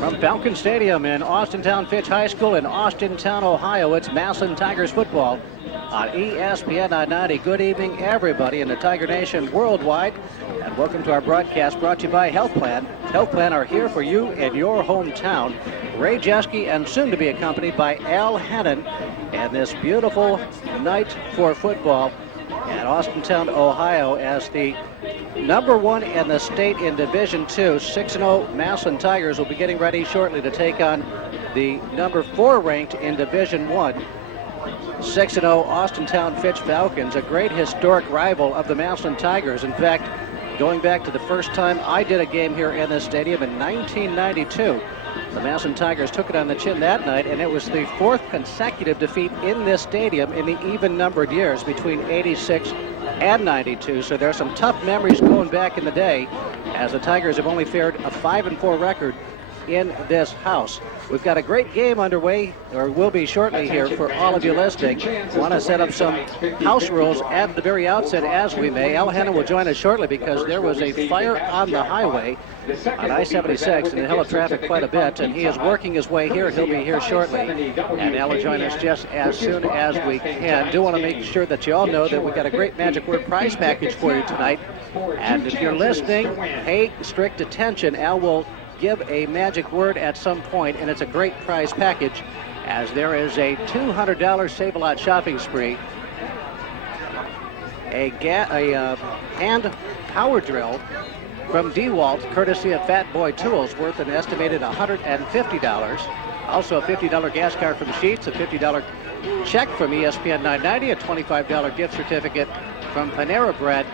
From Falcon Stadium in Austintown Fitch High School in Austintown, Ohio, it's Massillon Tigers football on ESPN 990. Good evening, everybody in the Tiger Nation worldwide, and welcome to our broadcast brought to you by Health Plan. Health Plan are here for you in your hometown. Ray Jeske and soon to be accompanied by Al Hannon, and this beautiful night for football at Austintown, Ohio, as the number one in the state in Division II, 6-0 Massillon Tigers will be getting ready shortly to take on the number 4 ranked in Division I, 6-0 Austintown Fitch Falcons, a great historic rival of the Massillon Tigers. In fact, going back to the first time I did a game here in this stadium in 1992, the Massillon Tigers took it on the chin that night, and it was the 4th consecutive defeat in this stadium in the even-numbered years between 86 and 92. So there's some tough memories going back in the day, as the Tigers have only fared a 5-4 record in this house. We've got a great game underway, or will be shortly here for all of you listening. Want to set up some house rules at the very outset as we may. Al Hannon will join us shortly because there was a fire on the highway on I-76, and it held up traffic quite a bit, and he is working his way here. He'll be here shortly, and Al will join us just as soon as we can. Do want to make sure that you all know that we've got a great Magic Word prize package for you tonight, and if you're listening, pay strict attention. Al will give a magic word at some point, and it's a great prize package, as there is a $200 Save-A-Lot shopping spree, a hand power drill from DeWalt, courtesy of Fat Boy Tools, worth an estimated $150. Also a $50 gas card from Sheets, a $50 check from ESPN 990, a $25 gift certificate from Panera Bread,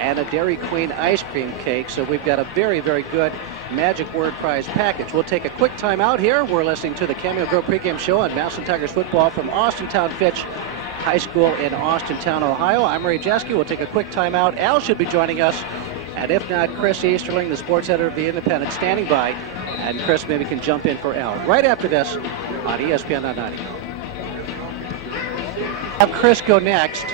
and a Dairy Queen ice cream cake. So we've got a very, very good Magic Word prize package. We'll take a quick time out here. We're listening to the Cameo Grow pregame show on Massillon Tigers football from Austintown Fitch High School in Austintown, Ohio. I'm Ray Jeske. We'll take a quick time out. Al should be joining us, and if not, Chris Easterling, the sports editor of the Independent, standing by, and Chris maybe can jump in for Al right after this on ESPN 990. Have Chris go next,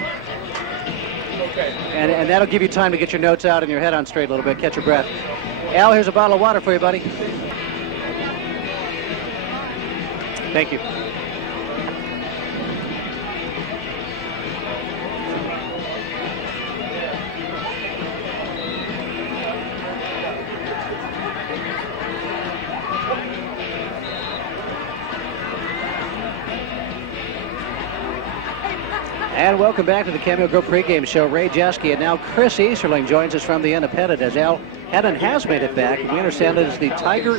and that'll give you time to get your notes out and your head on straight a little bit, catch your breath. Al, here's a bottle of water for you, buddy. Thank you. And welcome back to the Cameo Grow pregame show. Ray Jeske, and now Chris Easterling joins us from the Independent, as Al Hannon has made it back. We understand it is the Tiger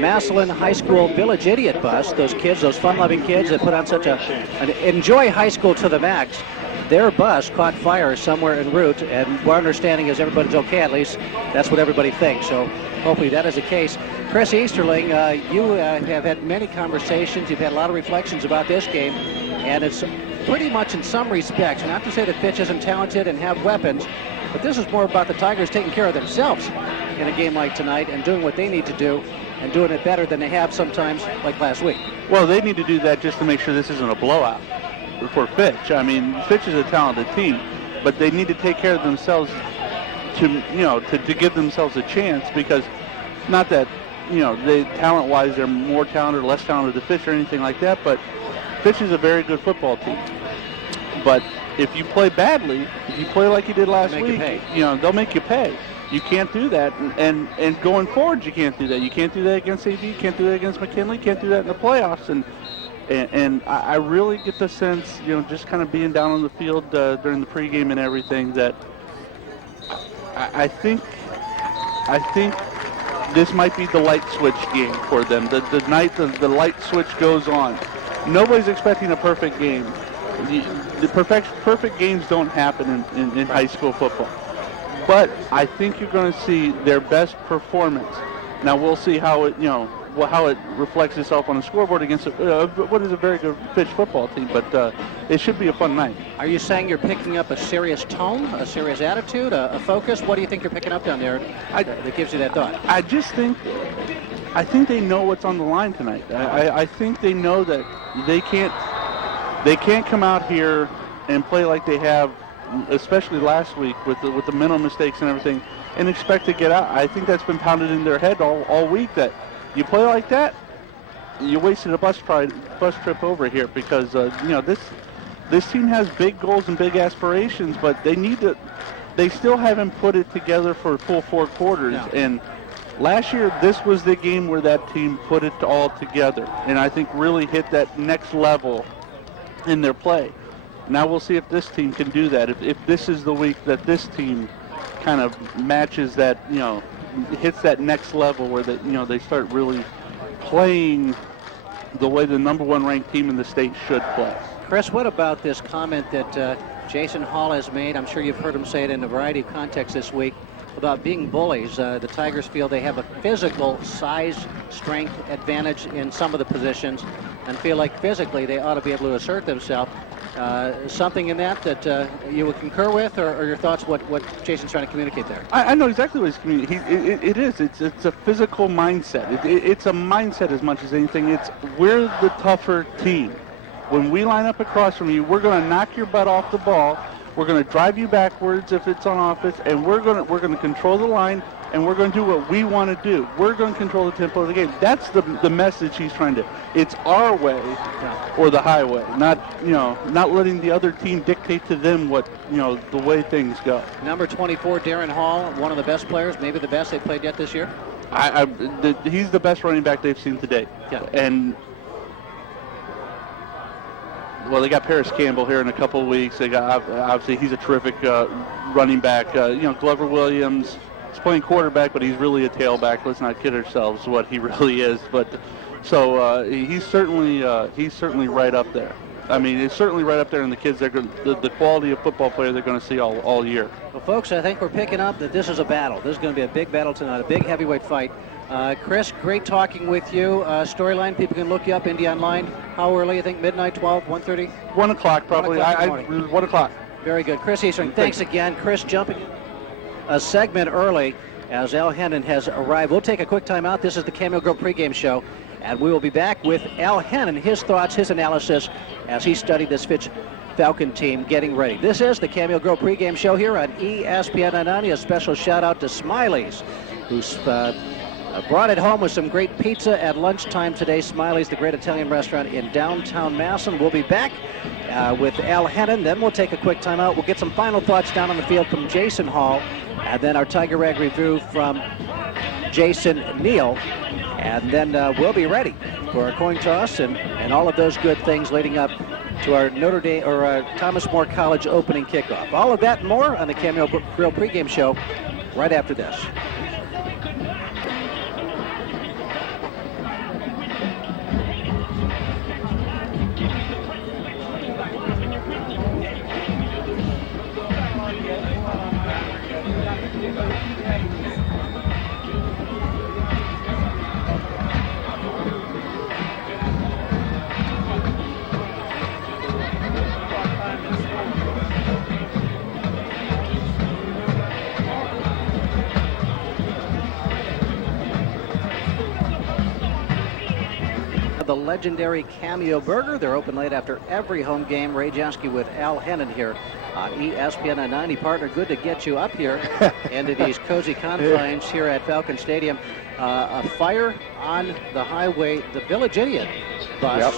Massillon High School Village Idiot Bus. Those kids, those fun-loving kids that put on such an enjoy high school to the max. Their bus caught fire somewhere en route, and our understanding is everybody's okay. At least that's what everybody thinks. So hopefully that is the case. Chris Easterling, you have had many conversations. You've had a lot of reflections about this game, and it's pretty much in some respects, not to say that Fitch isn't talented and have weapons, but this is more about the Tigers taking care of themselves in a game like tonight and doing what they need to do and doing it better than they have sometimes, like last week. Well, they need to do that just to make sure this isn't a blowout for Fitch. I mean, Fitch is a talented team, but they need to take care of themselves to give themselves a chance, because not that, they talent-wise they're more talented or less talented than Fitch or anything like that, but Fitch is a very good football team. But if you play badly, if you play like you did last week, they'll make you pay. You can't do that, and going forward, you can't do that. You can't do that against AD, you can't do that against McKinley, you can't do that in the playoffs. And I really get the sense, just kind of being down on the field during the pregame and everything, that I think this might be the light switch game for them. The night the light switch goes on. Nobody's expecting a perfect game. The perfect games don't happen in high school football. But I think you're going to see their best performance. Now we'll see how it reflects itself on the scoreboard against what is a very good Fitch football team. But it should be a fun night. Are you saying you're picking up a serious tone, a serious attitude, a focus? What do you think you're picking up down there that gives you that thought? I think they know what's on the line tonight. I think they know that they can't come out here and play like they have, especially last week with the mental mistakes and everything, and expect to get out. I think that's been pounded in their head all week, that You play like that, you wasted a bus trip over here because this team has big goals and big aspirations, but they still haven't put it together for a full 4 quarters. No. And last year, this was the game where that team put it all together, and I think really hit that next level in their play. Now we'll see if this team can do that. If this is the week that this team kind of matches that, hits that next level where they start really playing the way the #1 ranked team in the state should play. Chris, what about this comment that Jason Hall has made? I'm sure you've heard him say it in a variety of contexts this week about being bullies. The Tigers feel they have a physical size, strength advantage in some of the positions and feel like physically they ought to be able to assert themselves. Something in that you would concur with, or your thoughts what Jason's trying to communicate there? I know exactly what he's communicating. It's a physical mindset. It's a mindset as much as anything. We're the tougher team. When we line up across from you, we're going to knock your butt off the ball. We're going to drive you backwards if it's on offense, and we're going to control the line, and we're going to do what we want to do. We're going to control the tempo of the game. That's the message he's trying to. It's our way or the highway, not letting the other team dictate to them what the way things go. Number 24, Darren Hall, one of the best players, maybe the best they've played yet this year. He's the best running back they've seen to date. Yeah. And well, they got Paris Campbell here in a couple of weeks. They got obviously he's a terrific running back. Glover Williams is playing quarterback, but he's really a tailback. Let's not kid ourselves what he really is. But so he's certainly right up there. I mean, it's certainly right up there in the kids. The quality of football player they're going to see all year. Well, folks, I think we're picking up that this is a battle. This is going to be a big battle tonight, a big heavyweight fight. Chris, great talking with you. Storyline, people can look you up, Indy Online. How early, you think? Midnight, 12, 1:30? 1 o'clock, probably. 1 o'clock. Very good. Chris Eastern, thanks again. Chris jumping a segment early as Al Hennon has arrived. We'll take a quick time out. This is the Cameo Girl pregame show, and we will be back with Al Hennon, his thoughts, his analysis as he studied this Fitch Falcon team getting ready. This is the Cameo Girl pregame show here on ESPN 990. A special shout out to Smiley's, who's brought it home with some great pizza at lunchtime today. Smiley's, the great Italian restaurant in downtown Massillon. We'll be back with Al Hennon. Then we'll take a quick time out. We'll get some final thoughts down on the field from Jason Hall, and then our Tiger Rag review from Jason Neal. And then we'll be ready for our coin toss and all of those good things leading up to our Notre Dame or Thomas More College opening kickoff. All of that and more on the Cameo Grill pregame show right after this. The legendary Cameo Burger. They're open late after every home game. Ray Jansky with Al Hennon here on ESPN 990. Partner, good to get you up here into these cozy confines here at Falcon Stadium. A fire on the highway, the Village Idiot bus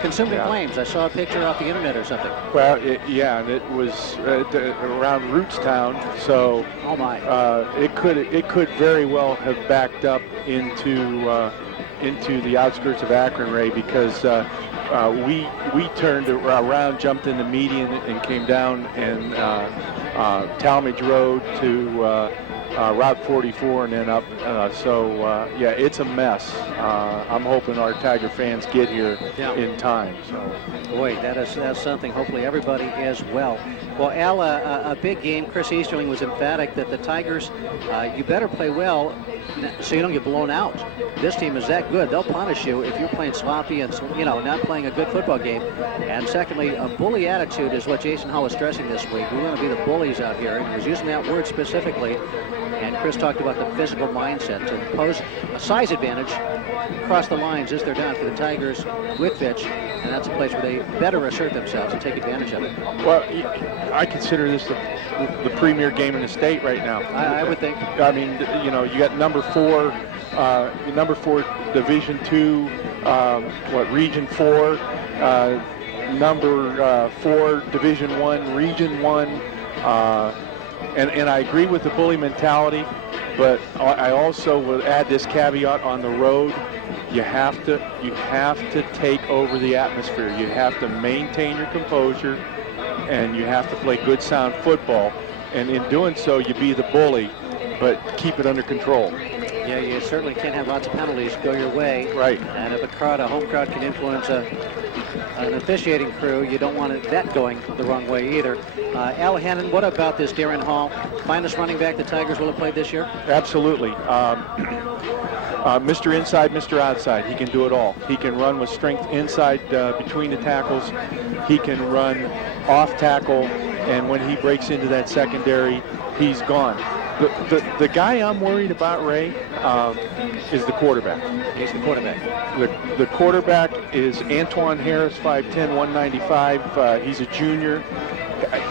consumed in flames. I saw a picture off the internet or something. Well, and it was around Rootstown, so oh my. It could very well have backed up into the outskirts of Akron, Ray, because we turned around, jumped in the median, and came down and Talmadge Road to Route 44 and then up. It's a mess. I'm hoping our Tiger fans get here in time. So, boy, that's something. Hopefully everybody is well. Well, Al, a big game. Chris Easterling was emphatic that the Tigers, you better play well so you don't get blown out. This team is that good. They'll punish you if you're playing sloppy and not playing a good football game. And secondly, a bully attitude is what Jason Hall was stressing this week. We want to be the bullies out here. And he was using that word specifically. And Chris talked about the physical mindset to impose a size advantage across the lines as they're down for the Tigers with Fitch. And that's a place where they better assert themselves and take advantage of it. Well, I consider this the premier game in the state right now. I would think. I mean, you got number 4 number 4 Division II, Region 4, number 4 Division I, Region 1, and I agree with the bully mentality, but I also will add this caveat on the road. You have to take over the atmosphere. You have to maintain your composure, and you have to play good, sound football. And in doing so, you be the bully, but keep it under control. Yeah, you certainly can't have lots of penalties go your way. Right. And if a home crowd can influence an officiating crew, you don't want that going the wrong way either. Al Hannon, what about this Darren Hall? Finest running back the Tigers will have played this year? Absolutely. Mr. Inside, Mr. Outside. He can do it all. He can run with strength inside between the tackles. He can run off tackle, and when he breaks into that secondary, he's gone. The guy I'm worried about, Ray, is the quarterback. He's the quarterback. The quarterback is Antoine Harris, 5'10", 195. He's a junior.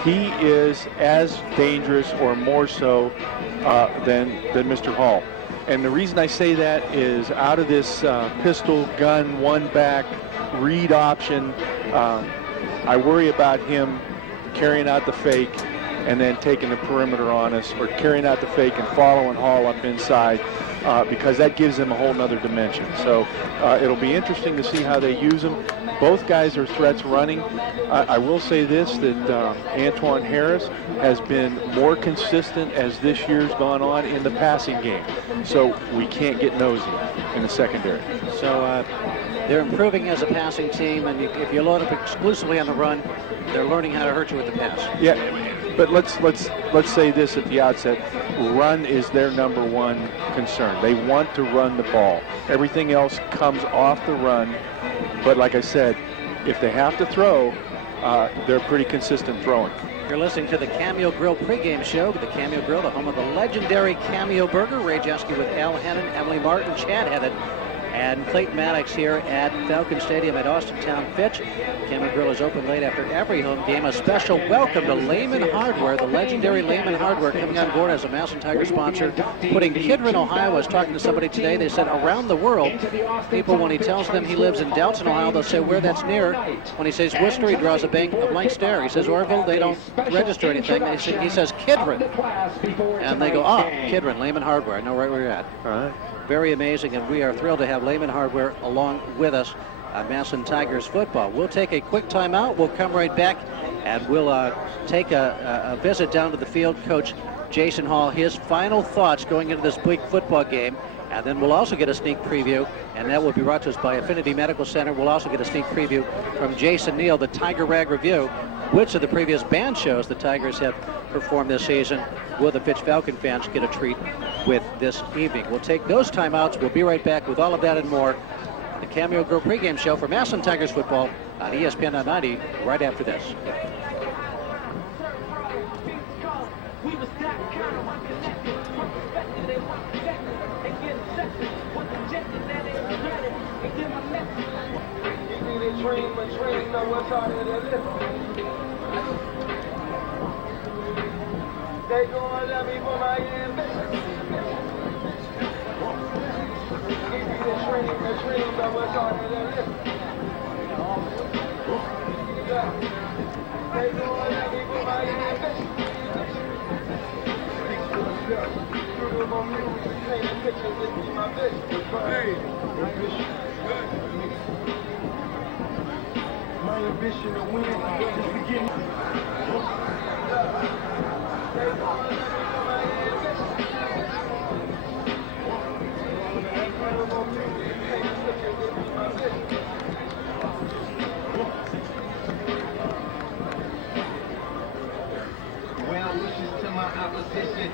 He is as dangerous or more so than Mr. Hall. And the reason I say that is out of this pistol, gun, one back, read option, I worry about him carrying out the fake and then taking the perimeter on us, or carrying out the fake and following Hall up inside, because that gives them a whole nother dimension. So it'll be interesting to see how they use them. Both guys are threats running. I will say this, that Antoine Harris has been more consistent as this year's gone on in the passing game. So we can't get nosy in the secondary. So they're improving as a passing team, and if you load up exclusively on the run, they're learning how to hurt you with the pass. Yeah, but let's say this at the outset: run is their number one concern. They want to run the ball. Everything else comes off the run. But like I said, if they have to throw, they're pretty consistent throwing. You're listening to the Cameo Grill pregame show. The Cameo Grill, the home of the legendary Cameo Burger. Ray Jeske with Al Hannon, Emily Martin, Chad Hennon, and Clayton Maddox here at Falcon Stadium at Austintown Fitch. Cameo Grill is open late after every home game. A special welcome to Lehman Hardware, the legendary Lehman Hardware, coming on board as a Massillon Tiger sponsor, putting Kidron, Ohio. I was talking to somebody today. They said around the world, people, when he tells them he lives in Downton, Ohio, they'll say where that's near. When he says Worcester, he draws a blank stare. He says Orville, they don't register anything. He says Kidron. And they go, Kidron, Lehman Hardware. I know right where you're at. All right. Very amazing, and we are thrilled to have Lehman Hardware along with us on Massillon Tigers football. We'll take a quick timeout. We'll come right back, and we'll take a visit down to the field. Coach Jason Hall, his final thoughts going into this big football game, and then we'll also get a sneak preview, and that will be brought to us by Affinity Medical Center. We'll also get a sneak preview from Jason Neal, the Tiger Rag Review, which of the previous band shows the Tigers have performed this season will the Fitch Falcon fans get a treat with this evening. We'll take those timeouts. We'll be right back with all of that and more. The Cameo Grill pregame show for Massillon Tigers football on ESPN 90 right after this. They gonna love me for my ambition. Give me the dream of what's on it. They gonna love me for my ambition. Painting pictures, this be my vision. My ambition to win, just to get well wishes to my opposition.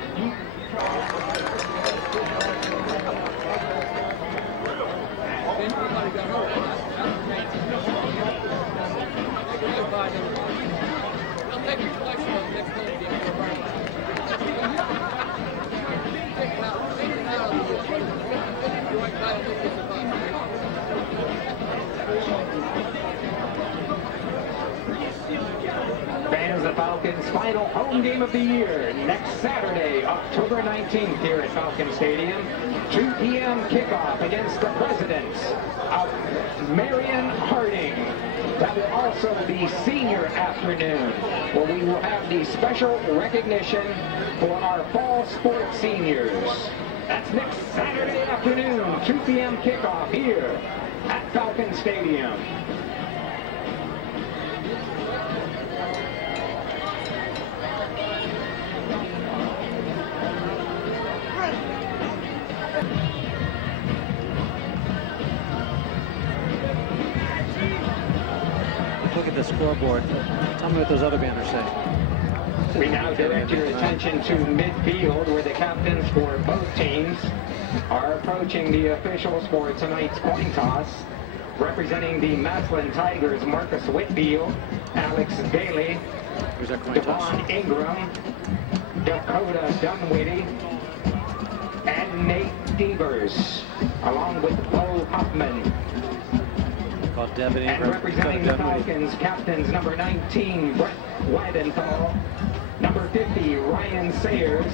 Fans of Falcons' final home game of the year next Saturday, October 19th here at Falcon Stadium. 2 p.m. kickoff against the Presidents of Marion Harding. That will also be senior afternoon, where we will have the special recognition for our fall sports seniors. That's next Saturday afternoon, 2 p.m. kickoff here at Falcon Stadium. Look at the scoreboard. Tell me what those other banners say. We now direct your attention to midfield, where the captains for both teams are approaching the officials for tonight's coin toss. Representing the Massillon Tigers, Marcus Whitfield, Alex Bailey, Here's our coin toss. Devon Ingram, Dakota Dunwitty, and Nate Devers, along with Bo Huffman. Called Devin And Ingram. representing the Falcons, captains number 19, Brett Weidenthal, number 50, Ryan Sayers,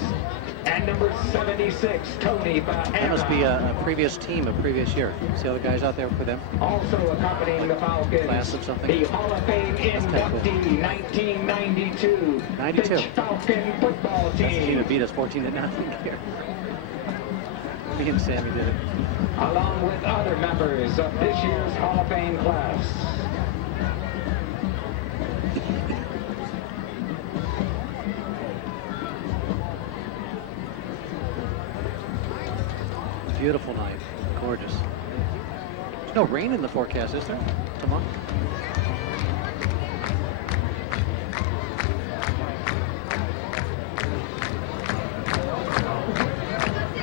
and number 76, Tony Baena. That must be a previous team, a previous year. See all the guys out there for them? Also accompanying the Falcons, Class of something? the Hall of Fame inductee, 1992 92. Fitch Falcon football That's the team team, that beat us 14-0 here. Me and Sammy did it. along with other members of this year's Hall of Fame class. Beautiful night. Gorgeous. There's no rain in the forecast, is there? Come on.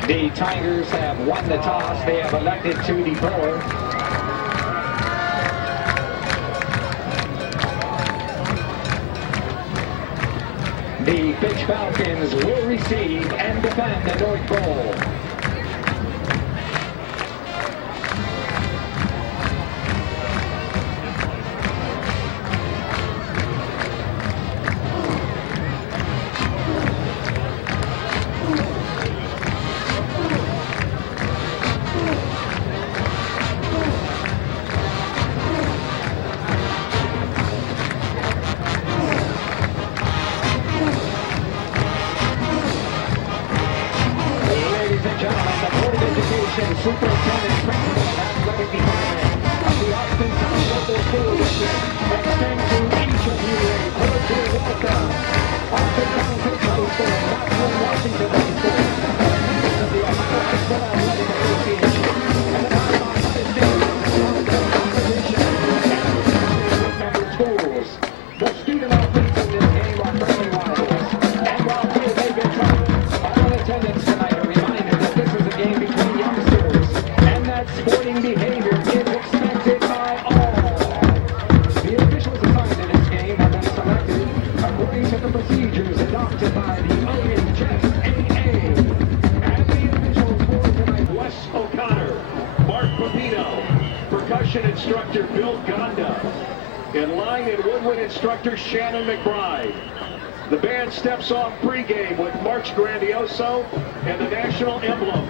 The Tigers have won the toss. They have elected to defer. The Fitch Falcons will receive and defend the North Goal. Ladies and gentlemen, the Board of Education Superintendent Principal Athletic Department of the Austintown Local School District extend to each of you a cordial welcome. Austintown Fitch High School, Massillon, Washington High School, members of the Ohio High School Athletic Association, and the non-Ohio State Competition and member schools. The student athletes in this game are friendly rivals, and while field may be tough, all in attendance tonight are reminded that this is a game between youngsters, and that sporting behavior is expected by all. The officials assigned to this game have been selected according to the procedures adopted by the Owen Chess AA. And the officials for tonight, Wes O'Connor, Mark Pepino, percussion instructor Bill Gonda, in line and woodwind instructor Shannon McBride. The band steps off pregame with March Grandioso and the national emblem.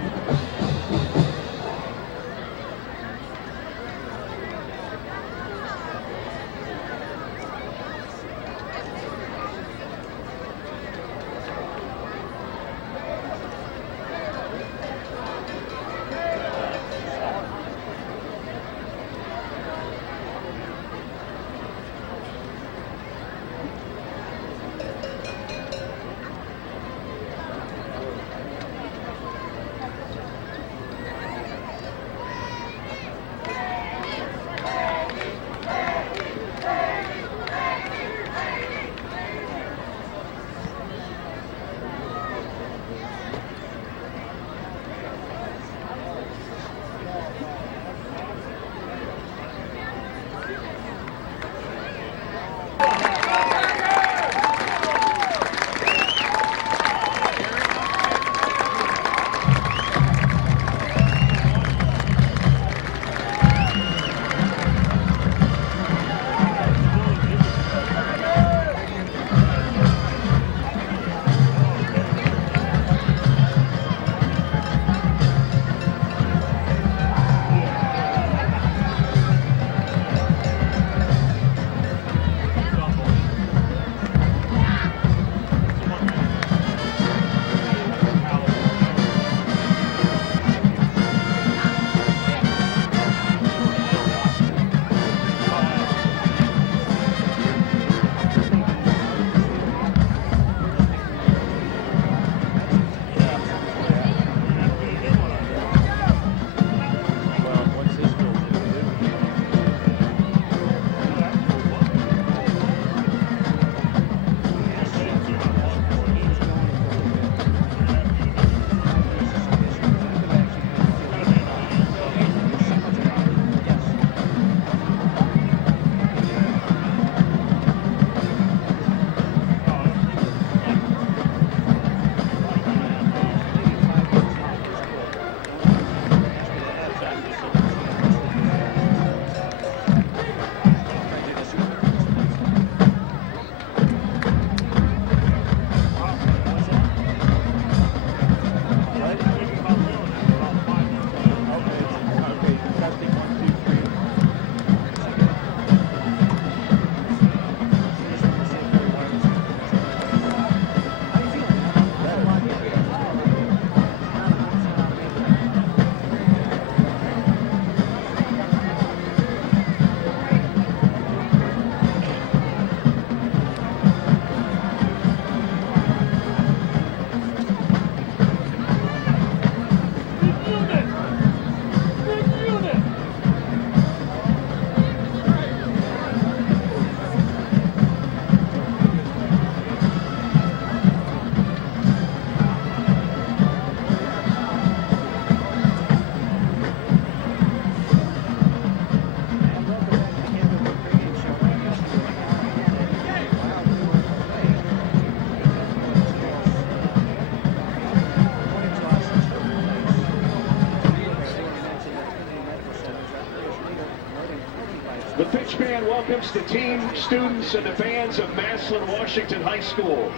The Fitch Band welcomes the team, students, and the fans of Massillon Washington High School.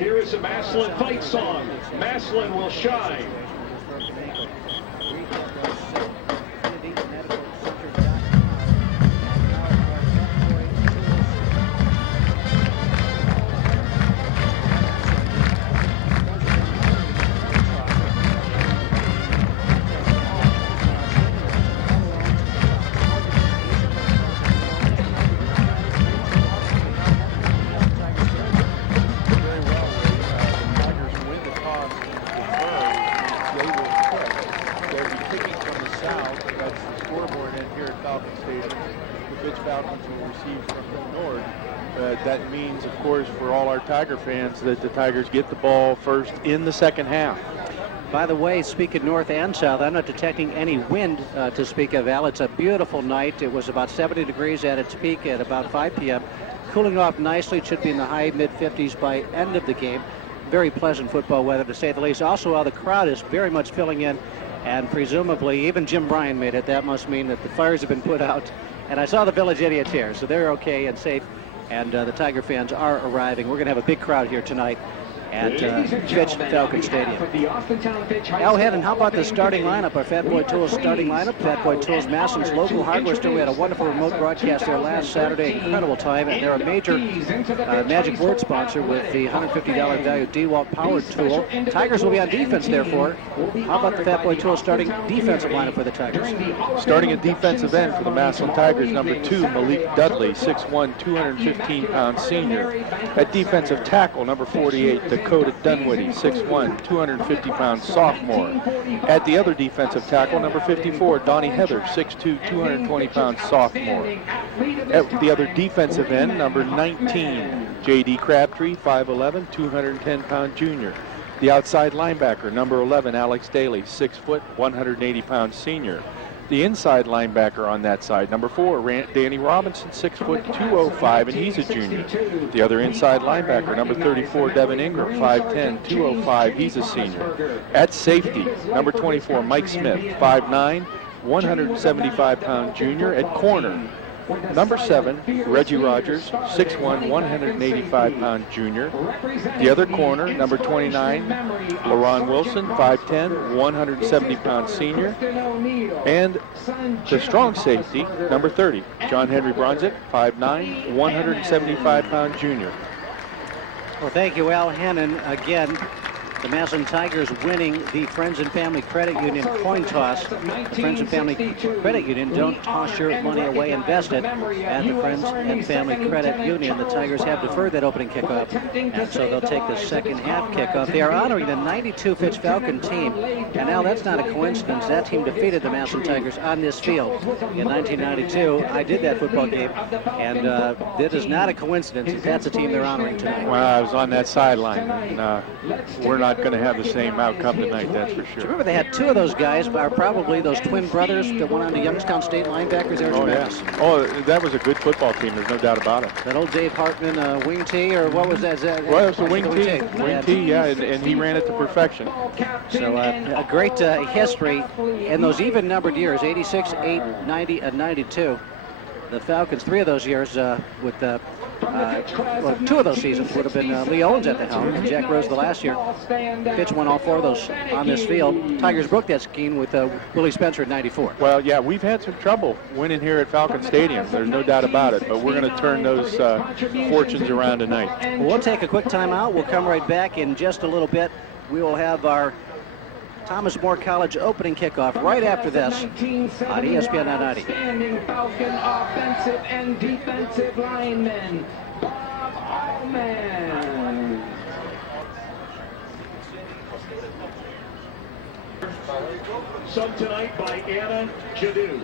Here is a Massillon fight song, Massillon Will Shine. That means, of course, for all our Tiger fans, that the Tigers get the ball first in the second half. By the way, speaking north and south, I'm not detecting any wind to speak of, Al. It's a beautiful night. It was about 70 degrees at its peak at about 5 p.m. Cooling off nicely. It should be in the high mid-50s by end of the game. Very pleasant football weather, to say the least. Also, the crowd is very much filling in, and presumably even Jim Bryan made it. That must mean that the fires have been put out. And I saw the Village Idiots here, so they're okay and safe. And the Tiger fans are arriving. We're going to have a big crowd here tonight at Fitch Falcon Stadium. Al Hedden, how about the starting lineup? Our Fat Boy Tools starting lineup. Fat Boy Tools, Massillon's local hardware store. We had a wonderful remote broadcast there last Saturday. Incredible time. And they're a major Magic Word sponsor with the $150 value DeWalt Power Tool. Tigers will be on defense, therefore. How about the Fat Boy Tools starting defensive lineup for the Tigers? Starting at defensive end for the Massillon Tigers, number 2, Malik Dudley, 6'1", 215-pound senior. At defensive tackle, number 48, Dakota Dunwoody, 6'1", 250-pound sophomore. At the other defensive tackle, number 54, Donnie Heather, 6'2", 220-pound sophomore. At the other defensive end, number 19, J.D. Crabtree, 5'11", 210-pound junior. The outside linebacker, number 11, Alex Daly, 6 foot, 180-pound senior. The inside linebacker on that side, number 4, Danny Robinson, 6 foot, 205, and he's a junior. The other inside linebacker, number 34, Devin Ingram, 5'10", 205, he's a senior. At safety, number 24, Mike Smith, 5'9", 175-pound junior. At corner, number 7, Reggie Rogers, 6'1", 185-pound junior. The other corner, number 29, LaRon Wilson, 5'10", 170-pound senior. And the strong safety, number 30, John Henry Bronzik, 5'9", 175-pound junior. Well, thank you, Al Hannon. Again, the Massillon Tigers winning the Friends and Family Credit Union coin toss. The Friends and Family Credit Union, don't toss your money away, invest it at the Friends and Family Credit Union. The Tigers have deferred that opening kickoff, and so they'll take the second half kickoff. They are honoring the 92 Fitch Falcon team, and now that's not a coincidence. That team defeated the Massillon Tigers on this field in 1992. I did that football game, and it is not a coincidence. That's the team they're honoring tonight. Well, I was on that sideline, and we're not going to have the same outcome tonight, that's for sure. Remember, they had 2 of those guys, are probably those twin brothers that went on to Youngstown State linebackers. They were tremendous. Yeah. Oh, that was a good football team, there's no doubt about it. That old Dave Hartman wing tee, or what was that? Well, it was a wing tee. Wing tee, yeah, and he ran it to perfection. So a great history in those even-numbered years, 86, 8, 90, and 92. The Falcons, 3 of those years with well, 2 of those seasons would have been Lee Owens at the helm. Jack Rose the last year. Fitch won all 4 of those on this field. Tigers broke that scheme with Willie Spencer in 94. Well, yeah, we've had some trouble winning here at Falcon Stadium. There's no doubt about it, but we're going to turn those fortunes around tonight. Well, we'll take a quick timeout. We'll come right back in just a little bit. We will have our Thomas More College opening kickoff right after this on ESPN 990. Standing Falcon offensive and defensive lineman, Bob Allman. Sung tonight by Anna Jadu.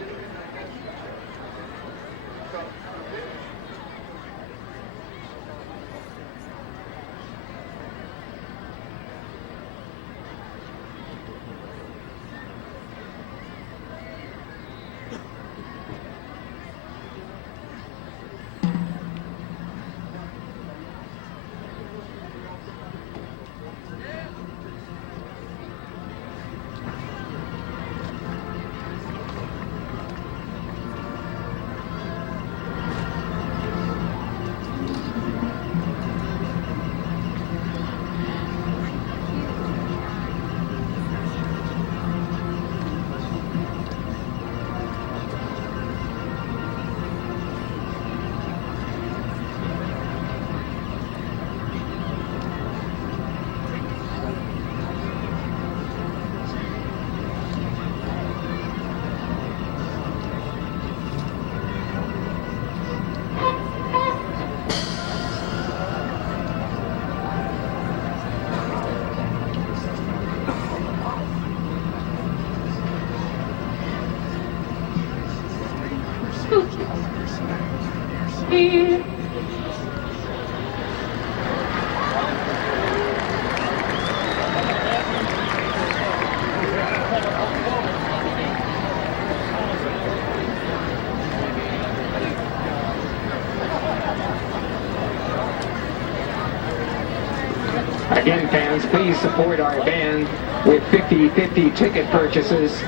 Again, fans, please support our band with 50-50 ticket purchases.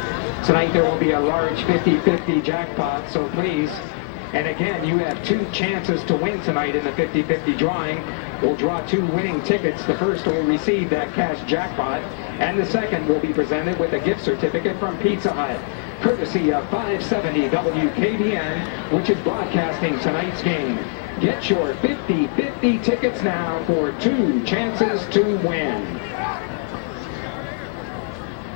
Tonight there will be a large 50-50 jackpot, so please. And again, you have 2 chances to win tonight in the 50-50 drawing. We'll draw 2 winning tickets. The first will receive that cash jackpot, and the second will be presented with a gift certificate from Pizza Hut, courtesy of 570 WKBN, which is broadcasting tonight's game. Get your 50-50 tickets now for 2 chances to win.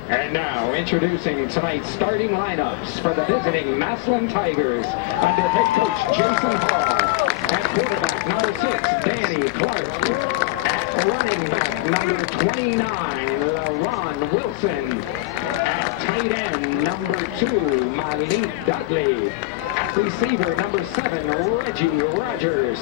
And now, introducing tonight's starting lineups for the visiting Massillon Tigers under head coach Jason Hall. At quarterback, number 6, Danny Clark. At running back, number 29, LaRon Wilson. At tight end, number 2, Malik Dudley. At receiver, number 7, Reggie Rogers.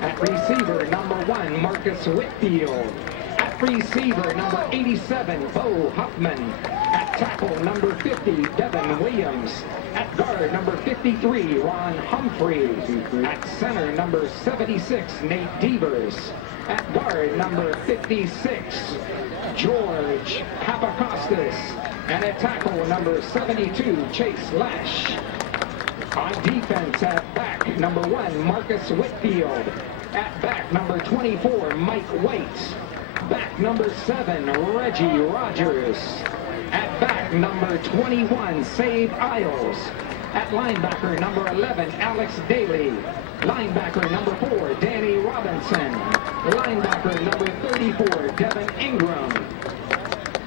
At receiver, number 1, Marcus Whitfield. At receiver, number 87, Bo Huffman. At tackle, number 50, Devin Williams. At guard, number 53, Ron Humphreys. At center, number 76, Nate Devers. At guard, number 56, George Papakostas. And at tackle, number 72, Chase Lash. On defense, at back, number 1, Marcus Whitfield. At back, number 24, Mike White. Back, number 7, Reggie Rogers. At back, number 21, Save Isles. At linebacker, number 11, Alex Daly. Linebacker, number 4, Danny Robinson. Linebacker, number 34, Devin Ingram.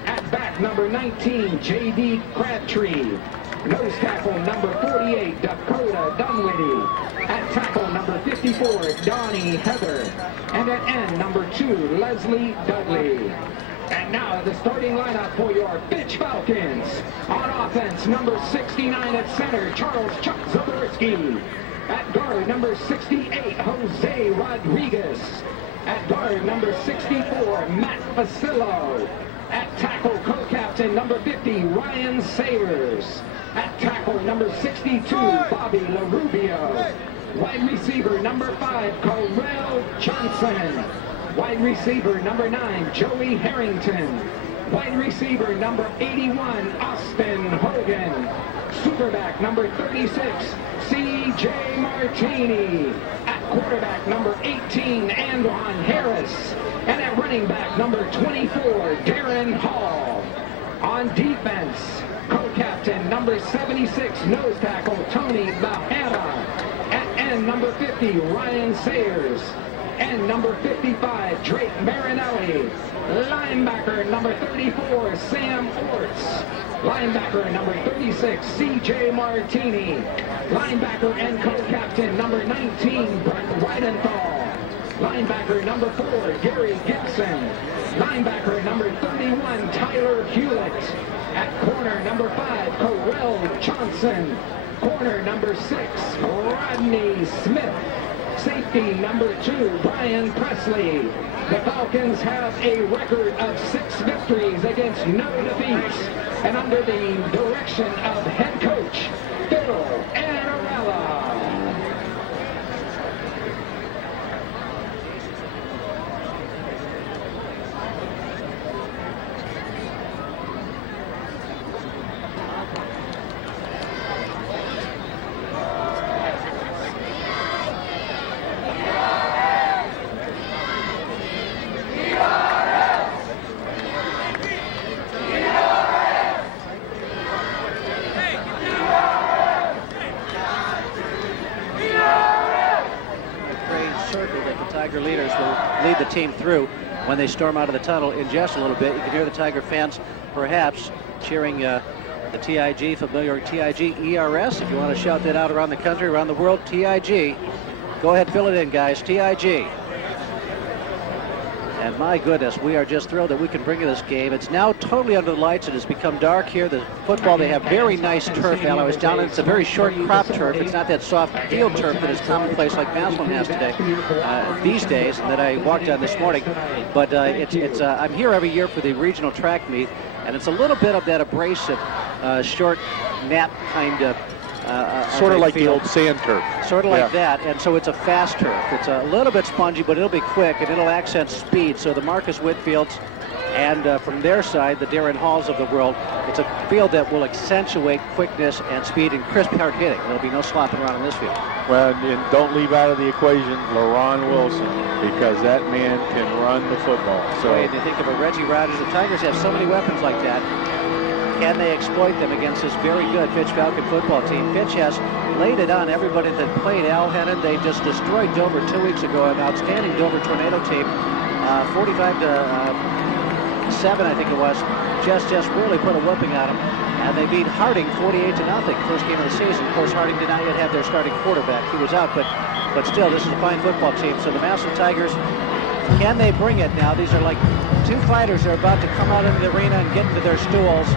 At back, number 19, J.D. Crabtree. Nose tackle, number 48, Dakota Dunwitty. At tackle, number 54, Donnie Heather. And at end, number 2, Leslie Dudley. And now the starting lineup for your Fitch Falcons. On offense, number 69 at center, Charles Chuck Zaborski. At guard, number 68, Jose Rodriguez. At guard, number 64, Matt Facillo. At tackle, co-captain, number 50, Ryan Sayers. At tackle, number 62, Bobby LaRubio. Wide receiver, number 5, Correll Johnson. Wide receiver, number 9, Joey Harrington. Wide receiver, number 81, Austin Hogan. Superback, number 36, C.J. Martini. At quarterback, number 18, Andron Harris. And at running back, number 24, Darren Hall. On defense, co-captain, number 76, nose tackle, Tony Bahana. At end, number 50, Ryan Sayers. And number 55, Drake Marinelli. Linebacker, number 34, Sam Orts. Linebacker, number 36, C.J. Martini. Linebacker and co-captain, number 19, Brett Weidenthal. Linebacker, number 4, Gary Gibson. Linebacker, number 31, Tyler Hewlett. At corner, number 5, Correll Johnson. Corner, number 6, Rodney Smith. Safety, number 2, Brian Presley. The Falcons have a record of 6 victories against no defeats. And under the direction of head coach Phil Anarella. Leaders will lead the team through when they storm out of the tunnel in just a little bit. You can hear the Tiger fans perhaps cheering the TIG, familiar TIG ERS. If you want to shout that out around the country, around the world, TIG. Go ahead, fill it in, guys. TIG. And my goodness, we are just thrilled that we can bring you this game. It's now totally under the lights. It has become dark here. The football, they have very nice turf. Al, I was down, it's a very short crop turf. It's not that soft field turf that is commonplace like Massillon has today, these days, that I walked on this morning. But I'm here every year for the regional track meet, and it's a little bit of that abrasive, short nap kind of sort of like field. the old sand turf. Sort of like that, and so it's a fast turf. It's a little bit spongy, but it'll be quick, and it'll accent speed. So the Marcus Whitfields and from their side, the Darren Halls of the world, it's a field that will accentuate quickness and speed and crisp hard hitting. There'll be no slopping around in this field. Well, and don't leave out of the equation LaRon Wilson, because that man can run the football. So Wait, they think of a Reggie Rogers. The Tigers have so many weapons like that. Can they exploit them against this very good Fitch Falcon football team? Fitch has laid it on everybody that played. Al Hennon, they just destroyed Dover 2 weeks ago, an outstanding Dover Tornado team, 45-7, I think it was. Just really put a whooping on them. And they beat Harding 48-0, first game of the season. Of course, Harding did not yet have their starting quarterback. He was out, but still, this is a fine football team. So the Massillon Tigers, can they bring it now? These are like two fighters are about to come out into the arena and get into their stools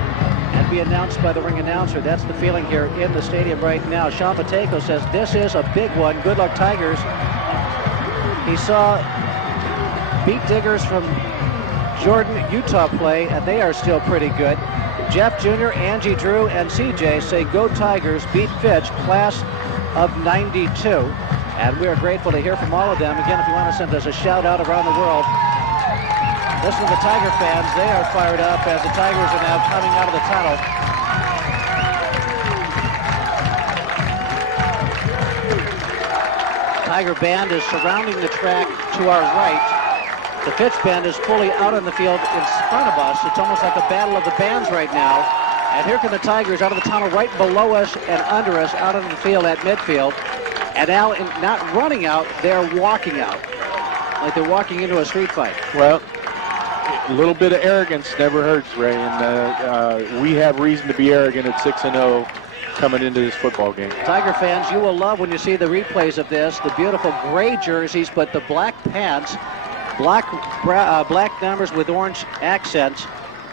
and be announced by the ring announcer. That's the feeling here in the stadium right now. Sean Pateko says this is a big one. Good luck, Tigers. He saw Pete Diggers from Jordan, Utah play, and they are still pretty good. Jeff Jr., Angie Drew, and CJ say go Tigers, beat Fitch, class of 92. And we are grateful to hear from all of them. Again, if you want to send us a shout out around the world, listen to the Tiger fans. They are fired up as the Tigers are now coming out of the tunnel. Tiger band is surrounding the track to our right. The Fitch band is fully out on the field in front of us. It's almost like a battle of the bands right now. And here come the Tigers out of the tunnel right below us and under us, out on the field at midfield. And now, not running out, they're walking out. Like they're walking into a street fight. Well, a little bit of arrogance never hurts, Ray, and we have reason to be arrogant at 6-0 coming into this football game. Tiger fans, you will love when you see the replays of this, the beautiful gray jerseys, but the black pants, black numbers with orange accents,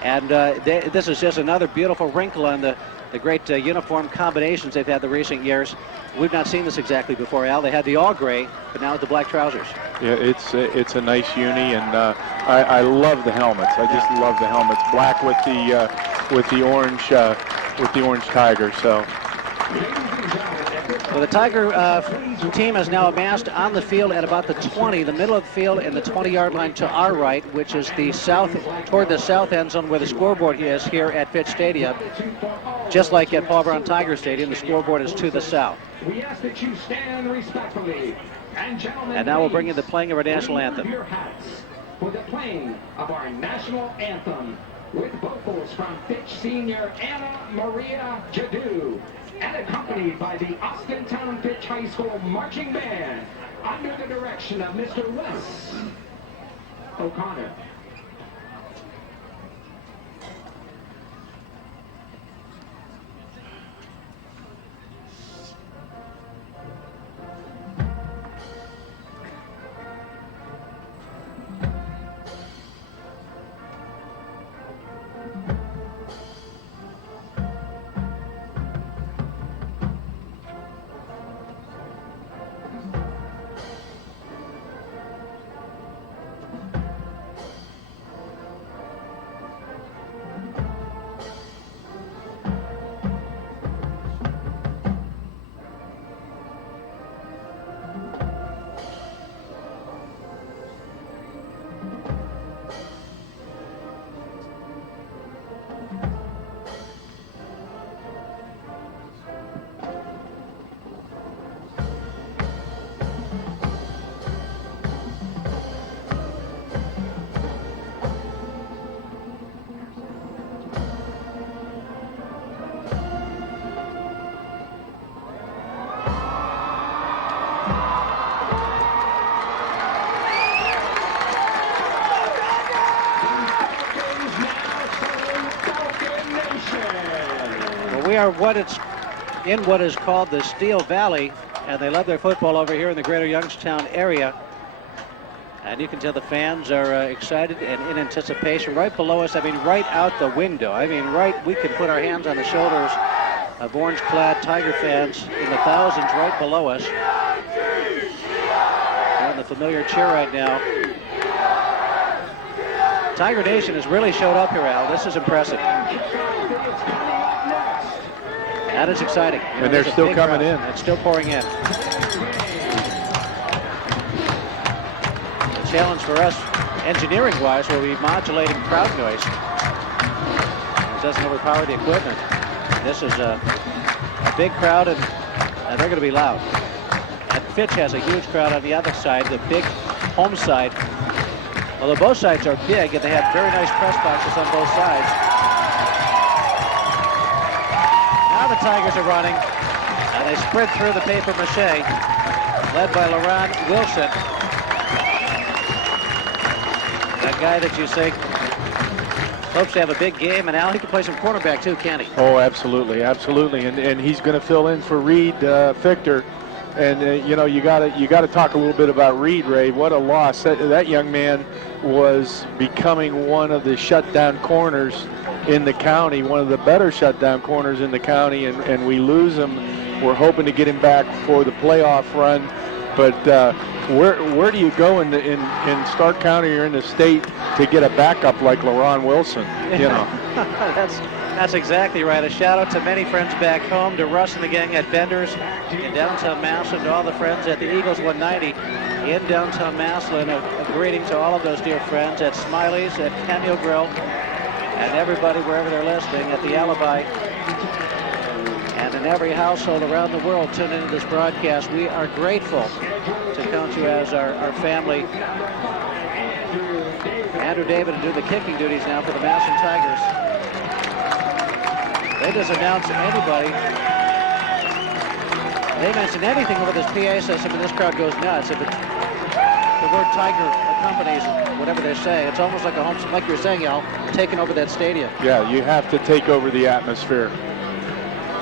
and this is just another beautiful wrinkle on the great uniform combinations they've had the recent years. We've not seen this exactly before, Al. They had the all gray, but now with the black trousers. Yeah, it's a nice uni, and I love the helmets. I just love the helmets. Black with the orange tiger. So the Tiger team has now amassed on the field at about the 20, the middle of the field, and the 20-yard line to our right, which is the south, toward the south end zone where the scoreboard is here at Fitch Stadium. Just like at Paul Brown Tiger Stadium, the scoreboard is to the south. We ask that you stand respectfully. And now we'll bring in the playing of our national anthem. Your hats for the playing of our national anthem with vocals from Fitch senior Anna Maria Jadu, and accompanied by the Austintown Fitch High School Marching Band under the direction of Mr. Wes O'Connor. We are what is called the Steel Valley, and they love their football over here in the greater Youngstown area. And you can tell the fans are excited and in anticipation. Right below us, I mean, right out the window. I mean, we can put our hands on the shoulders of orange-clad Tiger fans in the thousands right below us. They're in the familiar cheer right now. Tiger Nation has really showed up here, Al. This is impressive. That is exciting. And they're still coming in. It's still pouring in. The challenge for us, engineering-wise, will be modulating crowd noise. It doesn't overpower the equipment. This is a big crowd, and they're going to be loud. And Fitch has a huge crowd on the other side, the big home side. Although both sides are big, and they have very nice press boxes on both sides. Now the Tigers are running, and they sprint through the paper mache, led by Laron Wilson. That guy that you say hopes to have a big game, and Al, he can play some cornerback too, can't he? Oh, absolutely, absolutely, and he's going to fill in for Reed Fichter. And you know, you got to talk a little bit about Reed, Ray. What a loss! That young man was becoming one of the shutdown corners in the county, one of the better shutdown corners in the county, and we lose him. We're hoping to get him back for the playoff run, but where do you go in Stark County or in the state to get a backup like Laron Wilson? You know. That's exactly right. A shout out to many friends back home, to Russ and the gang at Bender's in downtown Massillon, to all the friends at the Eagles 190 in downtown Massillon. A greeting to all of those dear friends at Smiley's, at Cameo Grill, and everybody wherever they're listening at the Alibi. And in every household around the world tuned into this broadcast, we are grateful to count you as our family. Andrew David will do the kicking duties now for the Massillon Tigers. They just announce anybody. They mention anything over this PA system, and this crowd goes nuts. If the word Tiger accompanies whatever they say, it's almost like a home, like you were saying, Al, taking over that stadium. Yeah, you have to take over the atmosphere.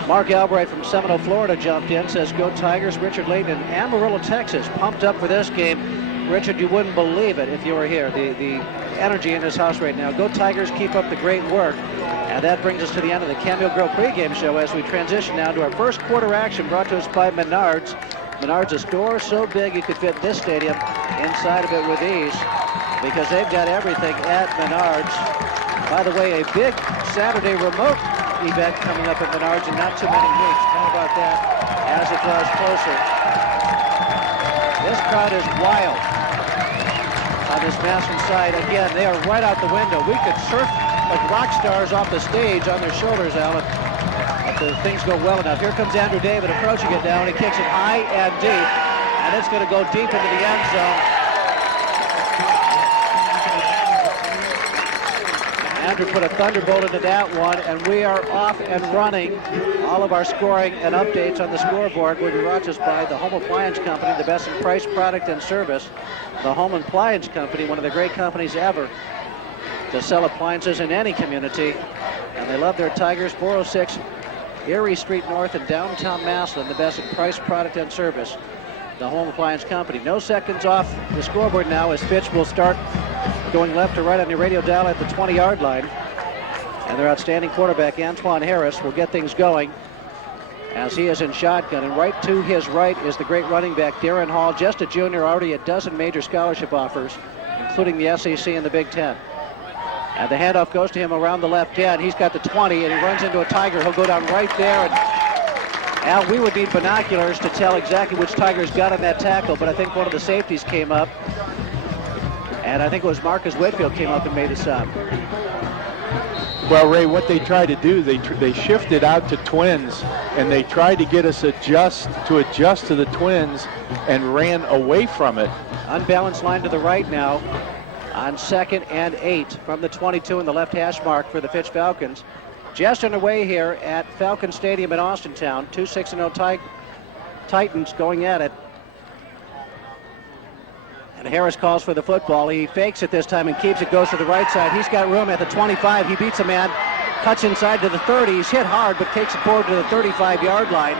Mark Albright from Seminole, Florida jumped in, says, "Go Tigers." Richard Layton in Amarillo, Texas, pumped up for this game. Richard, you wouldn't believe it if you were here. The energy in this house right now. Go Tigers, keep up the great work. And that brings us to the end of the Cameo Grill pregame show as we transition now to our first quarter action, brought to us by Menards. Menards, a store so big you could fit this stadium inside of it with ease, because they've got everything at Menards. By the way, a big Saturday remote event coming up at Menards in not too many weeks. How about that as it draws closer? This crowd is wild on this Massillon side. Again, they are right out the window. We could surf like rock stars off the stage on their shoulders, Alan, if the things go well enough. Here comes Andrew David approaching it down. He kicks it high and deep, and it's going to go deep into the end zone. Andrew put a thunderbolt into that one, and we are off and running. All of our scoring and updates on the scoreboard will be brought to us by the Home Appliance Company, the best in price, product, and service. The Home Appliance Company, one of the great companies ever to sell appliances in any community, and they love their Tigers. 406 Erie Street North in downtown Massillon, the best in price, product, and service. The Home Appliance Company. No seconds off the scoreboard now as Fitch will start going left to right on your radio dial at the 20-yard line. And their outstanding quarterback, Antoine Harris, will get things going as he is in shotgun. And right to his right is the great running back, Darren Hall, just a junior, already a dozen major scholarship offers, including the SEC and the Big Ten. And the handoff goes to him around the left end. He's got the 20, and he runs into a Tiger. He'll go down right there. And Al, we would need binoculars to tell exactly which Tigers got on that tackle, but I think one of the safeties came up. And I think it was Marcus Whitfield came up and made a stop. Well, Ray, what they tried to do, they shifted out to twins, and they tried to get us adjust to the twins and ran away from it. Unbalanced line to the right now on 2nd and 8 from the 22 in the left hash mark for the Fitch Falcons. Just underway here at Falcon Stadium in Austintown. 2 6-0 Titans going at it. And Harris calls for the football. He fakes it this time and keeps it, goes to the right side. He's got room at the 25. He beats a man, cuts inside to the 30. He's hit hard, but takes it forward to the 35-yard line.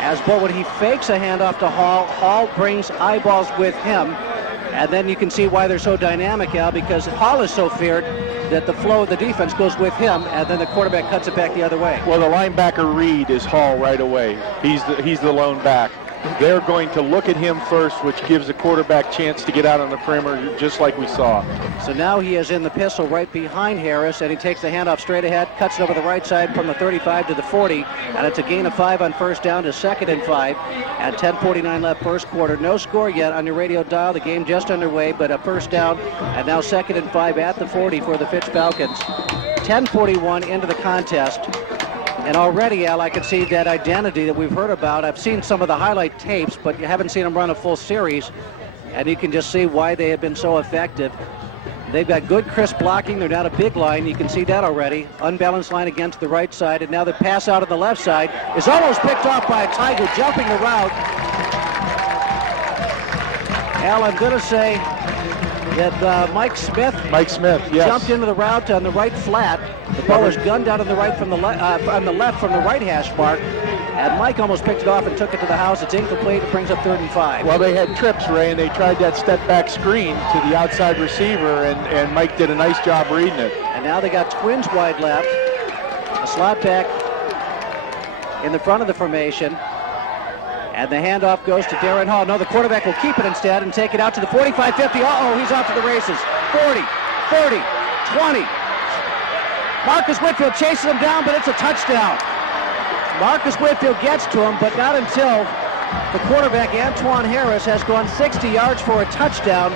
As Bowman, he fakes a handoff to Hall. Hall brings eyeballs with him. And then you can see why they're so dynamic, Al, because Hall is so feared that the flow of the defense goes with him, and then the quarterback cuts it back the other way. Well, the linebacker read is Hall right away. He's the lone back. They're going to look at him first, which gives the quarterback chance to get out on the perimeter, just like we saw. So now he is in the pistol right behind Harris, and he takes the handoff straight ahead, cuts it over the right side from the 35 to the 40, and it's a gain of 5 on first down to 2nd and 5, and 10:49 left first quarter. No score yet on your radio dial. The game just underway, but a first down, and now 2nd and 5 at the 40 for the Fitch Falcons. 10:41 into the contest. And already, Al, I can see that identity that we've heard about. I've seen some of the highlight tapes, but you haven't seen them run a full series. And you can just see why they have been so effective. They've got good, crisp blocking. They're not a big line. You can see that already. Unbalanced line against the right side. And now the pass out on the left side is almost picked off by a Tiger jumping the route. Al, I'm going to say that Mike Smith, yes, jumped into the route on the right flat. The ball was gunned out on the right from the on the left from the right hash mark, and Mike almost picked it off and took it to the house. It's incomplete. It brings up 3rd and 5. Well, they had trips, Ray, and they tried that step back screen to the outside receiver, and Mike did a nice job reading it. And now they got twins wide left, a slot back in the front of the formation. And the handoff goes to Darren Hall. No, the quarterback will keep it instead and take it out to the 45, 50. Uh-oh, he's off to the races. 40, 30, 20. Marcus Whitfield chases him down, but it's a touchdown. Marcus Whitfield gets to him, but not until the quarterback, Antoine Harris, has gone 60 yards for a touchdown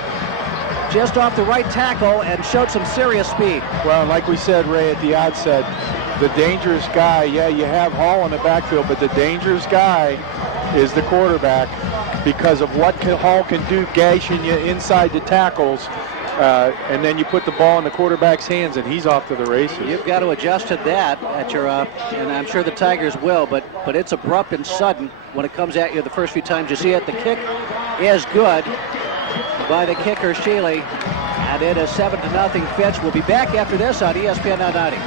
just off the right tackle and showed some serious speed. Well, like we said, Ray, at the outset, the dangerous guy, yeah, you have Hall in the backfield, but the dangerous guy is the quarterback because of what Hall can do, gashing you inside the tackles, and then you put the ball in the quarterback's hands, and he's off to the races. You've got to adjust to that at your, and I'm sure the Tigers will, but it's abrupt and sudden when it comes at you the first few times you see it. The kick is good by the kicker, Shealy, and it is 7-0 Fitch. We'll be back after this on ESPN 990.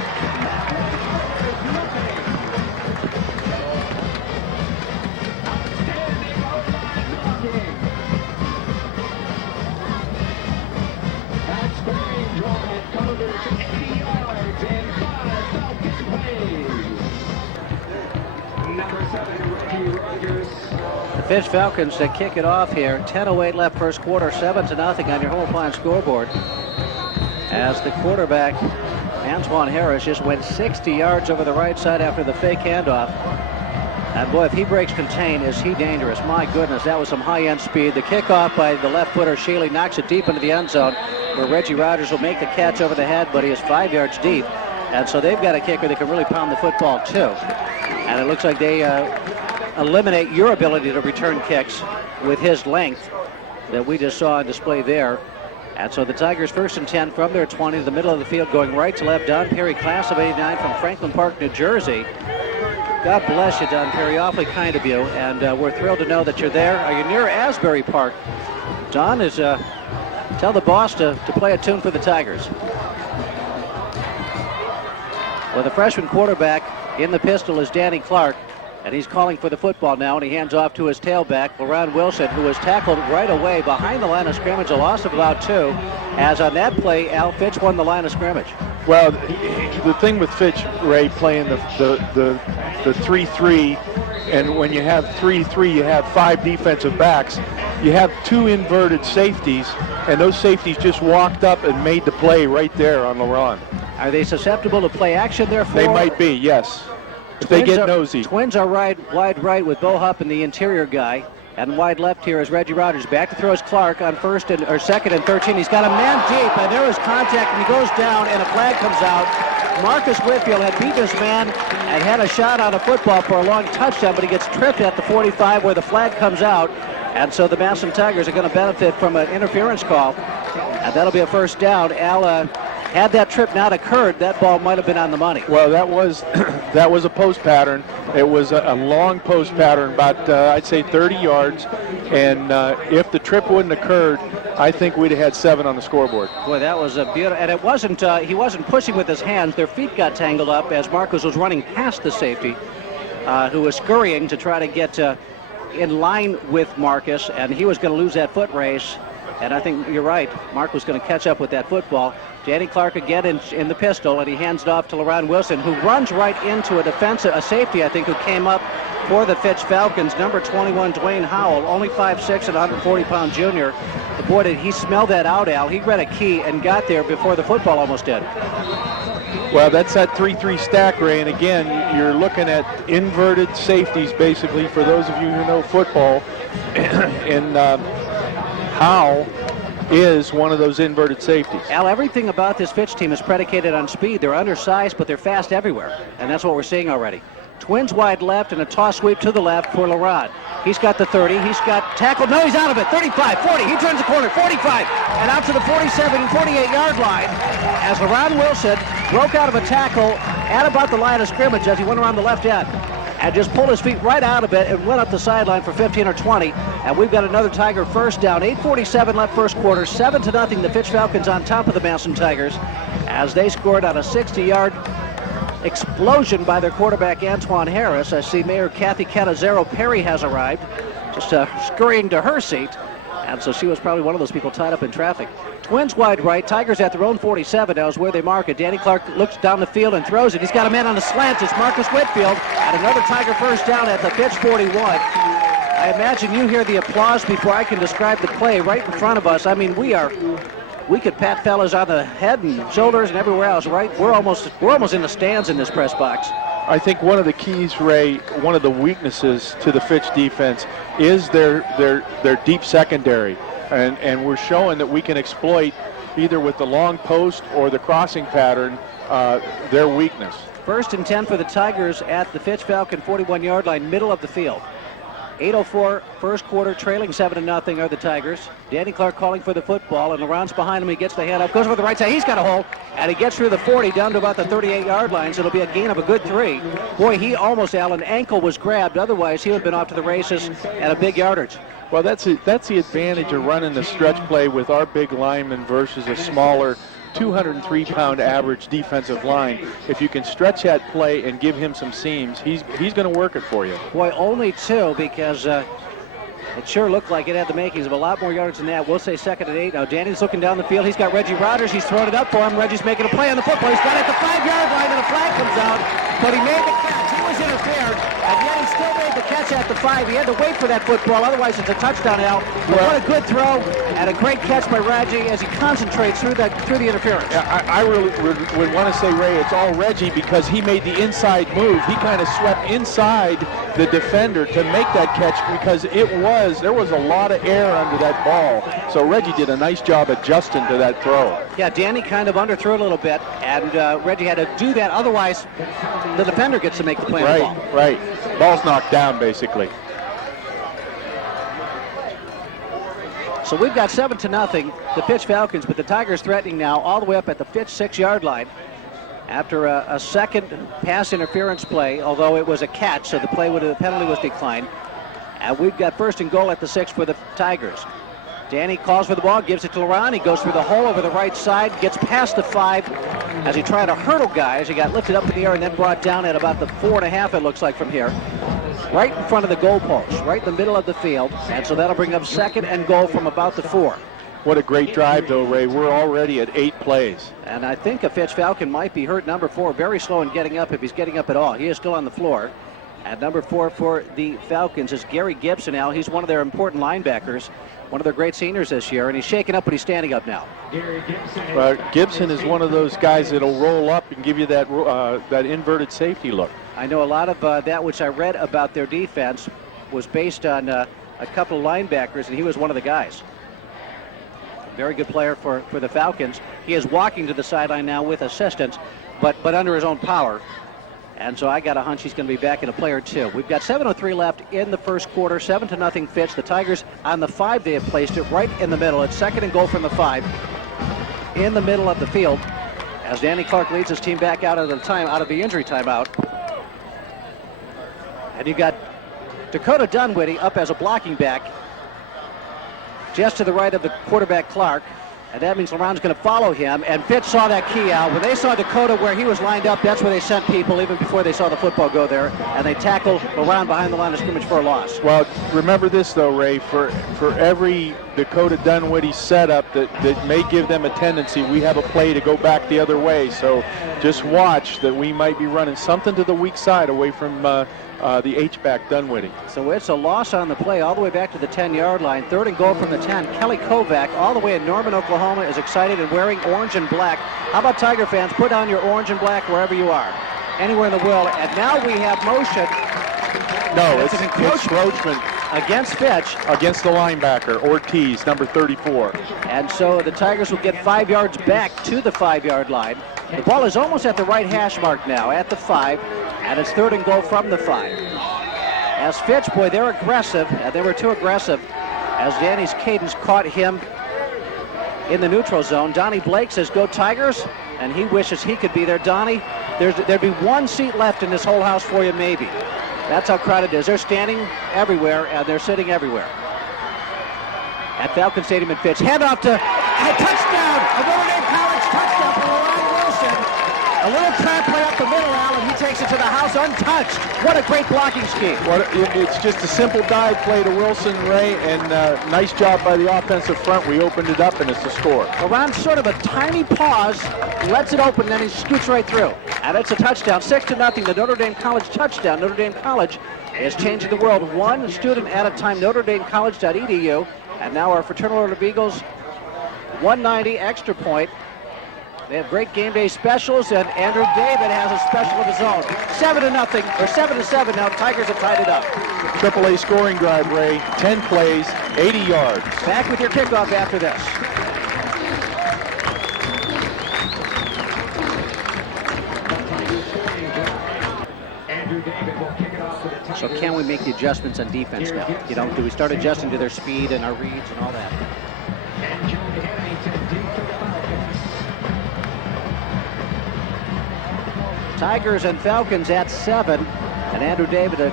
The Fitch Falcons to kick it off here. 10:08 left first quarter, 7-0 on your home appliance scoreboard. As the quarterback, Antoine Harris, just went 60 yards over the right side after the fake handoff. And boy, if he breaks contain, is he dangerous. My goodness, that was some high-end speed. The kickoff by the left footer, Shealy, knocks it deep into the end zone, where Reggie Rogers will make the catch over the head, but he is 5 yards deep. And so they've got a kicker that can really pound the football too. And it looks like they eliminate your ability to return kicks with his length that we just saw on display there. And so the Tigers 1st and 10 from their 20, the middle of the field, going right to left. Don Perry, class of '89 from Franklin Park, New Jersey. God bless you, Don Perry. Awfully kind of you. And we're thrilled to know that you're there. Are you near Asbury Park? Don is, tell the boss to play a tune for the Tigers. Well, the freshman quarterback in the pistol is Danny Clark, and he's calling for the football now, and he hands off to his tailback, LaRon Wilson, who was tackled right away behind the line of scrimmage, a loss of about 2. As on that play, Al, Fitch won the line of scrimmage. Well, the thing with Fitch, Ray, playing the 3-3, and when you have 3-3, you have 5 defensive backs. You have 2 inverted safeties, and those safeties just walked up and made the play right there on LaRon. Are they susceptible to play action, therefore? They might be, yes. If they get nosy. Twins are wide right with Bo Hupp and the interior guy. And wide left here is Reggie Rogers. Back to throw is Clark on 2nd and 13. He's got a man deep, and there is contact, and he goes down, and a flag comes out. Marcus Whitfield had beat this man and had a shot on a football for a long touchdown, but he gets tripped at the 45 where the flag comes out. And so the Massillon Tigers are going to benefit from an interference call, and that'll be a first down. Al, had that trip not occurred, that ball might have been on the money. Well, that was a post pattern. It was a long post pattern, about I'd say 30 yards. And if the trip wouldn't occurred, I think we'd have had 7 on the scoreboard. Boy, that was a beautiful. And it wasn't. He wasn't pushing with his hands. Their feet got tangled up as Marcus was running past the safety, who was scurrying to try to get in line with Marcus, and he was going to lose that foot race. And I think you're right. Mark was going to catch up with that football. Danny Clark again in the pistol, and he hands it off to LaRon Wilson, who runs right into a safety, I think, who came up for the Fitch Falcons. Number 21, Dwayne Howell, only 5'6" and 140-pound junior. But boy, did he smell that out, Al. He read a key and got there before the football almost did. Well, that's that 3-3 stack, Ray, and again, you're looking at inverted safeties, basically, for those of you who know football. And Howell is one of those inverted safeties. Al, everything about this Fitch team is predicated on speed. They're undersized, but they're fast everywhere, and that's what we're seeing already. Twins wide left and a toss sweep to the left for LaRon. He's got the 30. He's got tackled. No, he's out of it. 35, 40. He turns the corner. 45, and out to the 47, 48-yard line as LaRon Wilson broke out of a tackle at about the line of scrimmage as he went around the left end and just pulled his feet right out of it and went up the sideline for 15 or 20. And we've got another Tiger first down. 8:47 left first quarter. 7-0. The Fitch Falcons on top of the Massillon Tigers as they scored on a 60-yard explosion by their quarterback Antoine Harris. I see Mayor Kathy Canizero Perry has arrived, just scurrying to her seat, and so she was probably one of those people tied up in traffic. Twins wide right, Tigers at their own 47 now is where they mark it. Danny Clark looks down the field and throws it. He's got a man on the slant. It's Marcus Whitfield, and another Tiger first down at the Fitch 41. I imagine you hear the applause before I can describe the play right in front of us. I mean, we could pat fellas on the head and shoulders and everywhere else, right? We're almost in the stands in this press box. I think one of the keys, Ray, one of the weaknesses to the Fitch defense is their deep secondary. And we're showing that we can exploit, either with the long post or the crossing pattern, their weakness. 1st and 10 for the Tigers at the Fitch Falcon 41-yard line, middle of the field. 8:04 first quarter, trailing 7-0 are the Tigers. Danny Clark calling for the football, and LaRon's behind him. He gets the hand up, goes over the right side. He's got a hole, and he gets through the 40 down to about the 38-yard line, so it'll be a gain of a good 3. Boy, he almost, Alan, ankle was grabbed. Otherwise, he would have been off to the races at a big yardage. Well, that's the advantage of running the stretch play with our big lineman versus a smaller 203-pound average defensive line. If you can stretch that play and give him some seams, he's going to work it for you. Boy, only 2 because it sure looked like it had the makings of a lot more yards than that. We'll say 2nd and 8. Now Danny's looking down the field. He's got Reggie Rogers. He's throwing it up for him. Reggie's making a play on the football. He's got it at the 5-yard line, and a flag comes out. But he made the catch. He was interfered, and yet he still made the catch at the 5. He had to wait for that football. Otherwise, it's a touchdown, Al. But what a good throw and a great catch by Reggie as he concentrates through the interference. Yeah, I really would want to say, Ray, it's all Reggie because he made the inside move. He kind of swept inside the defender to make that catch because there was a lot of air under that ball. So Reggie did a nice job adjusting to that throw. Yeah, Danny kind of underthrew it a little bit, and Reggie had to do that. Otherwise, the defender gets to make the play on the ball. Right. Ball's knocked down, basically. So we've got 7-0, the Fitch Falcons, but the Tigers threatening now all the way up at the Fitch 6-yard line after a second pass interference play, although it was a catch, so the penalty was declined. And we've got 1st and goal at the 6 for the Tigers. Danny calls for the ball, gives it to LaRon. He goes through the hole over the right side, gets past the 5 as he tried to hurdle guys. He got lifted up in the air and then brought down at about the 4.5, it looks like, from here. Right in front of the goal post, right in the middle of the field. And so that'll bring up 2nd and goal from about the 4. What a great drive, though, Ray. We're already at 8 plays. And I think a Fitch Falcon might be hurt. Number 4, very slow in getting up, if he's getting up at all. He is still on the floor. At number 4 for the Falcons is Gary Gibson now. He's one of their important linebackers, one of their great seniors this year, and he's shaking up, but he's standing up now. Gibson is one of those guys that'll roll up and give you that inverted safety look. I know a lot of that which I read about their defense was based on a couple of linebackers, and he was one of the guys. Very good player for the Falcons. He is walking to the sideline now with assistance, but under his own power. And so I got a hunch he's going to be back in a play or 2. We've got 7:03 left in the first quarter. 7-0 Fitch. The Tigers on the 5. They have placed it right in the middle. It's 2nd and goal from the 5 in the middle of the field as Danny Clark leads his team back out of the injury timeout. And you've got Dakota Dunwitty up as a blocking back just to the right of the quarterback Clark. And that means LaRon's going to follow him. And Fitch saw that key out. When they saw Dakota where he was lined up, that's where they sent people, even before they saw the football go there. And they tackled LaRon behind the line of scrimmage for a loss. Well, remember this, though, Ray. For every Dakota Dunwoody setup that may give them a tendency, we have a play to go back the other way. So just watch that we might be running something to the weak side away from the H-back Dunwoody. So it's a loss on the play all the way back to the 10-yard line. 3rd and goal from the 10. Kelly Kovac, all the way in Norman, Oklahoma, is excited and wearing orange and black. How about Tiger fans? Put on your orange and black wherever you are, anywhere in the world. And now we have motion. No, It's it's an encroachment against Fitch. against the linebacker, Ortiz, number 34. And so the Tigers will get 5 yards back to the 5-yard line. The ball is almost at the right hash mark now, at the 5, and it's 3rd and goal from the 5. As Fitch, boy, they're aggressive, and they were too aggressive as Danny's cadence caught him in the neutral zone. Donnie Blake says, go Tigers, and he wishes he could be there. Donnie, there'd be one seat left in this whole house for you, maybe. That's how crowded it is. They're standing everywhere, and they're sitting everywhere. At Falcon Stadium in Fitch. Handoff to a touchdown! A Notre Dame College touchdown for Ron Wilson. A little trap play up the middle, Al, and he takes it to the house untouched. What a great blocking scheme. Well, it's just a simple dive play to Wilson, Ray, and nice job by the offensive front. We opened it up, and it's a score. Around sort of a tiny pause, lets it open, then he scoots right through. And it's a touchdown, 6-0, the Notre Dame College touchdown. Notre Dame College is changing the world one student at a time. NotreDameCollege.edu. And now our Fraternal Order of Eagles, 190 extra point. They have great game day specials, and Andrew David has a special of his own. 7-0, or 7-7 now. Tigers have tied it up. AAA scoring drive, Ray. 10 plays, 80 yards. Back with your kickoff after this. So can we make the adjustments on defense now? You know, do we start adjusting to their speed and our reads and all that? Tigers and Falcons at 7, and Andrew David to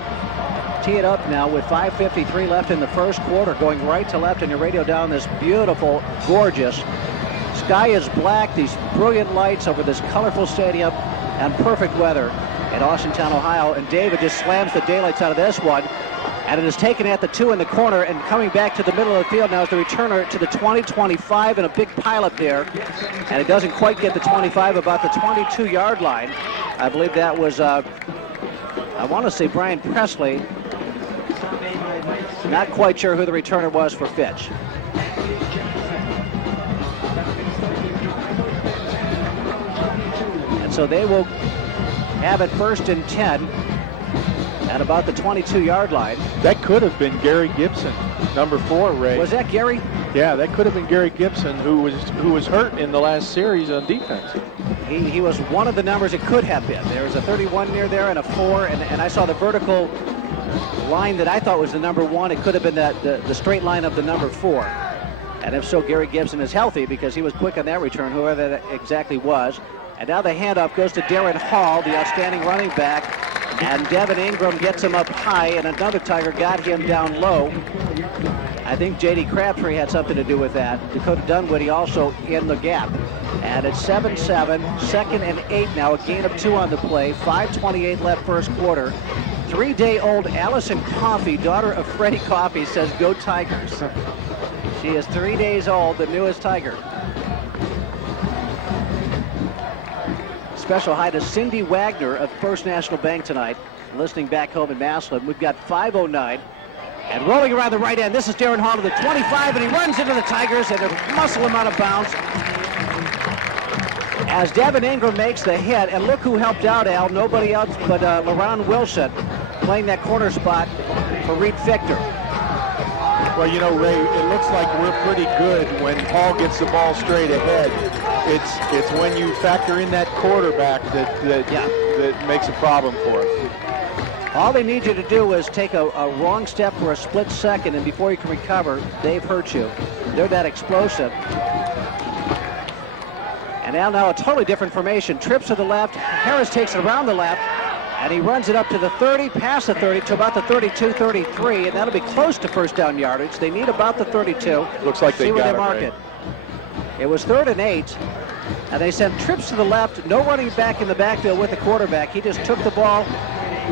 tee it up now with 5:53 left in the first quarter, going right to left on your radio down this beautiful, gorgeous. Sky is black, these brilliant lights over this colorful stadium, and perfect weather in Austintown, Ohio, and David just slams the daylights out of this one, and it is taken at the 2 in the corner, and coming back to the middle of the field now is the returner to the 20-25, and a big pileup there, and it doesn't quite get the 25, about the 22-yard line. I believe that was, I want to say Brian Presley. Not quite sure who the returner was for Fitch. And so they will have it 1st and 10 at about the 22-yard line. That could have been Gary Gibson, number 4, Ray. Was that Gary? Yeah, that could have been Gary Gibson, who was hurt in the last series on defense. He was one of the numbers it could have been. There was a 31 near there and a 4, and I saw the vertical line that I thought was the number 1. It could have been the straight line of the number 4. And if so, Gary Gibson is healthy because he was quick on that return, whoever that exactly was. And now the handoff goes to Darren Hall, the outstanding running back. And Devin Ingram gets him up high, and another Tiger got him down low. I think J.D. Crabtree had something to do with that. Dakota Dunwoody also in the gap. And it's 7-7, 2nd and 8 now, a gain of 2 on the play. 5:28 left first quarter. 3-day-old Allison Coffey, daughter of Freddie Coffey, says, go Tigers. She is 3 days old, the newest Tiger. Special hi to Cindy Wagner of First National Bank tonight, listening back home in Massillon. We've got 5:09, and rolling around the right end, this is Darren Hall to the 25, and he runs into the Tigers, and they muscle him out of bounds. As Devin Ingram makes the hit, and look who helped out, Al, nobody else but LaRon Wilson, playing that corner spot for Reed Fichter. Well, you know, Ray, it looks like we're pretty good when Hall gets the ball straight ahead. It's when you factor in that quarterback that makes a problem for us. All they need you to do is take a wrong step for a split second, and before you can recover, they've hurt you. They're that explosive. And now a totally different formation. Trips to the left. Harris takes it around the left. And he runs it up to the 30, past the 30, to about the 32, 33, and that'll be close to first down yardage. They need about the 32. Looks like they see where got they mark it. it. It was 3rd and 8, and they sent trips to the left, no running back in the backfield with the quarterback. He just took the ball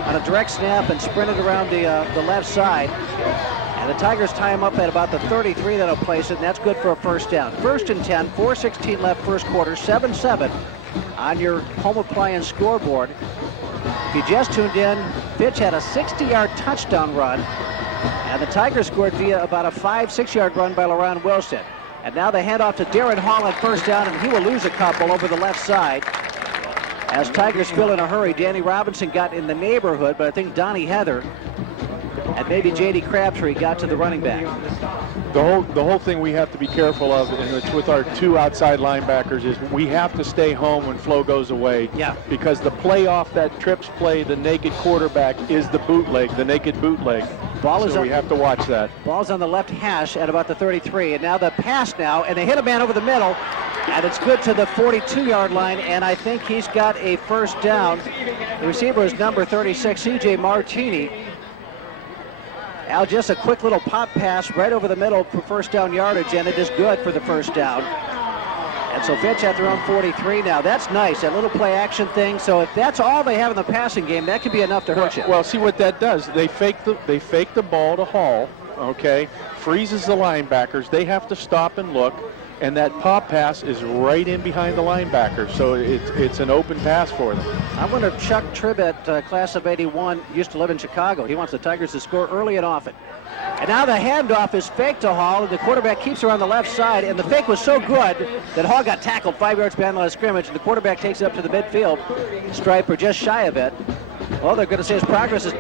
on a direct snap and sprinted around the left side. And the Tigers tie him up at about the 33. That'll place it, and that's good for a first down. 1st and 10, 4:16 left first quarter, 7-7 on your home appliance scoreboard. If you just tuned in, Fitch had a 60-yard touchdown run, and the Tigers scored via about a 5-6-yard run by LaRon Wilson. And now they hand off to Darren Hall at first down, and he will lose a couple over the left side. As Tigers fill in a hurry, Danny Robinson got in the neighborhood, but I think Donnie Heather and maybe J.D. Crabtree got to the running back. The whole thing we have to be careful of, and it's with our 2 outside linebackers, is we have to stay home when Flo goes away. Yeah. Because the play off that trips play, the naked quarterback, is the bootleg, the naked bootleg. So we have to watch that. Ball's on the left hash at about the 33, and now the pass now, and they hit a man over the middle, and it's good to the 42-yard line, and I think he's got a first down. The receiver is number 36, C.J. Martini. Al, just a quick little pop pass right over the middle for first down yardage, and it is good for the first down. And so Fitch at their own 43 now. That's nice, that little play action thing. So if that's all they have in the passing game, that could be enough to hurt you. Well, see what that does. They fake the ball to Hall, okay? Freezes the linebackers. They have to stop and look. And that pop pass is right in behind the linebacker, so it's an open pass for them. I wonder if Chuck Tribbett, class of 81, used to live in Chicago. He wants the Tigers to score early and often. And now the handoff is fake to Hall, and the quarterback keeps her on the left side, and the fake was so good that Hall got tackled 5 yards behind the line of scrimmage, and the quarterback takes it up to the midfield stripe, or just shy of it. Well, they're going to say his progress is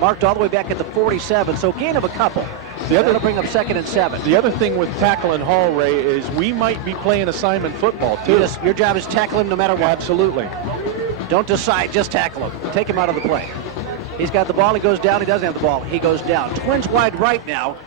marked all the way back at the 47, so gain of a couple. That'll bring up 2nd and 7. The other thing with tackling Hall, Ray, is we might be playing assignment football, too. Your job is tackle him no matter what. Absolutely. Don't decide, just tackle him. Take him out of the play. He's got the ball, he goes down, he doesn't have the ball, he goes down. Twins wide right now.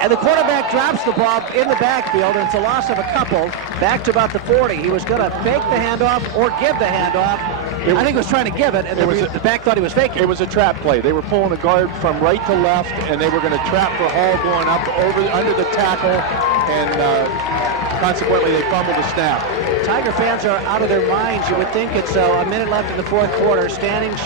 And the quarterback drops the ball in the backfield, and it's a loss of a couple back to about the 40. He was going to fake the handoff or give the handoff. I think he was trying to give it, and the back thought he was faking. It was a trap play. They were pulling a guard from right to left, and they were going to trap for Hall going up under the tackle, and consequently they fumbled the snap. Tiger fans are out of their minds. You would think it's a minute left in the fourth quarter. Standing,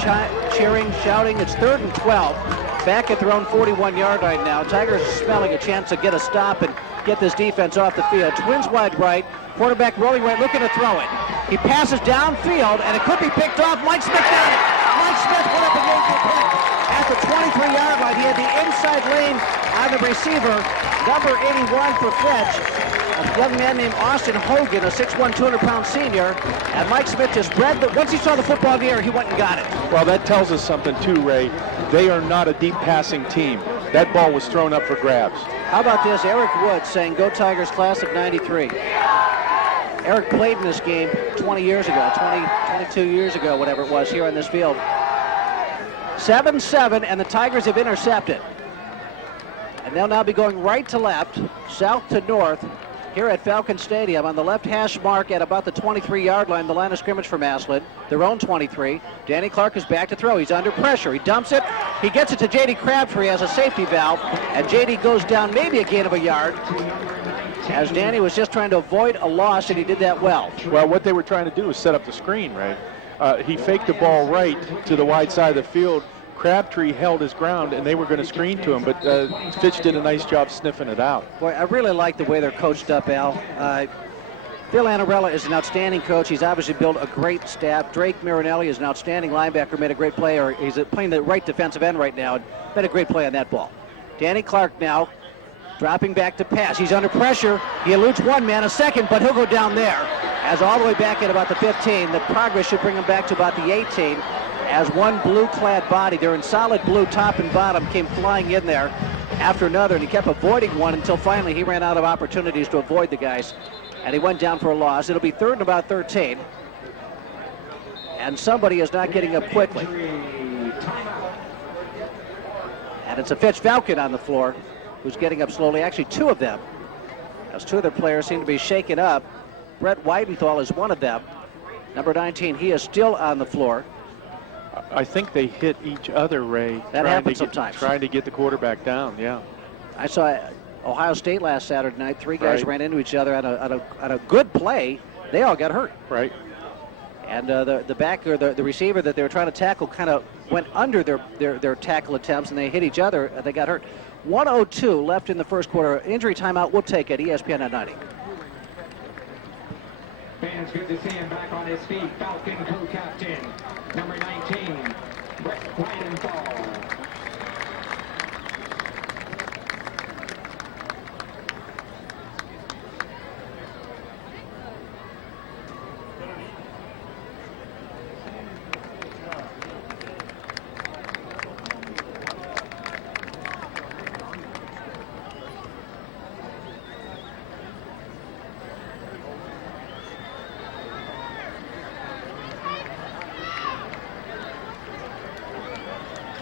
cheering, shouting. It's 3rd and 12. Back at their own 41-yard line now. Tigers are smelling a chance to get a stop and get this defense off the field. Twins wide right. Quarterback rolling right, looking to throw it. He passes downfield, and it could be picked off. Mike Smith got it. Mike Smith put up a game for pick at the 23-yard line. He had the inside lane on the receiver, number 81 for Fitch. A young man named Austin Hogan, a 6'1", 200-pound senior. And Mike Smith just read once he saw the football in the air, he went and got it. Well, that tells us something too, Ray. They are not a deep passing team. That ball was thrown up for grabs. How about this? Eric Woods saying, "Go Tigers, class of 93. Eric played in this game 20 years ago, 22 years ago, whatever it was, here on this field. 7-7, and the Tigers have intercepted. And they'll now be going right to left, south to north, here at Falcon Stadium on the left hash mark at about the 23-yard line, the line of scrimmage for Massillon, their own 23. Danny Clark is back to throw. He's under pressure. He dumps it. He gets it to J.D. Crabtree as a safety valve, and J.D. goes down maybe a gain of a yard, as Danny was just trying to avoid a loss, and he did that well. Well, what they were trying to do was set up the screen, Ray. He faked the ball right to the wide side of the field. Crabtree held his ground, and they were going to screen to him, but Fitch did a nice job sniffing it out. Boy, I really like the way they're coached up, Al. Phil Annarella is an outstanding coach. He's obviously built a great staff. Drake Marinelli is an outstanding linebacker, made a great play, or he's playing the right defensive end right now, and made a great play on that ball. Danny Clark now dropping back to pass. He's under pressure. He eludes one man, a second, but he'll go down there. As all the way back at about the 15, the progress should bring him back to about the 18. As one blue-clad body, they're in solid blue top and bottom, came flying in there after another, and he kept avoiding one until finally he ran out of opportunities to avoid the guys, and he went down for a loss. It'll be 3rd and about 13, and somebody is not getting up quickly. And it's a Fitch Falcon on the floor who's getting up slowly. Actually, 2 of them, as 2 of their players seem to be shaken up. Brett Weidenthal is one of them. Number 19, he is still on the floor. I think they hit each other, Ray. That happens sometimes. Trying to get the quarterback down, yeah. I saw Ohio State last Saturday night. Three guys Right. ran into each other on a good play. They all got hurt. Right. And the back or the receiver that they were trying to tackle kind of went under their tackle attempts, and they hit each other. They got hurt. 1:02 left in the first quarter. Injury timeout. We'll take it. ESPN at 90. Fans, good to see him back on his feet. Falcon co-captain, number 19, Brett Weidenthal.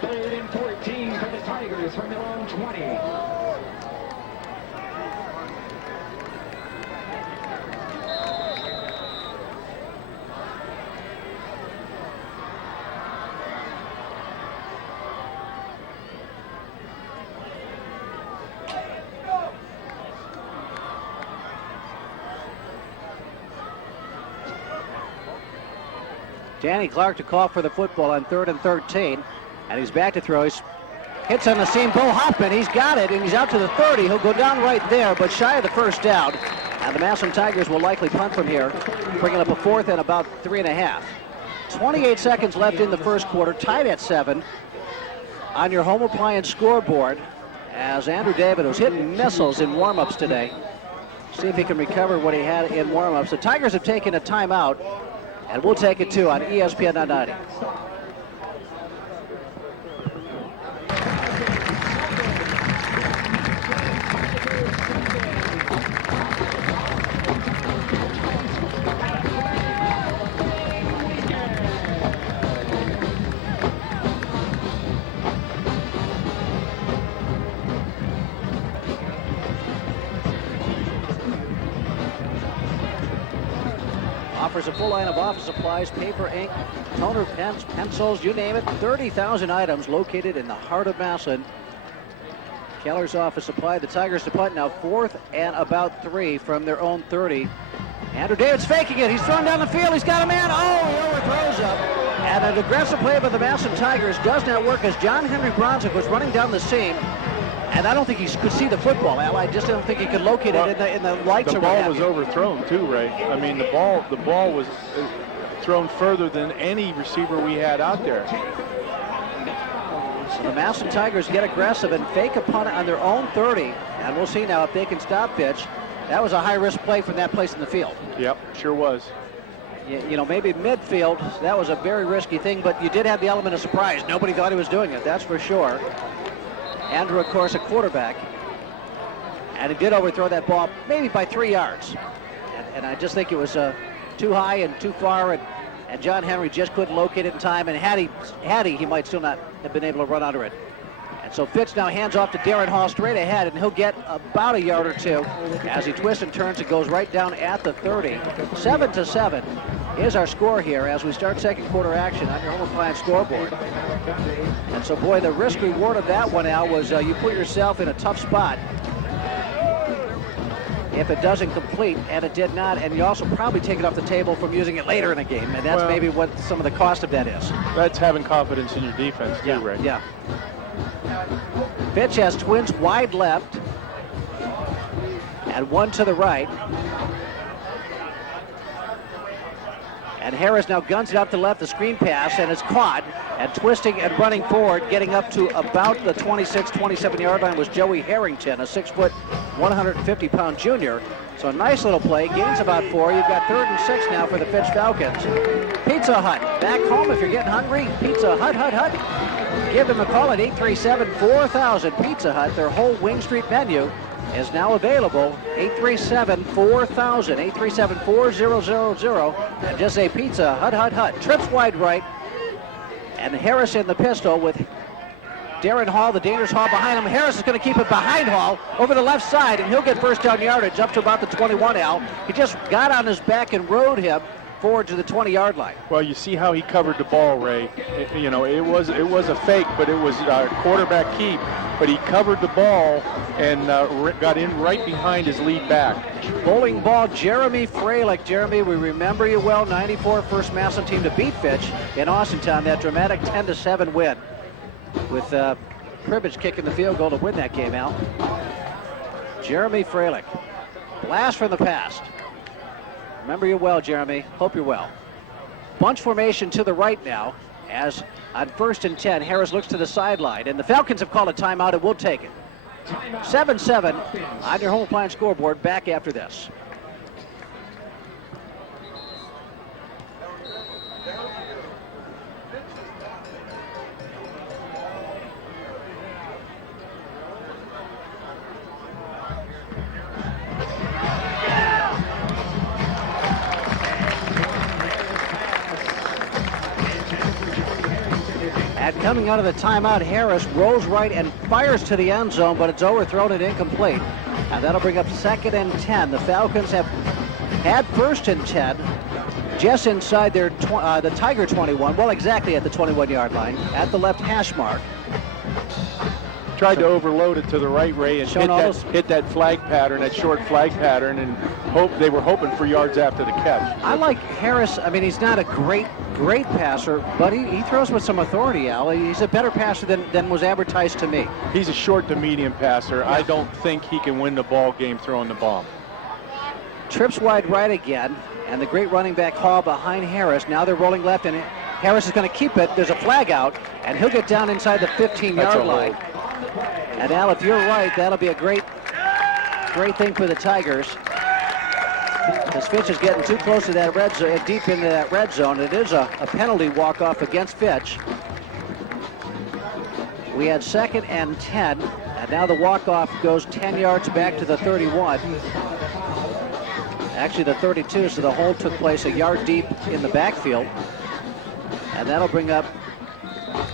Third and 14 for the Tigers from their own 20. Danny Clark to call for the football on 3rd and 13. And he's back to throw. He hits on the seam. Bo Hoffman, he's got it, and he's out to the 30. He'll go down right there, but shy of the first down. And the Massillon Tigers will likely punt from here, bringing up a 4th and about 3.5. 28 seconds left in the first quarter, tied at 7. On your home appliance scoreboard, as Andrew David was hitting missiles in warm-ups today. See if he can recover what he had in warm-ups. The Tigers have taken a timeout, and we'll take it too on ESPN 90. Offers a full line of office supplies, paper, ink, toner, pens, pencils, you name it. 30,000 items located in the heart of Massillon. Keller's Office Supply. The Tigers to punt now, 4th and about 3 from their own 30. Andrew David's faking it. He's thrown down the field. He's got a man. Oh, he overthrows up. And an aggressive play by the Massillon Tigers does not work as John Henry Bronzik was running down the seam. And I don't think he could see the football, Al. I just don't think he could locate it in the lights. The ball was overthrown too, Ray. I mean, the ball was thrown further than any receiver we had out there. So the Massillon Tigers get aggressive and fake a punt on their own 30. And we'll see now if they can stop Fitch. That was a high-risk play from that place in the field. Yep, sure was. You know, maybe midfield, that was a very risky thing, but you did have the element of surprise. Nobody thought he was doing it, that's for sure. Andrew, of course, a quarterback. And he did overthrow that ball maybe by 3 yards. And I just think it was too high and too far, and John Henry just couldn't locate it in time. And had he might still not have been able to run under it. And so Fitch now hands off to Darren Hall straight ahead, and he'll get about a yard or two as he twists and turns and goes right down at the 30. 7-7 is our score here as we start second quarter action on your home appliance scoreboard. And so, boy, the risk reward of that one, Al, was you put yourself in a tough spot if it doesn't complete, and it did not, and you also probably take it off the table from using it later in the game, and that's maybe what some of the cost of that is. That's having confidence in your defense too, Ray. Yeah. Fitch has twins wide left and one to the right. And Harris now guns it up to left, the screen pass, and it's caught. And twisting and running forward, getting up to about the 26, 27-yard line was Joey Harrington, a 6-foot, 150-pound junior. So a nice little play, gains about 4. You've got 3rd and 6 now for the Fitch Falcons. Pizza Hut, back home if you're getting hungry. Pizza Hut, Give them a call at 837-4000. Pizza Hut, their whole Wing Street menu is now available. 837-4000, 837-4000, and just say Pizza Hut. Trips wide right, and Harris in the pistol with Darren Hall, the dangerous Hall behind him. Harris is going to keep it behind Hall over the left side, and he'll get first down yardage up to about the 21, Al. He just got on his back and rode him forward to the 20-yard line. Well, you see how he covered the ball, Ray. You know, it was a fake, but it was a quarterback keep. But he covered the ball and got in right behind his lead back. Bowling ball, Jeremy Freilich. Jeremy, we remember you well. 94 first Massillon team to beat Fitch in Austintown. That dramatic 10-7 win with Pribbage kicking the field goal to win that game out. Jeremy Freilich. Blast from the past. Remember you well, Jeremy. Hope you're well. Bunch formation to the right now as on 1st and 10, Harris looks to the sideline, and the Falcons have called a timeout, and we'll take it. 7-7 on your home appliance scoreboard. Back after this. And coming out of the timeout, Harris rolls right and fires to the end zone, but it's overthrown and incomplete. And that'll bring up 2nd and 10. The Falcons have had 1st and 10 just inside their the Tiger 21, well, exactly at the 21-yard line, at the left hash mark. Tried to overload it to the right, Ray, and hit that flag pattern, that short flag pattern, and they were hoping for yards after the catch. I like Harris. I mean, he's not a great passer, but he throws with some authority, Al. He's a better passer than was advertised to me. He's a short to medium passer. Yeah. I don't think he can win the ball game throwing the ball. Trips wide right again, and the great running back Hall behind Harris. Now they're rolling left, and Harris is going to keep it. There's a flag out, and he'll get down inside the 15-yard line. And Al, if you're right, that'll be a great thing for the Tigers. Because Fitch is getting too close to that red zone, deep into that red zone. It is a penalty walk-off against Fitch. We had 2nd and 10, and now the walk-off goes 10 yards back to the 31. Actually, the 32, so the hold took place a yard deep in the backfield. And that'll bring up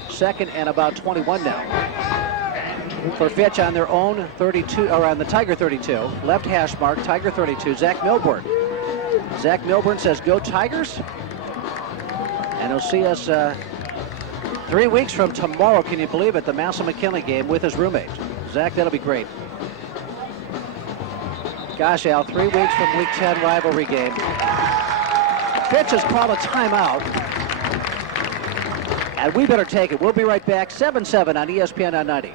2nd and about 21 now. For Fitch on their own 32, or on the Tiger 32, left hash mark, Tiger 32, Zach Milburn. Zach Milburn says, "Go Tigers." And he'll see us 3 weeks from tomorrow, can you believe it, the Massillon-McKinley game with his roommate. Zach, that'll be great. Gosh, Al, 3 weeks from Week 10 rivalry game. Fitch has called a timeout. And we better take it. We'll be right back. 7-7 on ESPN 990.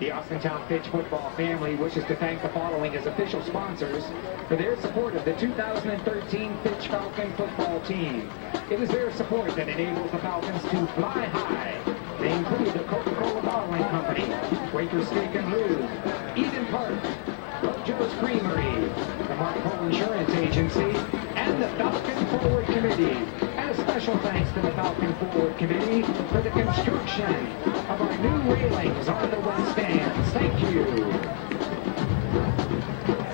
The Austintown Fitch football family wishes to thank the following as official sponsors for their support of the 2013 Fitch Falcon football team. It is their support that enables the Falcons to fly high. They include the Coca-Cola Bottling Company, Quaker Steak and Lube, Eden Park, Joe's Creamery, the Mark Hole Insurance Agency, and the Falcon Forward Committee. And a special thanks to the Falcon Forward Committee for the construction of our new railings on the west stands. Thank you.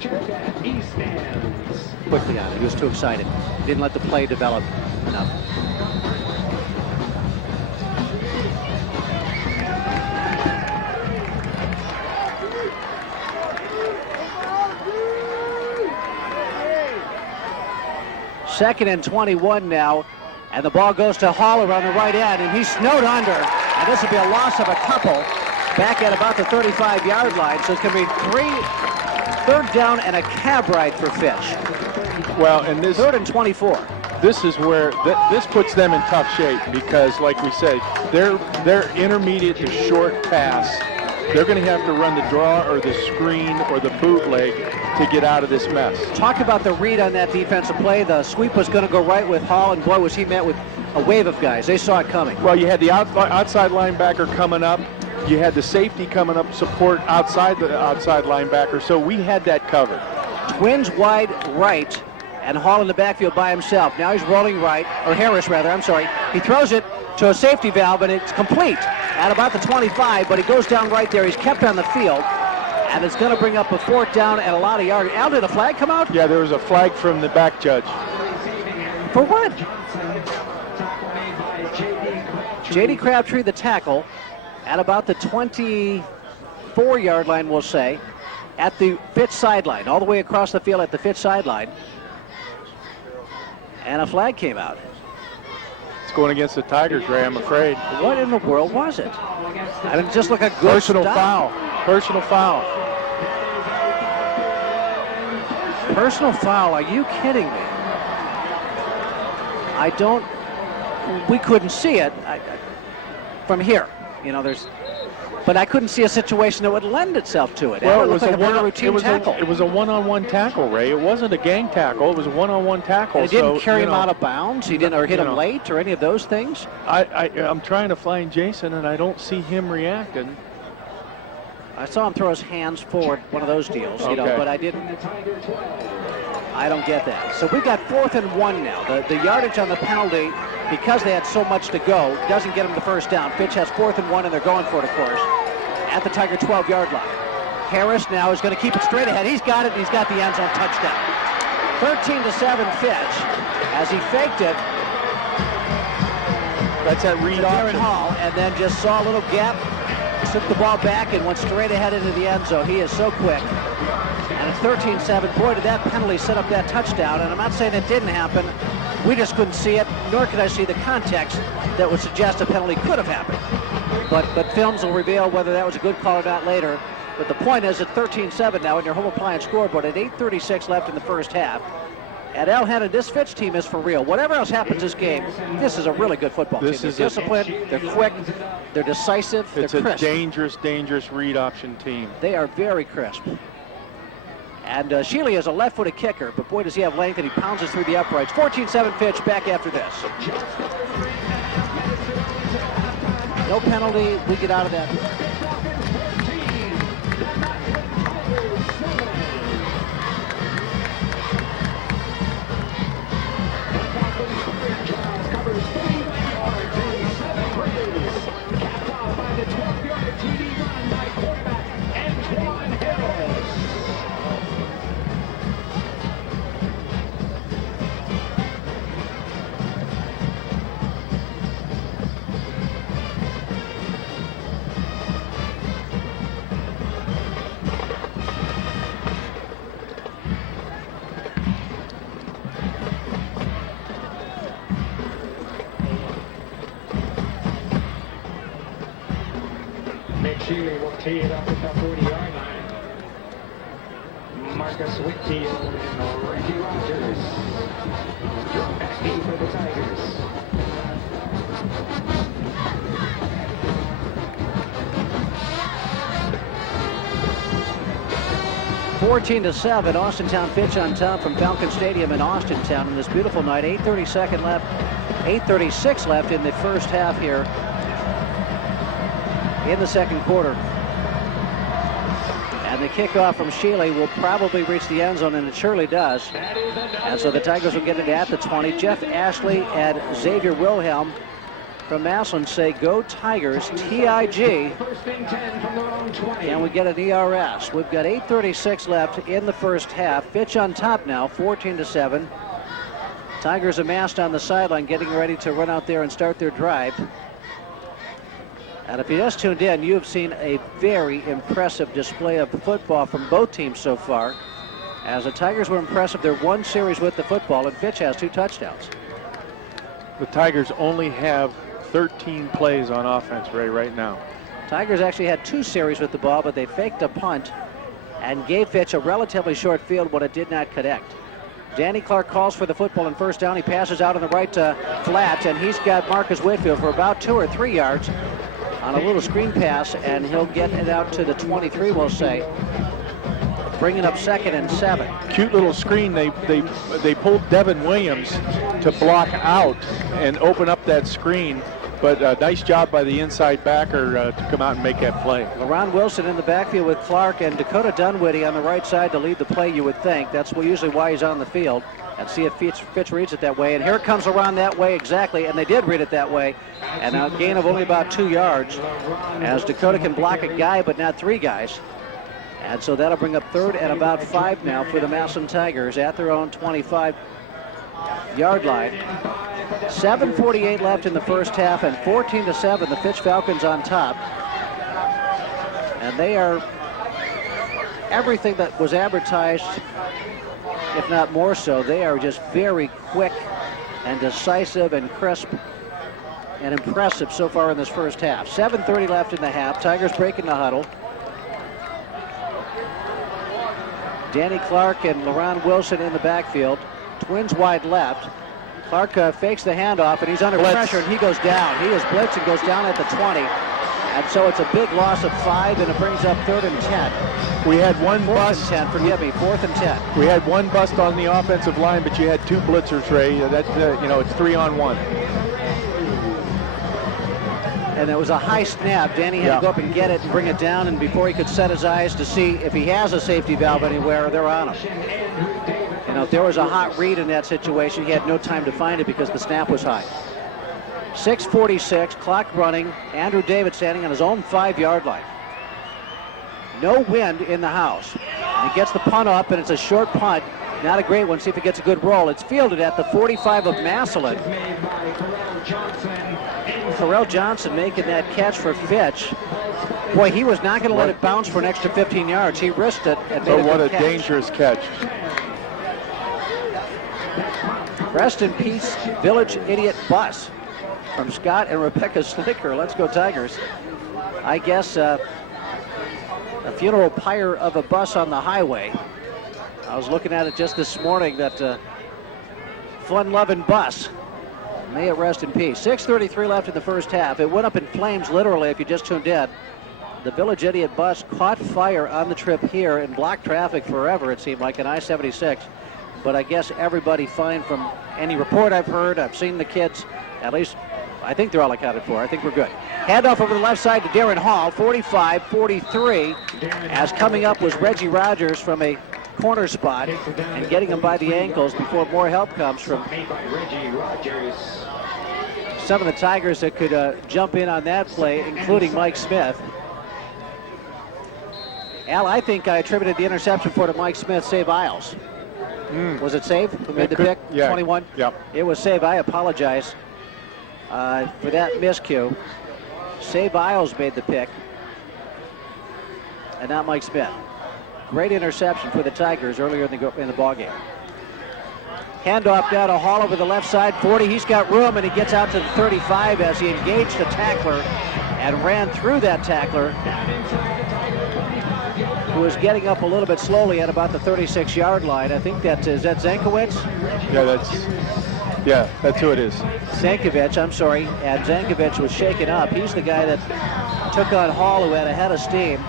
Check that east stands. Quickly on it. He was too excited. Didn't let the play develop enough. Second and 21 now, and the ball goes to Hall around the right end, and he's snowed under, and this will be a loss of a couple back at about the 35-yard line, so it's going to be 3rd down and a cab ride for Fitch. Well, and this 3rd and 24. This is where this puts them in tough shape because, like we said, their intermediate to short pass, they're going to have to run the draw or the screen or the bootleg to get out of this mess. Talk about the read on that defensive play. The sweep was going to go right with Hall, and boy, was he met with a wave of guys. They saw it coming. Well, you had the outside linebacker coming up. You had the safety coming up, support outside the outside linebacker, so we had that covered. Twins wide right, and Hall in the backfield by himself. Now he's rolling right, or Harris rather, I'm sorry. He throws it to a safety valve, and it's complete at about the 25, but he goes down right there. He's kept on the field, and it's going to bring up a 4th down and a lot of yards. Al, did a flag come out? Yeah, there was a flag from the back judge. For what? J.D. Crabtree, the tackle, at about the 24-yard line, we'll say. at the Fitch sideline, all the way across the field at the Fitch sideline. And a flag came out. It's going against the Tigers, Ray, I'm afraid. What in the world was it? I mean, just look a good Personal stop. foul. Personal foul. Personal foul, are you kidding me? We couldn't see it from here. You know, but I couldn't see a situation that would lend itself to it. Well, it was like a routine tackle. It was a one-on-one tackle, Ray. It wasn't a gang tackle. It was a one-on-one tackle. And he didn't carry him out of bounds. He didn't, or hit him late, or any of those things. I'm trying to find Jason, and I don't see him reacting. I saw him throw his hands forward, one of those deals, you know, but I don't get that. So we've got 4th and 1 now. The yardage on the penalty, because they had so much to go, doesn't get them the first down. Fitch has 4th and 1, and they're going for it, of course, at the Tiger 12-yard line. Harris now is going to keep it straight ahead. He's got it, and he's got the end zone touchdown. 13-7 Fitch, as he faked it. That's that read option. Darren Hall, and then just saw a little gap, took the ball back, and went straight ahead into the end zone. He is so quick. And it's 13-7. Boy, did that penalty set up that touchdown. And I'm not saying it didn't happen. We just couldn't see it, nor could I see the context that would suggest a penalty could have happened. But films will reveal whether that was a good call or not later. But the point is, it's 13-7 now in your home appliance scoreboard at 8:36 left in the first half. And Al Hannon, this Fitch team is for real. Whatever else happens this game, this is a really good football team. They're disciplined, they're quick, they're decisive, they're crisp. It's a dangerous, dangerous read option team. They are very crisp. And Shealy is a left-footed kicker, but boy, does he have length, and he pounds us through the uprights. 14-7 Fitch, back after this. No penalty, we get out of that. Shealy will tee it up at the 40-yard line. Marcus Whitfield and Reggie Rogers. Back in for the Tigers. (14-7), Austintown Fitch on top from Falcon Stadium in Austintown on this beautiful night. 8:36 left in the first half here in the second quarter. And the kickoff from Shealy will probably reach the end zone, and it surely does. And so the Tigers will get it at the 20. Jeff Ashley and Xavier Wilhelm from Massillon say, "Go Tigers, TIG." And we get an ERS. We've got 8:36 left in the first half. Fitch on top now, 14-7. Tigers amassed on the sideline, getting ready to run out there and start their drive. And if you just tuned in, you have seen a very impressive display of football from both teams so far. As the Tigers were impressive, they're one series with the football, and Fitch has 2 touchdowns. The Tigers only have 13 plays on offense, Ray, right now. Tigers actually had 2 series with the ball, but they faked a punt and gave Fitch a relatively short field when it did not connect. Danny Clark calls for the football in first down. He passes out on the right flat, and he's got Marcus Whitfield for about 2 or 3 yards on a little screen pass, and he'll get it out to the 23, we'll say, bringing up 2nd and 7. Cute little screen. They pulled Devin Williams to block out and open up that screen, but nice job by the inside backer to come out and make that play. LaRon Wilson in the backfield with Clark, and Dakota Dunwitty on the right side to lead the play, you would think. That's usually why he's on the field. And see if Fitch reads it that way. And here comes LaRon that way exactly, and they did read it that way. And a gain of only about 2 yards, as Dakota can block a guy but not 3 guys. And so that'll bring up 3rd and about 5 now for the Massillon Tigers at their own 25-yard line. 7:48 left in the first half, and 14-7, the Fitch Falcons on top. And they are everything that was advertised, if not more so. They are just very quick and decisive and crisp and impressive so far in this first half. 7:30 left in the half. Tigers breaking the huddle. Danny Clark and LaRon Wilson in the backfield. Twins wide left. Clark fakes the handoff, and he's under pressure, and he goes down. He is blitzed and goes down at the 20. And so it's a big loss of 5, and it brings up 3rd and 10. We had one Fourth bust. and 10, forgive me, 4th and 10. We had one bust on the offensive line, but you had 2 blitzers, Ray. That it's 3-on-1. And it was a high snap. Danny had to go up and get it and bring it down, and before he could set his eyes to see if he has a safety valve anywhere, they're on him. You know, if there was a hot read in that situation, he had no time to find it because the snap was high. 6:46, clock running. Andrew David standing on his own 5-yard line. No wind in the house. And he gets the punt up, and it's a short punt. Not a great one. See if it gets a good roll. It's fielded at the 45 of Massillon. Pharrell Johnson making that catch for Fitch. Boy, he was not going to let it bounce for an extra 15 yards. He risked it and made what a catch. dangerous catch. Rest in peace, Village Idiot Bus from Scott and Rebecca Slicker. Let's go Tigers. I guess a funeral pyre of a bus on the highway. I was looking at it just this morning, that fun-loving bus. May it rest in peace. 6:33 left in the first half. It went up in flames, literally, if you just tuned in. The Village Idiot bus caught fire on the trip here and blocked traffic forever, it seemed like, in I-76. But I guess everybody fine from any report I've heard. I've seen the kids. At least, I think they're all accounted for. I think we're good. Handoff over the left side to Darren Hall, 45-43. As coming up was Reggie Rogers from a corner spot and getting him by the ankles before more help comes from some of the Tigers that could jump in on that play, including Mike Smith. Al, I think I attributed the interception to Mike Smith, Save Isles. Was it Save who made the pick? Yeah. 21? Yeah. It was Save. I apologize for that miscue. Save Isles made the pick, and not Mike Smith. Great interception for the Tigers earlier in the ballgame. Handoff down to Hall over the left side, 40. He's got room, and he gets out to the 35 as he engaged the tackler and ran through that tackler, who was getting up a little bit slowly at about the 36-yard line. I think is that Zankiewicz? Yeah, that's who it is. Zankiewicz, I'm sorry. And Zankiewicz was shaken up. He's the guy that took on Hall, who had a head of steam.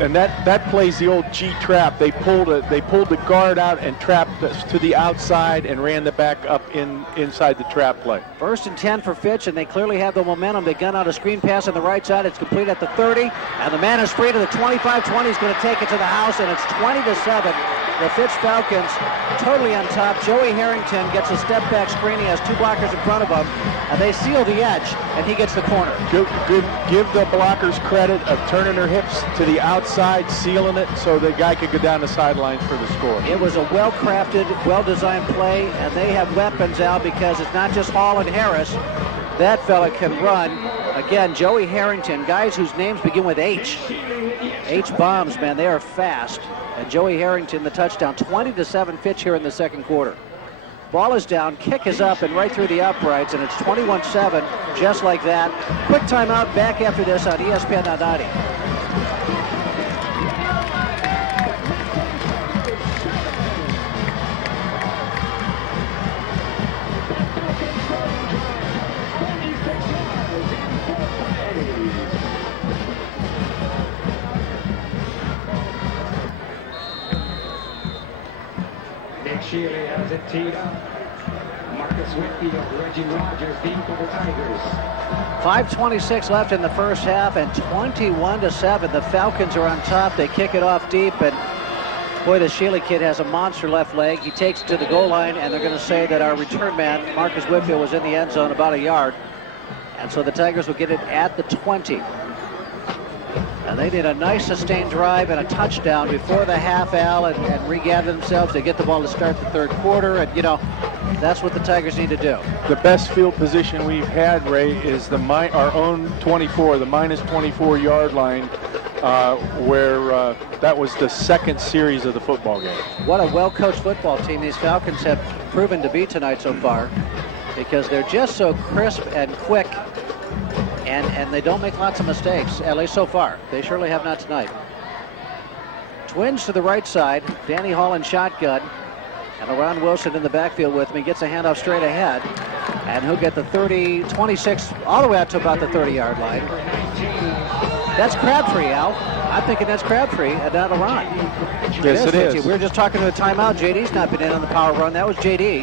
And that plays the old G trap. They pulled the guard out and trapped to the outside and ran the back up inside the trap play. 1st and 10 for Fitch, and they clearly have the momentum. They gun out a screen pass on the right side. It's complete at the 30, and the man is free to the 25-20. He's going to take it to the house, and it's 20-7. The Fitch Falcons totally on top. Joey Harrington gets a step-back screen. He has 2 blockers in front of him, and they seal the edge, and he gets the corner. Give the blockers credit of turning their hips to the outside, sealing it so the guy could go down the sidelines for the score. It was a well-crafted, well-designed play, and they have weapons, Al, because it's not just Hall and Harris. That fella can run. Again, Joey Harrington, guys whose names begin with H. H-bombs, man, they are fast. And Joey Harrington, the touchdown. 20-7 Fitch here in the second quarter. Ball is down, kick is up and right through the uprights, and it's 21-7, just like that. Quick timeout, back after this on ESPN 90. Shealy has it teed up. Marcus Whitfield, Reggie Rogers deep for the Tigers. 5:26 left in the first half, and 21-7. The Falcons are on top. They kick it off deep, and boy, the Shealy kid has a monster left leg. He takes it to the goal line, and they're going to say that our return man, Marcus Whitfield, was in the end zone about a yard. And so the Tigers will get it at the 20. And they did a nice sustained drive and a touchdown before the half, Al, and regather themselves. They get the ball to start the third quarter, and, you know, that's what the Tigers need to do. The best field position we've had, Ray, is our own 24, the minus 24-yard line, where that was the second series of the football game. What a well-coached football team these Falcons have proven to be tonight so far, because they're just so crisp and quick, and they don't make lots of mistakes, at least so far. They surely have not tonight. Twins to the right side, Danny Hall in shotgun, and Ron Wilson in the backfield with me. Gets a handoff straight ahead, and he'll get the 30, 26, all the way out to about the 30-yard line. That's Crabtree, Al. I'm thinking that's Crabtree and not Ron. Yes, it is. We were just talking to a timeout. JD's not been in on the power run. That was JD,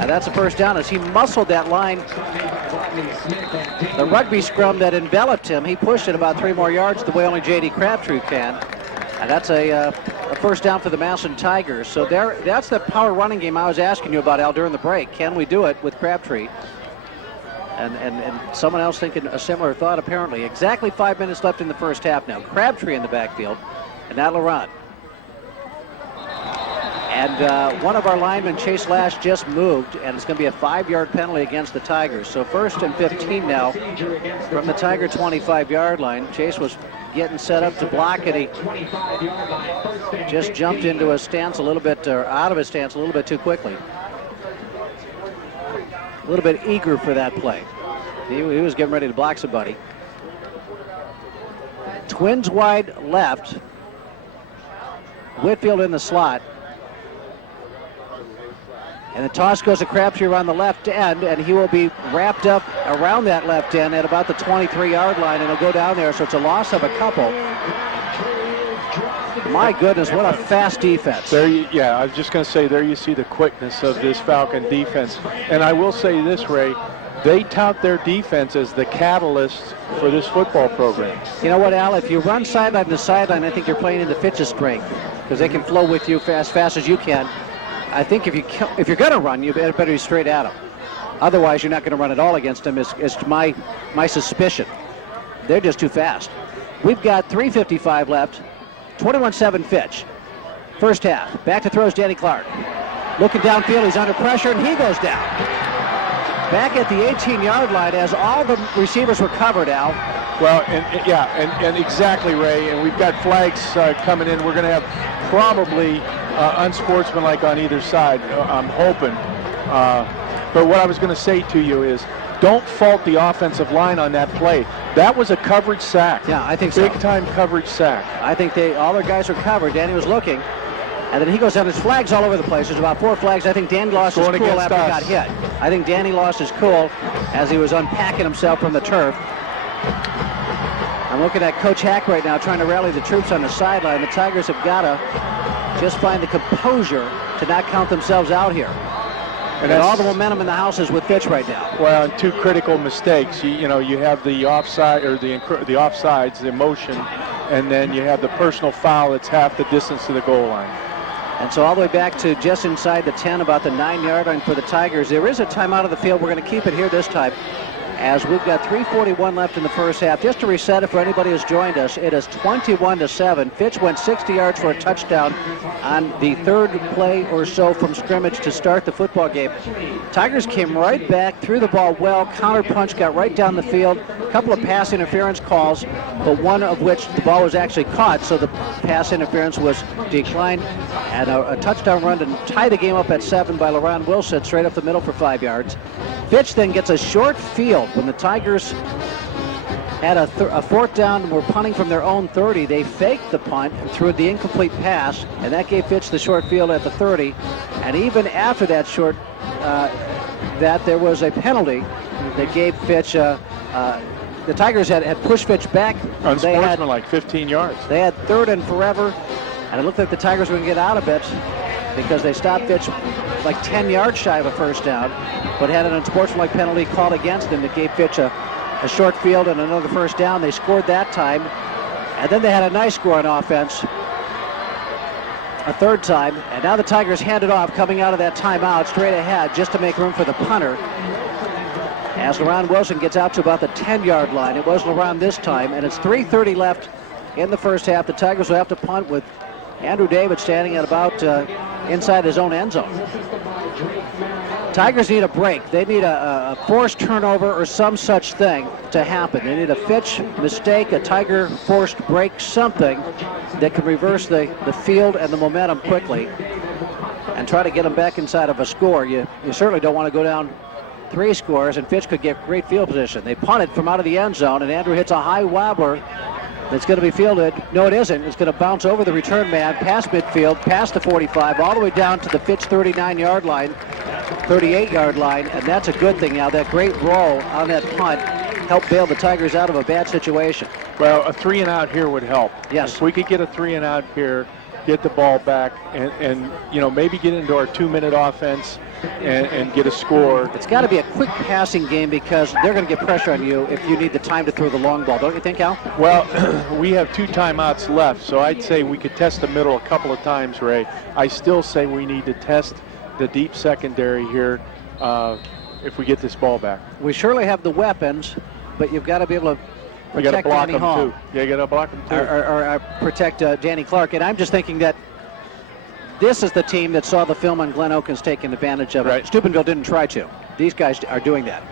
and that's a first down as he muscled that line. The rugby scrum that enveloped him, he pushed it about 3 more yards the way only JD Crabtree can. And that's a first down for the Massillon Tigers. So that's the power running game I was asking you about, Al, during the break. Can we do it with Crabtree? And someone else thinking a similar thought, apparently. Exactly 5 minutes left in the first half now. Crabtree in the backfield, and now Laurent. And one of our linemen, Chase Lash, just moved, and it's going to be a 5-yard penalty against the Tigers. So 1st and 15 now from the Tiger 25-yard line. Chase was getting set up to block it. He just jumped into his stance a little bit, or out of his stance a little bit too quickly. A little bit eager for that play. He was getting ready to block somebody. Twins wide left. Whitfield in the slot. And the toss goes to Crabtree around the left end, and he will be wrapped up around that left end at about the 23-yard line, and he'll go down there, so it's a loss of a couple. My goodness, what a fast defense. Yeah, I was just going to say, there you see the quickness of this Falcon defense. And I will say this, Ray, they tout their defense as the catalyst for this football program. You know what, Al, if you run sideline to sideline, I think you're playing into Fitch's strength, because they can flow with you as fast as you can. I think if you're going to run, you better be straight at them. Otherwise, you're not going to run at all against them, is my suspicion. They're just too fast. We've got 3:55 left. 21-7 Fitch. First half. Back to throws Danny Clark. Looking downfield, he's under pressure, and he goes down. Back at the 18-yard line as all the receivers were covered, Al. Well, and exactly, Ray. And we've got flags coming in. We're going to have probably unsportsmanlike on either side, I'm hoping. But what I was going to say to you is, don't fault the offensive line on that play. That was a coverage sack. Yeah, I think so. Big-time coverage sack. I think all their guys were covered. Danny was looking, and then he goes down. There's flags all over the place. There's about 4 flags. I think Danny lost his cool after he got hit. I think Danny lost his cool as he was unpacking himself from the turf. I'm looking at Coach Hack right now trying to rally the troops on the sideline. The Tigers have got to just find the composure to not count themselves out here. And all the momentum in the house is with Fitch right now. Well, and 2 critical mistakes. You have the offside, or the offsides, the motion, and then you have the personal foul that's half the distance to the goal line. And so all the way back to just inside the 10, about the 9-yard line for the Tigers. There is a timeout of the field. We're going to keep it here this time, as we've got 3:41 left in the first half. Just to reset it for anybody who's joined us, it is 21-7. Fitch went 60 yards for a touchdown on the 3rd play or so from scrimmage to start the football game. Tigers came right back, threw the ball well, counterpunch, got right down the field. A couple of pass interference calls, but one of which the ball was actually caught, so the pass interference was declined. And a touchdown run to tie the game up at 7 by Laurent Wilson, straight up the middle for 5 yards. Fitch then gets a short field. When the Tigers had a 4th down and were punting from their own 30, they faked the punt and threw the incomplete pass, and that gave Fitch the short field at the 30. And even after that there was a penalty that gave Fitch, the Tigers had pushed Fitch back. Unsportsmanlike, 15 yards. They had 3rd and forever, and it looked like the Tigers were going to get out of it because they stopped Fitch like 10 yards shy of a first down, but had an unsportsmanlike penalty called against them that gave Fitch a short field and another first down. They scored that time, and then they had a nice score on offense a 3rd time, and now the Tigers hand it off coming out of that timeout straight ahead just to make room for the punter as Laurent Wilson gets out to about the 10-yard line. It was Laurent this time, and it's 3:30 left in the first half. The Tigers will have to punt with Andrew David standing at about inside his own end zone. Tigers need a break. They need a forced turnover or some such thing to happen. They need a Fitch mistake, a Tiger forced break, something that can reverse the field and the momentum quickly and try to get them back inside of a score. You certainly don't want to go down 3 scores, and Fitch could get great field position. They punt it from out of the end zone, and Andrew hits a high wobbler that's going to be fielded. No, it isn't. It's going to bounce over the return man, past midfield, past the 45, all the way down to the Fitch 39-yard line, 38-yard line, and that's a good thing now. That great roll on that punt helped bail the Tigers out of a bad situation. Well, a 3-and-out here would help. Yes. If we could get a 3-and-out here, get the ball back, and maybe get into our 2-minute offense and get a score. It's got to be a quick passing game because they're going to get pressure on you if you need the time to throw the long ball. Don't you think, Al? Well, we have 2 timeouts left, so I'd say we could test the middle a couple of times, Ray. I still say we need to test the deep secondary here if we get this ball back. We surely have the weapons, but you've got to be able to We got to protect block Danny them Hall. too. Yeah, you got to block them too. Or protect Danny Clark. And I'm just thinking that this is the team that saw the film on Glen Oakins taking advantage of it. Right. Steubenville didn't try to. These guys are doing that.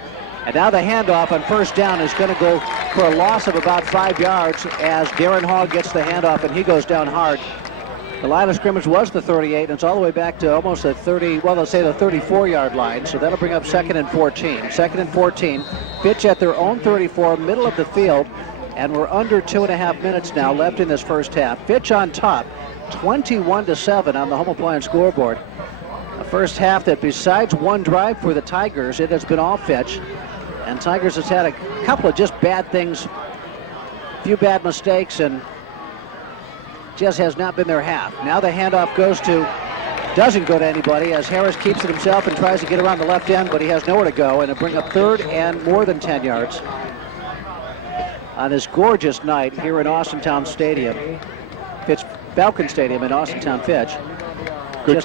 And now the handoff on first down is going to go for a loss of about 5 yards as Darren Hall gets the handoff and he goes down hard. The line of scrimmage was the 38, and it's all the way back to almost the 30, well, let's say the 34-yard line, so that'll bring up 2nd and 14. 2nd and 14, Fitch at their own 34, middle of the field, and we're under 2.5 minutes now left in this first half. Fitch on top, 21-7 on the home appliance scoreboard. A first half that besides one drive for the Tigers, it has been all Fitch, and Tigers has had a couple of just bad things, a few bad mistakes, and just has not been their half. Now the handoff doesn't go to anybody as Harris keeps it himself and tries to get around the left end, but he has nowhere to go, and it'll bring up 3rd and more than 10 yards on this gorgeous night here in Austintown Stadium, Falcon Stadium in Austintown, Fitch. Good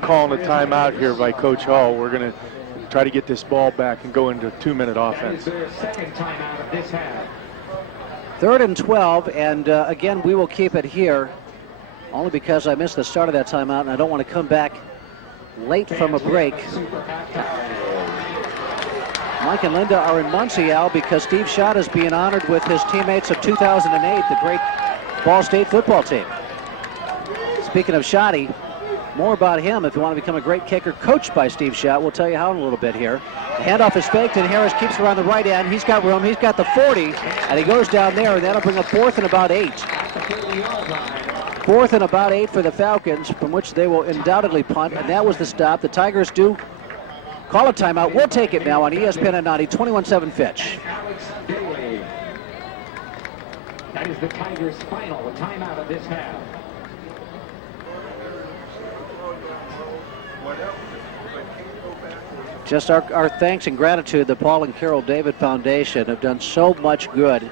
call on the timeout here by Coach Hall. We're going to try to get this ball back and go into a 2-minute offense. 3rd and 12, and again, we will keep it here only because I missed the start of that timeout, and I don't want to come back late from a break. Mike and Linda are in Muncie, Al, because Steve Schott is being honored with his teammates of 2008, the great Ball State football team. Speaking of Schotty, more about him if you want to become a great kicker coached by Steve Schott. We'll tell you how in a little bit here. The handoff is faked, and Harris keeps it around the right end. He's got room. He's got the 40, and he goes down there, and that'll bring up 4th and about 8. 4th and about 8 for the Falcons, from which they will undoubtedly punt, and that was the stop. The Tigers do call a timeout. We'll take it now on ESPN at 90, 21-7 Fitch. That is the Tigers' final timeout of this half. Just our thanks and gratitude. The Paul and Carol David Foundation have done so much good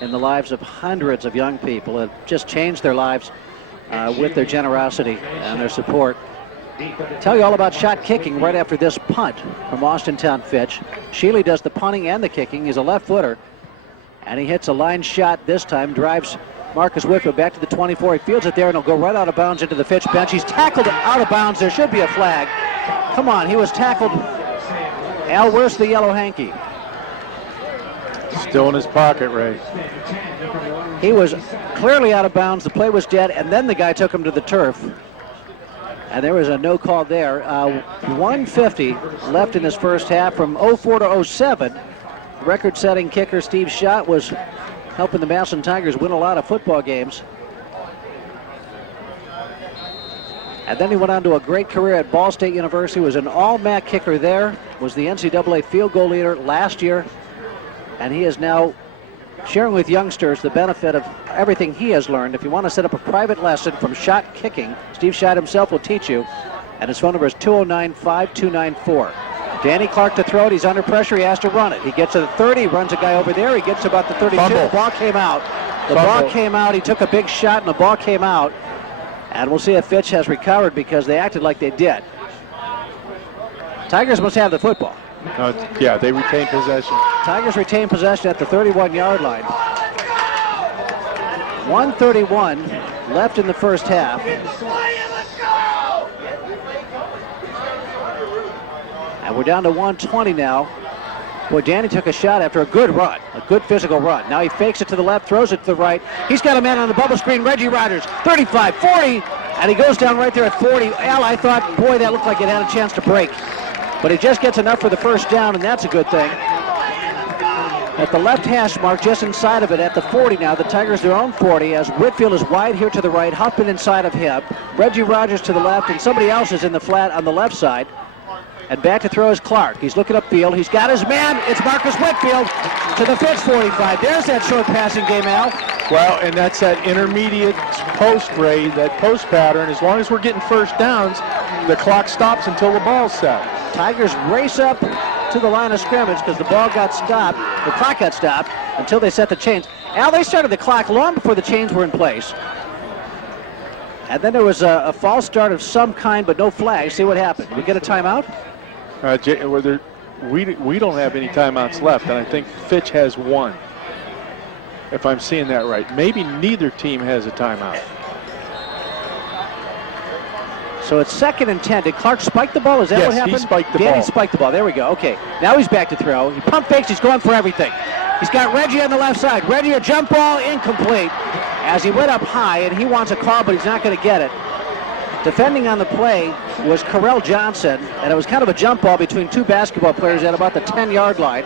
in the lives of hundreds of young people and just changed their lives with their generosity and their support. Tell you all about shot kicking right after this punt from Austintown Fitch. Shealy does the punting and the kicking. He's a left footer, and he hits a line shot this time, drives Marcus Whitfield back to the 24. He fields it there, and he'll go right out of bounds into the Fitch bench. He's tackled out of bounds. There should be a flag. Come on, he was tackled. Al, where's the yellow hanky? Still in his pocket, Ray. He was clearly out of bounds. The play was dead, and then the guy took him to the turf. And there was a no call there. 150 left in this first half from 04 to 07. Record-setting kicker Steve Schott was helping the Massillon Tigers win a lot of football games. And then he went on to a great career at Ball State University, was an all-MAC kicker there, was the NCAA field goal leader last year, and he is now sharing with youngsters the benefit of everything he has learned. If you want to set up a private lesson from shot kicking, Steve Schott himself will teach you, and his phone number is 209-5294. Danny Clark to throw it. He's under pressure. He has to run it. He gets to the 30, runs a guy over there. He gets to about the 32. Fumble. The ball came out. Ball came out. He took a big shot, and the ball came out. And we'll see if Fitch has recovered because they acted like they did. Tigers must have the football. Yeah, they retain possession. Tigers retain possession at the 31-yard line. 1:31 left in the first half. And we're down to 120 now. Boy, Danny took a shot after a good run, a good physical run. Now he fakes it to the left, throws it to the right. He's got a man on the bubble screen, Reggie Rogers, 35, 40, and he goes down right there at 40. Al, I thought, boy, that looked like it had a chance to break. But he just gets enough for the first down, and that's a good thing. At the left hash mark, just inside of it, at the 40 now, the Tigers their own 40, as Whitfield is wide here to the right, Huffman inside of him, Reggie Rogers to the left, and somebody else is in the flat on the left side. And back to throw is Clark. He's looking upfield. He's got his man. It's Marcus Whitfield to the Fitch 45. There's that short passing game, Al. Well, and that's that intermediate post, Ray, that post pattern. As long as we're getting first downs, the clock stops until the ball's set. Tigers race up to the line of scrimmage because the ball got stopped, the clock got stopped until they set the chains. Al, they started the clock long before the chains were in place. And then there was a false start of some kind, but no flag. See what happened. Did we get a timeout? We don't have any timeouts left, and I think Fitch has one, if I'm seeing that right. Maybe neither team has a timeout. So it's 2nd and 10. Did Clark spike the ball? Is that what happened? Yes, he spiked the Danny ball. spiked the ball. There we go. Okay. Now he's back to throw. He pump fakes. He's going for everything. He's got Reggie on the left side. Reggie, a jump ball, incomplete. As he went up high, and he wants a call, but he's not going to get it. Defending on the play was Carell Johnson, and it was kind of a jump ball between two basketball players at about the 10-yard line.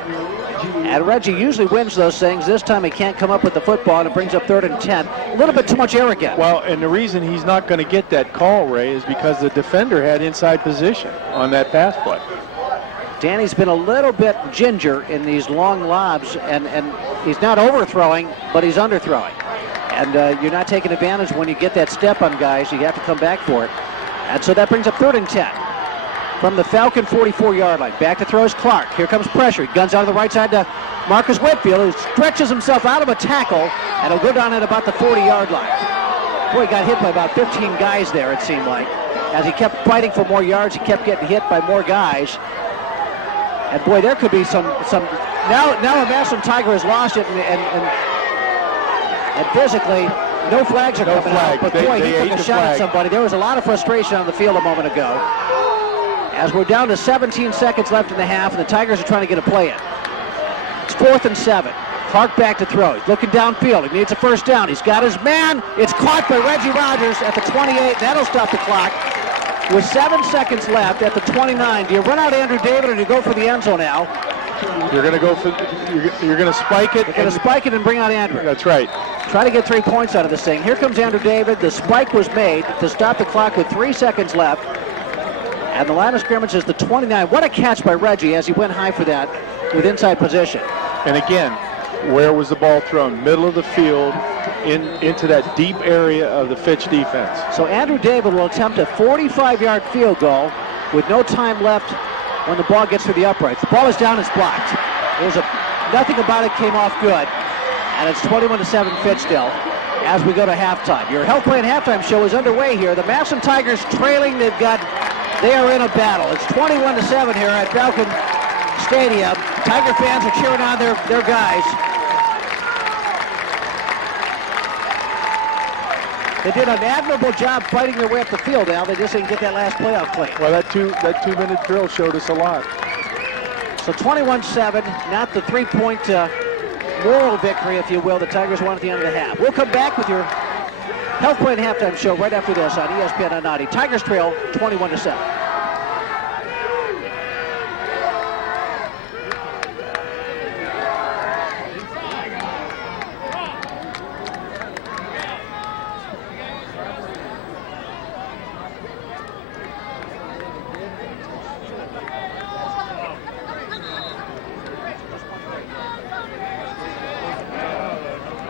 And Reggie usually wins those things. This time he can't come up with the football, and it brings up 3rd and 10. A little bit too much air again. Well, and the reason he's not going to get that call, Ray, is because the defender had inside position on that pass play. Danny's been a little bit ginger in these long lobs, and he's not overthrowing, but he's underthrowing. And you're not taking advantage when you get that step on guys. You have to come back for it. And so that brings up 3rd and 10. From the Falcon 44-yard line. Back to throws Clark. Here comes pressure. He guns out of the right side to Marcus Whitfield, who stretches himself out of a tackle, and he'll go down at about the 40-yard line. Boy, he got hit by about 15 guys there, it seemed like. As he kept fighting for more yards, he kept getting hit by more guys. And boy, there could be some. Now a Massillon Tiger has lost it, and physically, no flags are coming out. But boy, he took a shot at somebody. There was a lot of frustration on the field a moment ago. As we're down to 17 seconds left in the half, and the Tigers are trying to get a play in. It's 4th and 7. Clark back to throw. He's looking downfield. He needs a first down. He's got his man. It's caught by Reggie Rogers at the 28. That'll stop the clock. With 7 seconds left at the 29. Do you run out Andrew David, or do you go for the end zone now? You're going to go for. You're going to spike it. You're going to spike it and bring out Andrew. That's right. Try to get 3 points out of this thing. Here comes Andrew David. The spike was made to stop the clock with 3 seconds left. And the line of scrimmage is the 29. What a catch by Reggie as he went high for that with inside position. And again, where was the ball thrown? Middle of the field, into that deep area of the Fitch defense. So Andrew David will attempt a 45-yard field goal with no time left when the ball gets to the uprights. The ball is down, it's blocked. Nothing about it came off good. And it's 21-7 Fitch still as we go to halftime. Your Health Plan halftime show is underway here. The Massillon Tigers trailing. They are in a battle. It's 21-7 here at Falcon Stadium. Tiger fans are cheering on their guys. They did an admirable job fighting their way up the field, Al. They just didn't get that last playoff play. Well, that two-minute drill showed us a lot. So 21-7, not the 3-point moral victory, if you will, the Tigers won at the end of the half. We'll come back with your Health Plan halftime show right after this on ESPN 990. Tigers trail 21-7.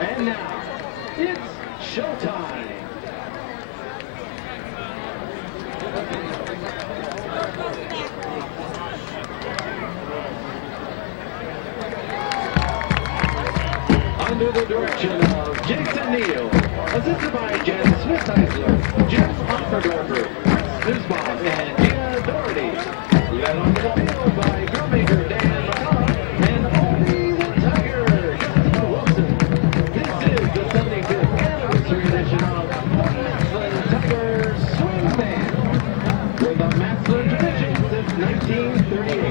And now, it's showtime. Under the direction of Jason Neal, assisted by Jen Smith-Eisler, Jim Offerdorfer, Chris Newsbaum, and Gina Doherty. Led onto the field by filmmaker Dan McCullough and only the Tiger, Jessica Wilson. This is the 75th anniversary edition of Massillon Tiger Swing Band, with a Massillon tradition since 1938.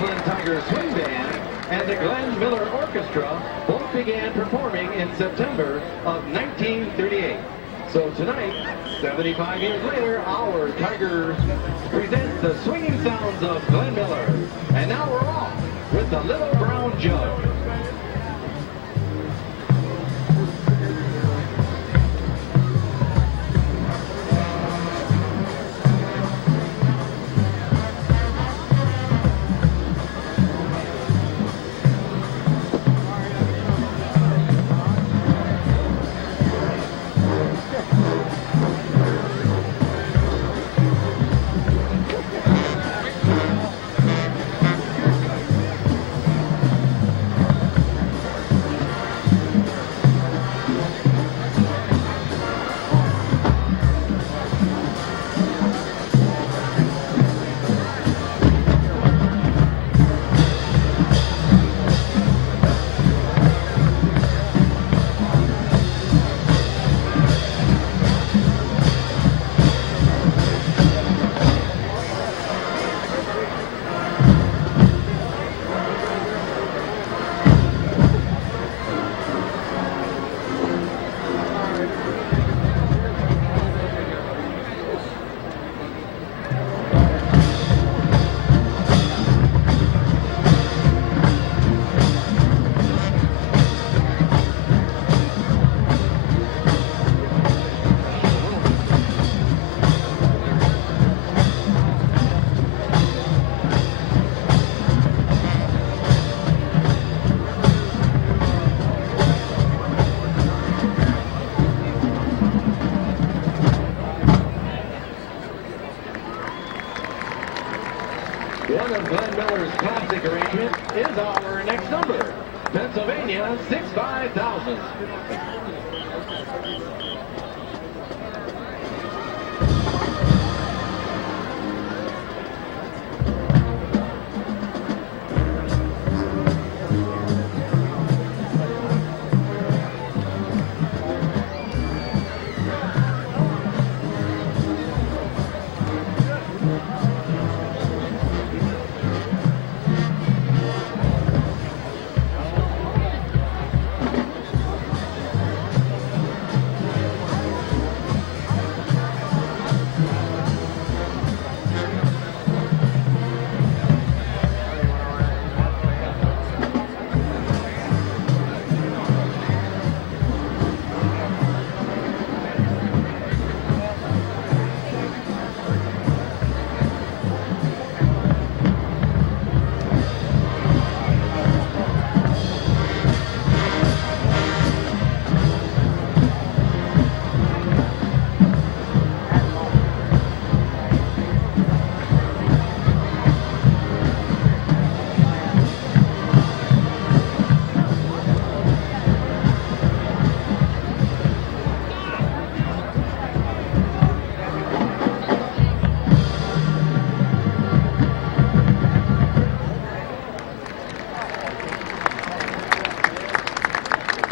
Massillon Tiger Swing Band and the Glenn Miller Orchestra both began performing in September of 1938. So tonight, 75 years later, our Tigers present the swinging sounds of Glenn Miller. And now we're off with the Little Brown Jug. One of Glenn Miller's classic arrangements is our next number, Pennsylvania 65000.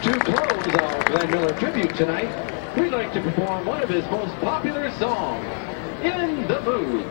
To close our Glenn Miller tribute tonight, we'd like to perform one of his most popular songs, In the Mood.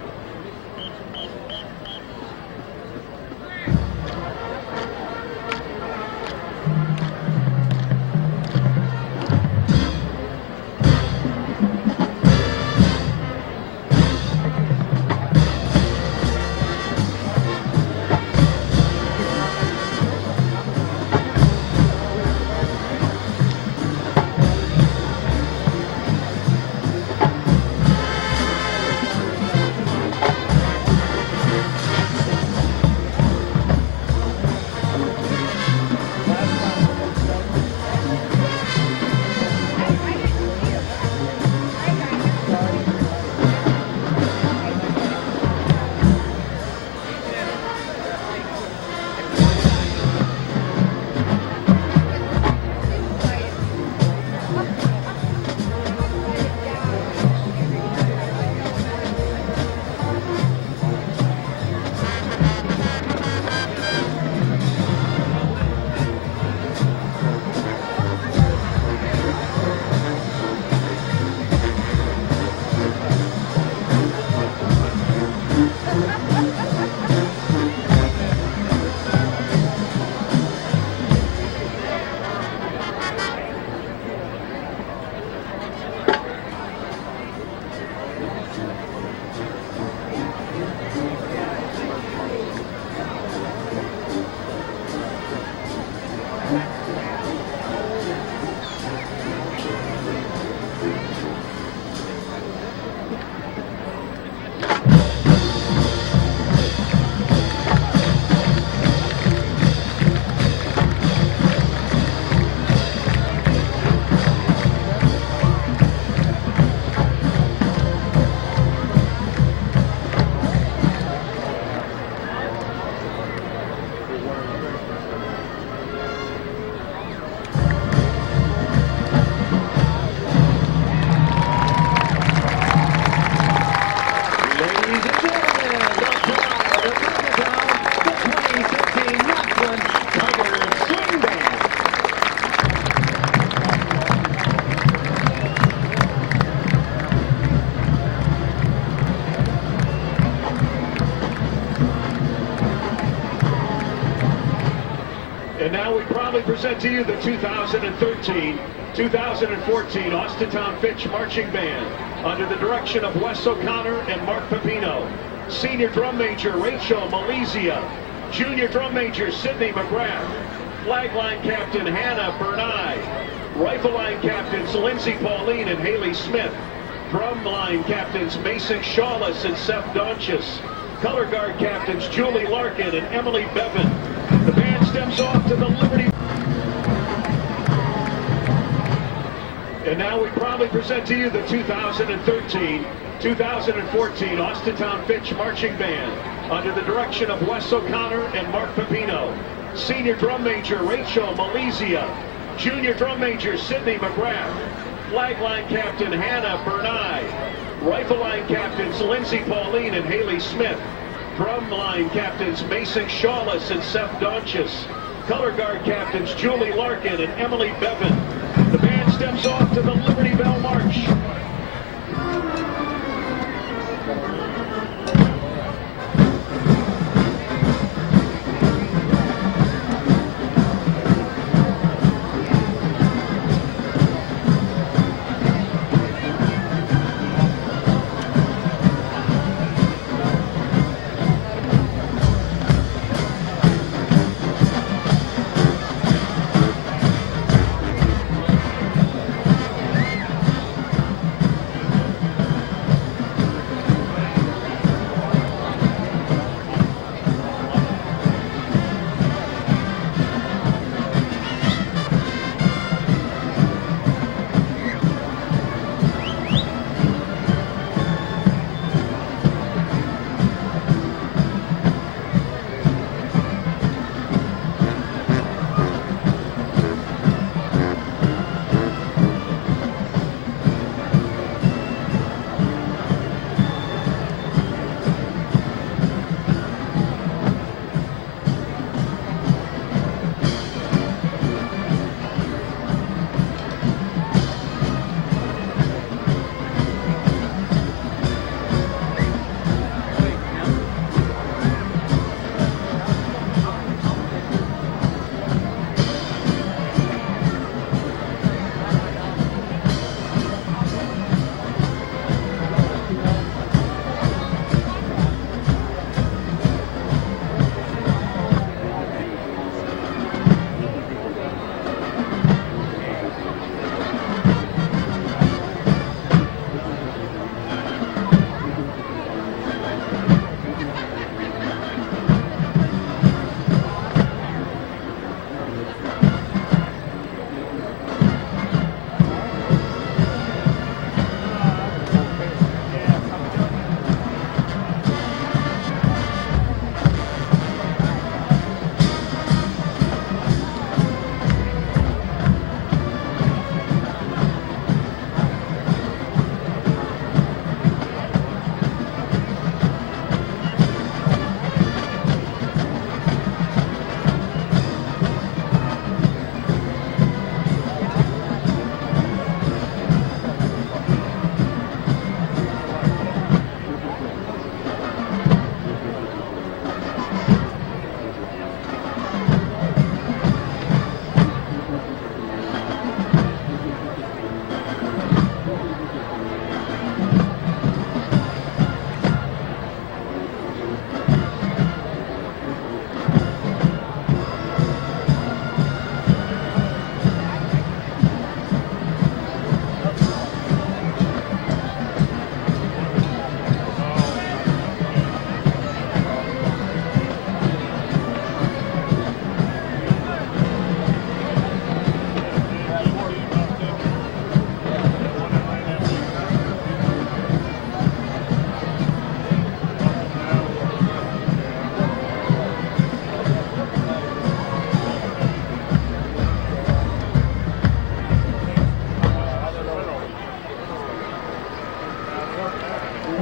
And now we proudly present to you the 2013-2014 Austintown Fitch Marching Band under the direction of Wes O'Connor and Mark Pepino. Senior drum major Rachel Malizia. Junior drum major Sidney McGrath. Flag line captain Hannah Bernai. Rifle line captains Lindsey Pauline and Haley Smith. Drum line captains Mason Shawless and Seth Donchis. Color guard captains Julie Larkin and Emily Bevan. The band steps off to the Liberty. And now we proudly present to you the 2013-2014 Austintown Fitch Marching Band under the direction of Wes O'Connor and Mark Pepino. Senior drum major Rachel Malizia. Junior drum major Sidney McGrath. Flag line captain Hannah Bernai. Rifle line captains Lindsey Pauline and Haley Smith. Drum line captains Mason Shawless and Seth Donchis. Color guard captains Julie Larkin and Emily Bevan. The band steps off to the Liberty Bell March.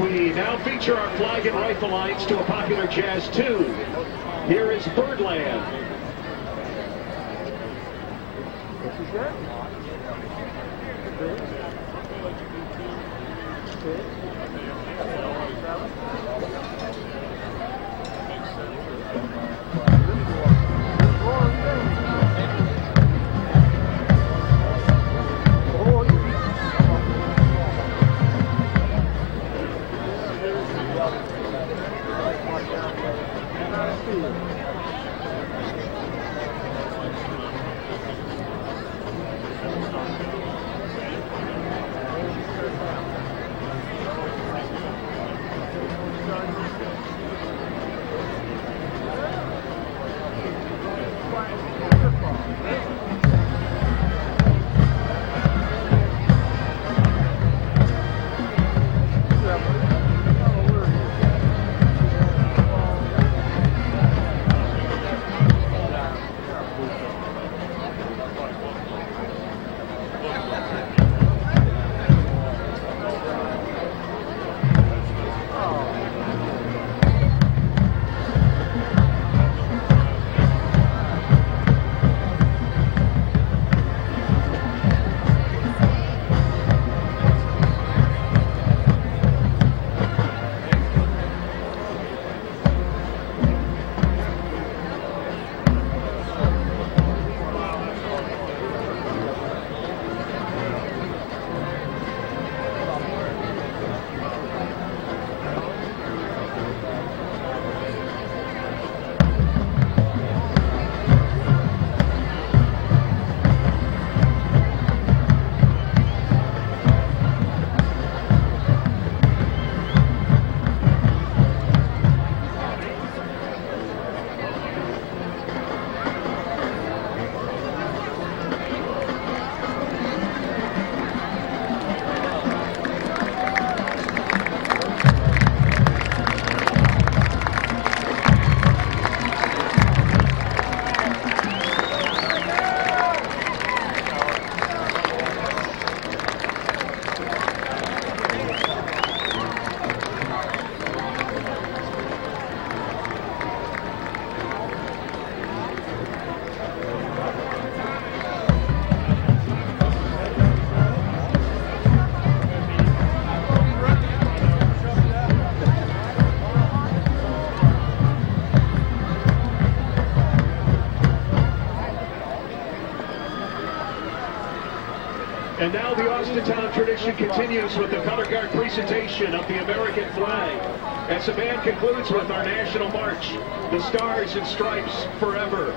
We now feature our flag and rifle lines to a popular jazz tune. Here is Birdland. Austintown tradition continues with the color guard presentation of the American flag. As the band concludes with our national march, the Stars and Stripes Forever.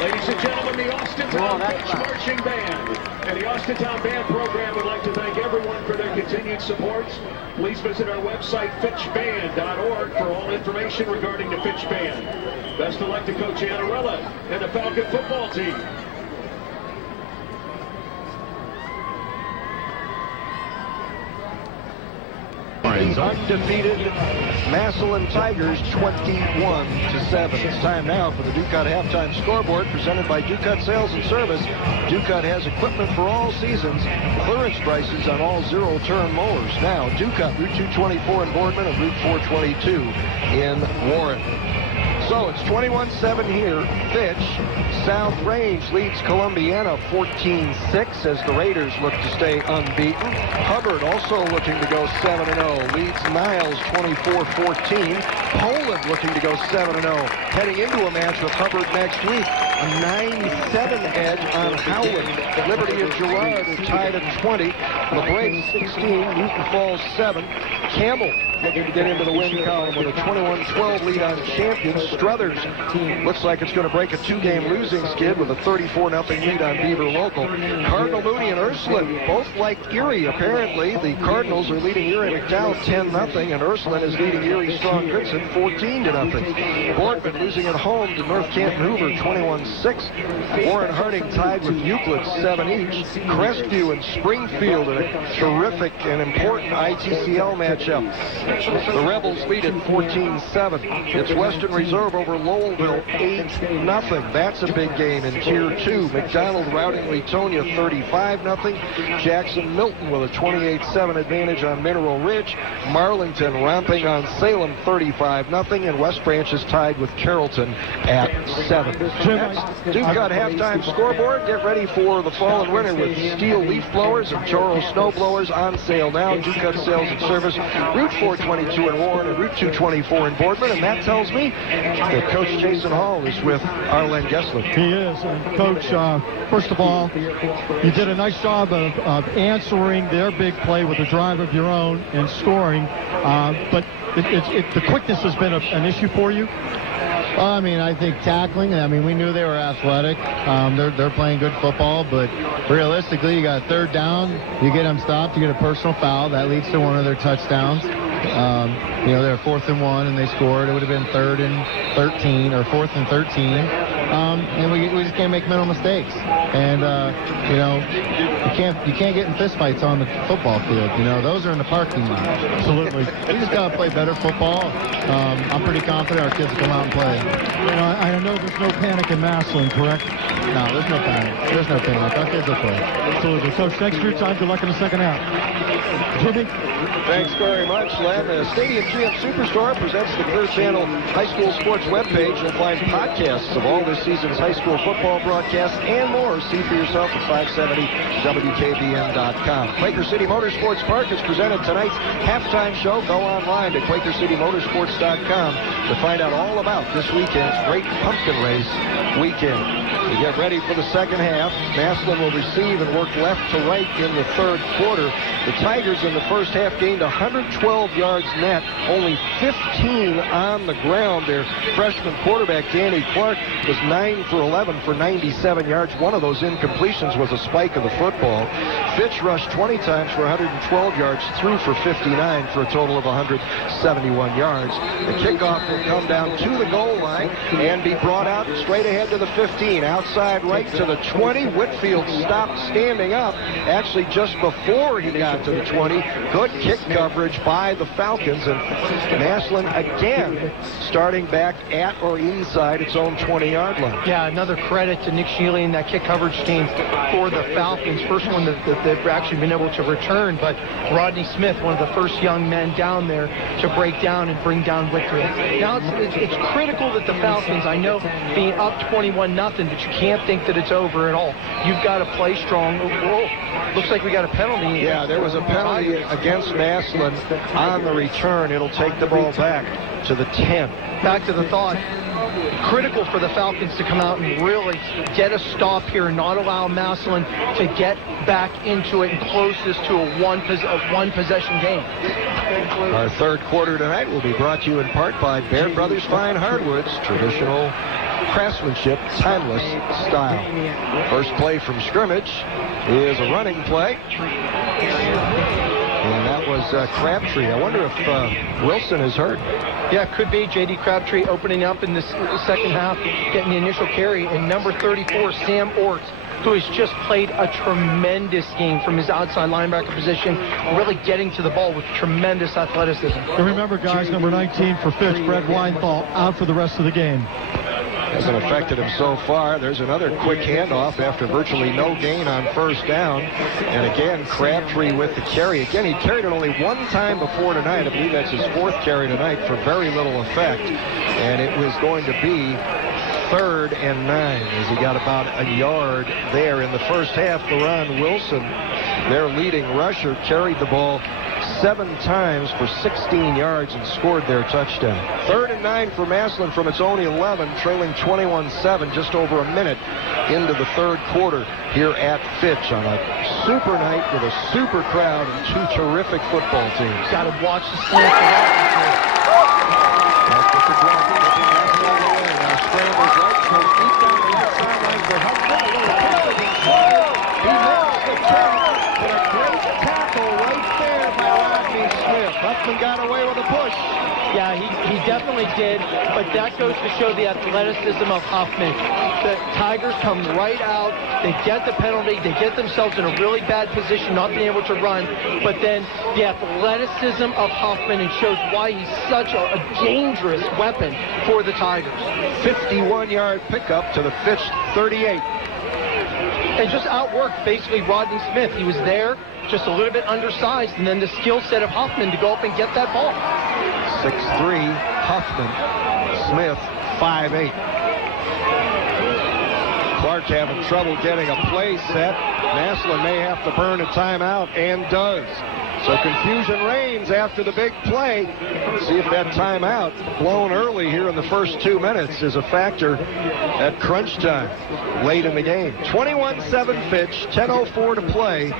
Ladies and gentlemen, the Austintown Fitch Marching Band and the Austintown Band Program would like to thank everyone for their continued support. Please visit our website, fitchband.org, for all information regarding the Fitch Band. Best of luck to Coach Annarella and the Falcon football team. Undefeated Massillon Tigers 21-7. It's time now for the Ducat halftime scoreboard presented by Ducat Sales and Service. Ducat has equipment for all seasons. Clearance prices on all zero-turn mowers. Now, Ducat, Route 224 in Boardman and Route 422 in Warren. So it's 21-7 here. Fitch. South Range leads Columbiana 14-6 as the Raiders look to stay unbeaten. Hubbard also looking to go 7-0. Leads Niles 24-14. Poland looking to go 7-0. Heading into a match with Hubbard next week. A 9-7 edge on Howland. Liberty and Girard are tied at 20. LaBrake 16. Newton Falls 7. Campbell looking to get into the win column with a 21-12 lead on Champions. Struthers looks like it's going to break a two-game losing skid with a 34-0 lead on Beaver Local. Cardinal Mooney and Ursuline both like Erie. Apparently, the Cardinals are leading Erie McDowell 10-0, and Ursuline is leading Erie Strong Goodson 14-0. Boardman losing at home to North Canton Hoover 21-6. Warren Harding tied with Euclid 7 each. Crestview and Springfield in a terrific and important ITCL matchup. The Rebels lead at 14-7. It's Western Reserve over Lowellville 8-0. That's a big game in Tier 2. McDonald routing Leetonia 35-0. Jackson Milton with a 28-7 advantage on Mineral Ridge. Marlington romping on Salem 35-0. And West Branch is tied with Carrollton at 7. That's Ducat halftime scoreboard. Get ready for the fall and winter with steel leaf blowers and Toro snow blowers on sale now. Ducat Sales and Service, Route 422 in Warren and Route 224 in Boardman. And that tells me that Coach Jason Hall is with Arlen Gessler. He is. And Coach, first of all, you did a nice job of answering their big play with a drive of your own and scoring. But the quickness has been an issue for you. I mean, I think tackling. I mean, we knew they were athletic. They're playing good football, but realistically, you got a third down, you get them stopped, you get a personal foul. That leads to one of their touchdowns. They're 4th and 1, and they scored. It would have been 3rd and 13 or 4th and 13. and we just can't make mental mistakes. And you know, you can't get in fistfights on the football field. You know, those are in the parking lot. Absolutely. We just gotta play better football. I'm pretty confident our kids will come out and play. You know, I know there's no panic in Massillon, correct? No, there's no panic. There's no panic. Our kids will play. Absolutely. Coach, thanks for your time. Good luck in the second half. Jimmy? Thanks very much, Len. The Stadium GM Superstore presents the Clear Channel High School Sports webpage. You'll find podcasts of all this season's high school football broadcasts and more. See for yourself at 570WKBN.com. Quaker City Motorsports Park is presented tonight's halftime show. Go online to QuakerCityMotorsports.com to find out all about this weekend's great pumpkin race weekend. We get ready for the second half. Massillon will receive and work left to right in the third quarter. The Tigers in the first half gained 112 yards net, only 15 on the ground. Their freshman quarterback, Danny Clark, was 9 for 11 for 97 yards. One of those incompletions was a spike of the football. Fitch rushed 20 times for 112 yards, threw for 59 for a total of 171 yards. The kickoff will come down to the goal line and be brought out straight ahead to the 15. Outside right to the 20. Whitfield stopped standing up, actually just before he got to the 20. Good kick coverage by the Falcons, and Massillon again starting back at or inside its own 20-yard line. Yeah, another credit to Nick Shealy and that kick coverage team for the Falcons. First one that they've actually been able to return, but Rodney Smith, one of the first young men down there to break down and bring down Whitfield. Now it's critical that the Falcons, I know being up 21-0, but you can't think that it's over at all. You've got to play strong. Whoa, looks like we got a penalty. Yeah, there was a penalty against Massillon on the return. It'll take the ball back to the 10. Back to the thought. Critical for the Falcons to come out and really get a stop here and not allow Massillon to get back into it and close this to a one-possession game. Our third quarter tonight will be brought to you in part by Baird Brothers Fine Hardwoods, traditional craftsmanship, timeless style. First play from scrimmage is a running play. And that was Crabtree. I wonder if Wilson is hurt. Yeah, could be. J.D. Crabtree opening up in this second half, getting the initial carry. And number 34, Sam Orts, who has just played a tremendous game from his outside linebacker position, really getting to the ball with tremendous athleticism. And remember, guys, number 19 for Fitch, Brett Weinthal, out for the rest of the game. Hasn't affected him so far. There's another quick handoff after virtually no gain on first down. And again, Crabtree with the carry. Again, he carried it only one time before tonight. I believe that's his fourth carry tonight for very little effect. And it was going to be 3rd and 9 as he got about a yard there in the first half. LaRon Wilson, their leading rusher, carried the ball 7 times for 16 yards and scored their touchdown. 3rd and 9 for Massillon from its own 11, trailing 21-7, just over a minute into the third quarter here at Fitch on a super night with a super crowd and 2 terrific football teams. Got to watch the slant. Scrambles right, goes deep down the right sideline for Huffman. He makes the catch, but a great tackle right there by Rodney Smith. Huffman got away with a push. Yeah, he definitely did, but that goes to show the athleticism of Huffman. The Tigers come right out, they get the penalty, they get themselves in a really bad position, not being able to run, but then the athleticism of Huffman, and shows why he's such a dangerous weapon for the Tigers. 51-yard pickup to the Fitch 38. And just outworked basically Rodney Smith. He was there, just a little bit undersized, and then the skill set of Huffman to go up and get that ball. 6'3", Huffman, Smith, 5'8". Clark having trouble getting a play set. Massillon may have to burn a timeout, and does. So confusion reigns after the big play. See if that timeout, blown early here in the first 2 minutes, is a factor at crunch time late in the game. 21-7 Fitch, 10:04 to play.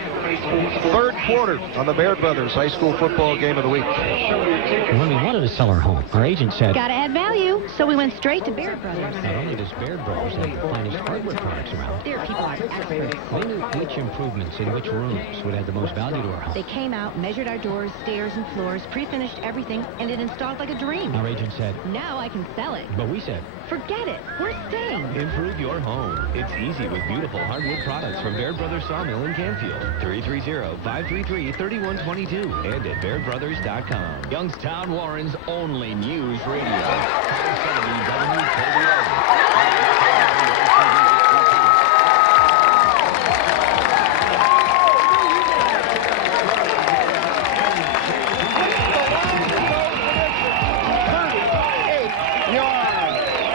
Third quarter on the Baird Brothers High School Football Game of the Week. When we wanted to sell our home, our agent said, "Gotta add value," so we went straight to Baird Brothers. not only does Baird Brothers have the finest hardware hardwood products around. Their people are experts. They knew which improvements in which rooms would add the most value to our home. They came out, measured our doors, stairs, and floors, pre-finished everything, and it installed like a dream. Our agent said, now I can sell it. but we said, Forget it. We're staying. Improve your home. It's easy with beautiful hardwood products from Baird Brothers Sawmill in Canfield. 330-533-3122 and at BairdBrothers.com. Youngstown Warren's only news radio. 570 WKBN.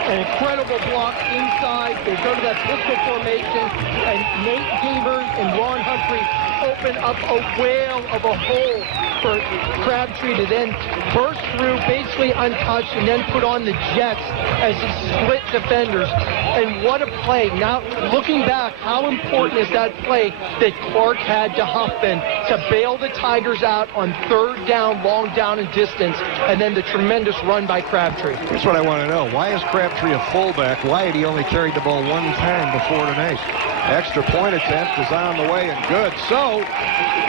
An incredible block inside. They go to that pistol formation, and Nate Devers and Ron Humphrey open up a whale of a hole for Crabtree to then burst through, basically untouched, and then put on the jets as he split defenders. And what a play. Now, looking back, how important is that play that Clark had to Huffman to bail the Tigers out on third down, long down and distance, and then the tremendous run by Crabtree. Here's what I want to know. Why is Crabtree a fullback? Why had he only carried the ball one time before tonight? Extra point attempt is on the way and good. So,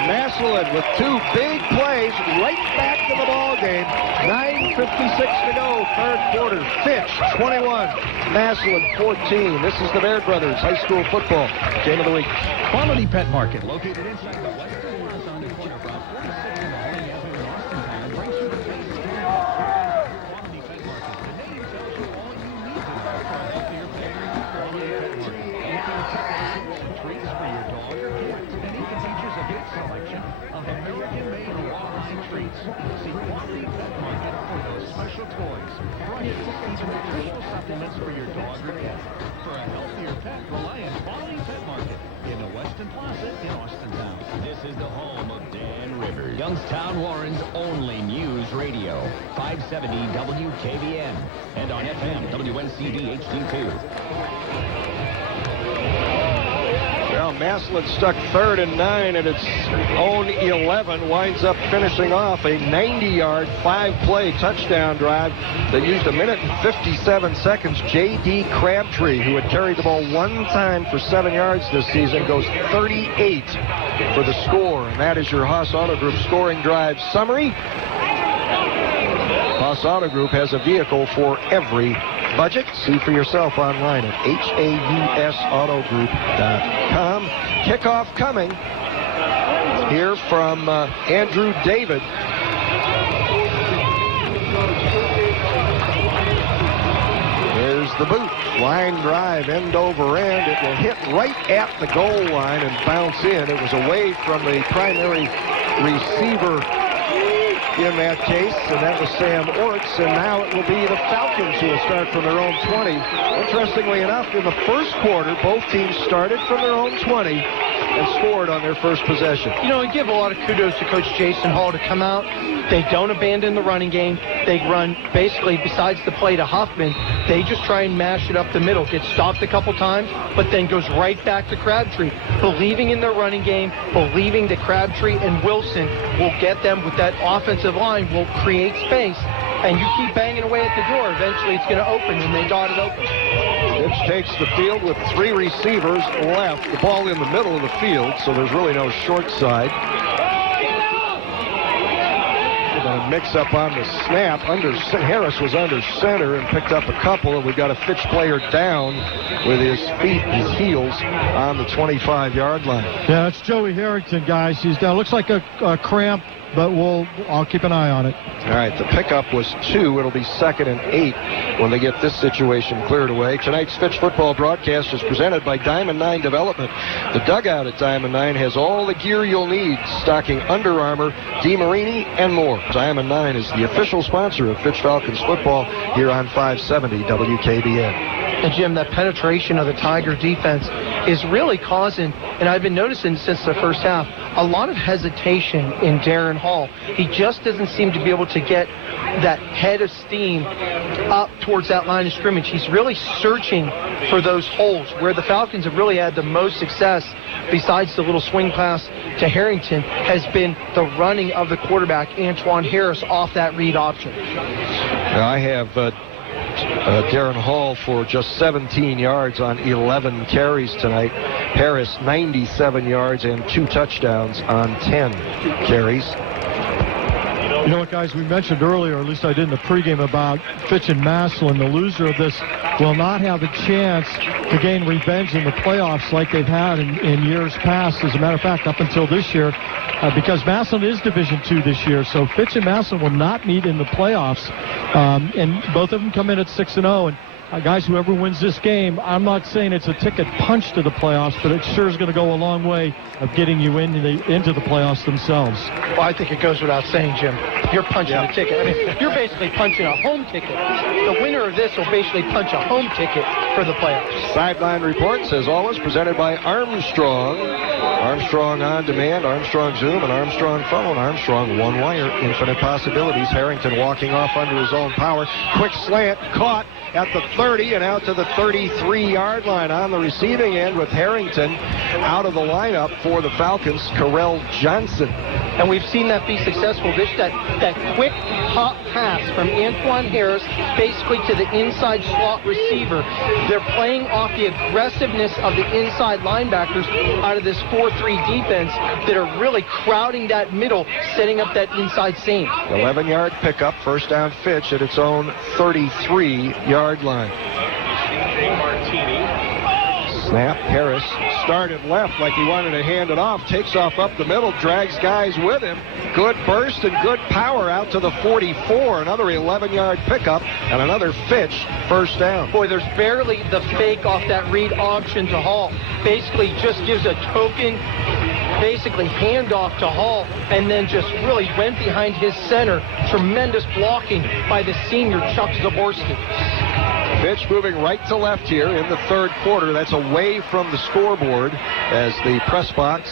Massillon with two big plays right back to the ball game. 9:56 to go, third quarter. Fitch, 21. Massillon, 14. This is the Baird Brothers High School Football Game of the Week. Quality Pet Market. Located inside the Western Mass on the corner from 46 and Holly Avenue in Austintown brings you the taste of Quality Pet Market. The name tells you all you need to know for a healthier pet. Quality Pet Market. You can check out treats for your dog or cat, and even features a big selection of American-made raw treats. See Quality Pet Market for those special toys, brushes, even nutritional supplements for your dog or cat. For a healthier pet, rely on Quality Pet Market in the Weston Plaza in Austintown. This is the home of Dan Rivers. Youngstown Warren's only news radio. 570 WKBN and on FM WNCD HD2. Well, Massillon stuck 3rd and 9 at its own 11, winds up finishing off a 90-yard, 5-play touchdown drive that used 1 minute and 57 seconds. J.D. Crabtree, who had carried the ball one time for 7 yards this season, goes 38 for the score. And that is your Haas Auto Group scoring drive summary. Haas Auto Group has a vehicle for every budget. See for yourself online at hausautogroup.com. Kickoff coming here from Andrew David. There's the boot. Line drive, end over end. It will hit right at the goal line and bounce in. It was away from the primary receiver in that case, and that was Sam Orts, and now it will be the Falcons who will start from their own 20. Interestingly enough, in the first quarter, both teams started from their own 20 and scored on their first possession. You know, I give a lot of kudos to Coach Jason Hall to come out. They don't abandon the running game. They run, basically, besides the play to Huffman, they just try and mash it up the middle. Get stopped a couple times, but then goes right back to Crabtree. Believing in their running game, believing that Crabtree and Wilson will get them with that offensive line, will create space, and you keep banging away at the door. Eventually, it's going to open, and they dot it open. Fitch takes the field with 3 receivers left. The ball in the middle of the field, so there's really no short side. A mix-up on the snap. Harris was under center and picked up a couple, and we got a Fitch player down with his feet, his heels, on the 25-yard line. Yeah, that's Joey Harrington, guys. He's down. Looks like a cramp, but I'll keep an eye on it. All right, the pickup was 2. It'll be 2nd and 8 when they get this situation cleared away. Tonight's Fitch football broadcast is presented by Diamond 9 Development. The dugout at Diamond 9 has all the gear you'll need, stocking Under Armour, DeMarini, and more. Diamond 9 is the official sponsor of Fitch Falcons football here on 570 WKBN. And Jim, that penetration of the Tiger defense is really causing, and I've been noticing since the first half, a lot of hesitation in Darren Hall. He just doesn't seem to be able to get that head of steam up towards that line of scrimmage. He's really searching for those holes where the Falcons have really had the most success, besides the little swing pass to Harrington, has been the running of the quarterback, Antoine Harris, off that read option. Now I have Darren Hall for just 17 yards on 11 carries tonight. Harris 97 yards and 2 touchdowns on 10 carries. You know what, guys, we mentioned earlier, at least I did in the pregame, about Fitch and Massillon. The loser of this will not have a chance to gain revenge in the playoffs like they've had in years past. As a matter of fact, up until this year, because Massillon is Division II this year, so Fitch and Massillon will not meet in the playoffs. And both of them come in at 6-0. And guys, whoever wins this game, I'm not saying it's a ticket punch to the playoffs, but it sure is going to go a long way of getting you into the playoffs themselves. Well, I think it goes without saying, Jim. You're punching a ticket. I mean, you're basically punching a home ticket. The winner of this will basically punch a home ticket for the playoffs. Sideline reports, as always, presented by Armstrong. Armstrong On Demand, Armstrong Zoom, and Armstrong Phone. Armstrong One Wire, infinite possibilities. Harrington walking off under his own power. Quick slant, caught at the 30 and out to the 33-yard line. On the receiving end with Harrington out of the lineup for the Falcons, Carell Johnson. And we've seen that be successful. That quick hop pass from Antoine Harris basically to the inside slot receiver. They're playing off the aggressiveness of the inside linebackers out of this 4-3 defense that are really crowding that middle, setting up that inside seam. 11-yard pickup, first down Fitch at its own 33-yard line. Snap, Harris started left like he wanted to hand it off, takes off up the middle, drags guys with him. Good burst and good power out to the 44. Another 11-yard pickup and another Fitch first down. Boy, there's barely the fake off that read option to Hall. Basically just gives a token, basically handoff to Hall, and then just really went behind his center. Tremendous blocking by the senior Chuck Zaborski. Fitch moving right to left here in the third quarter. That's away from the scoreboard as the press box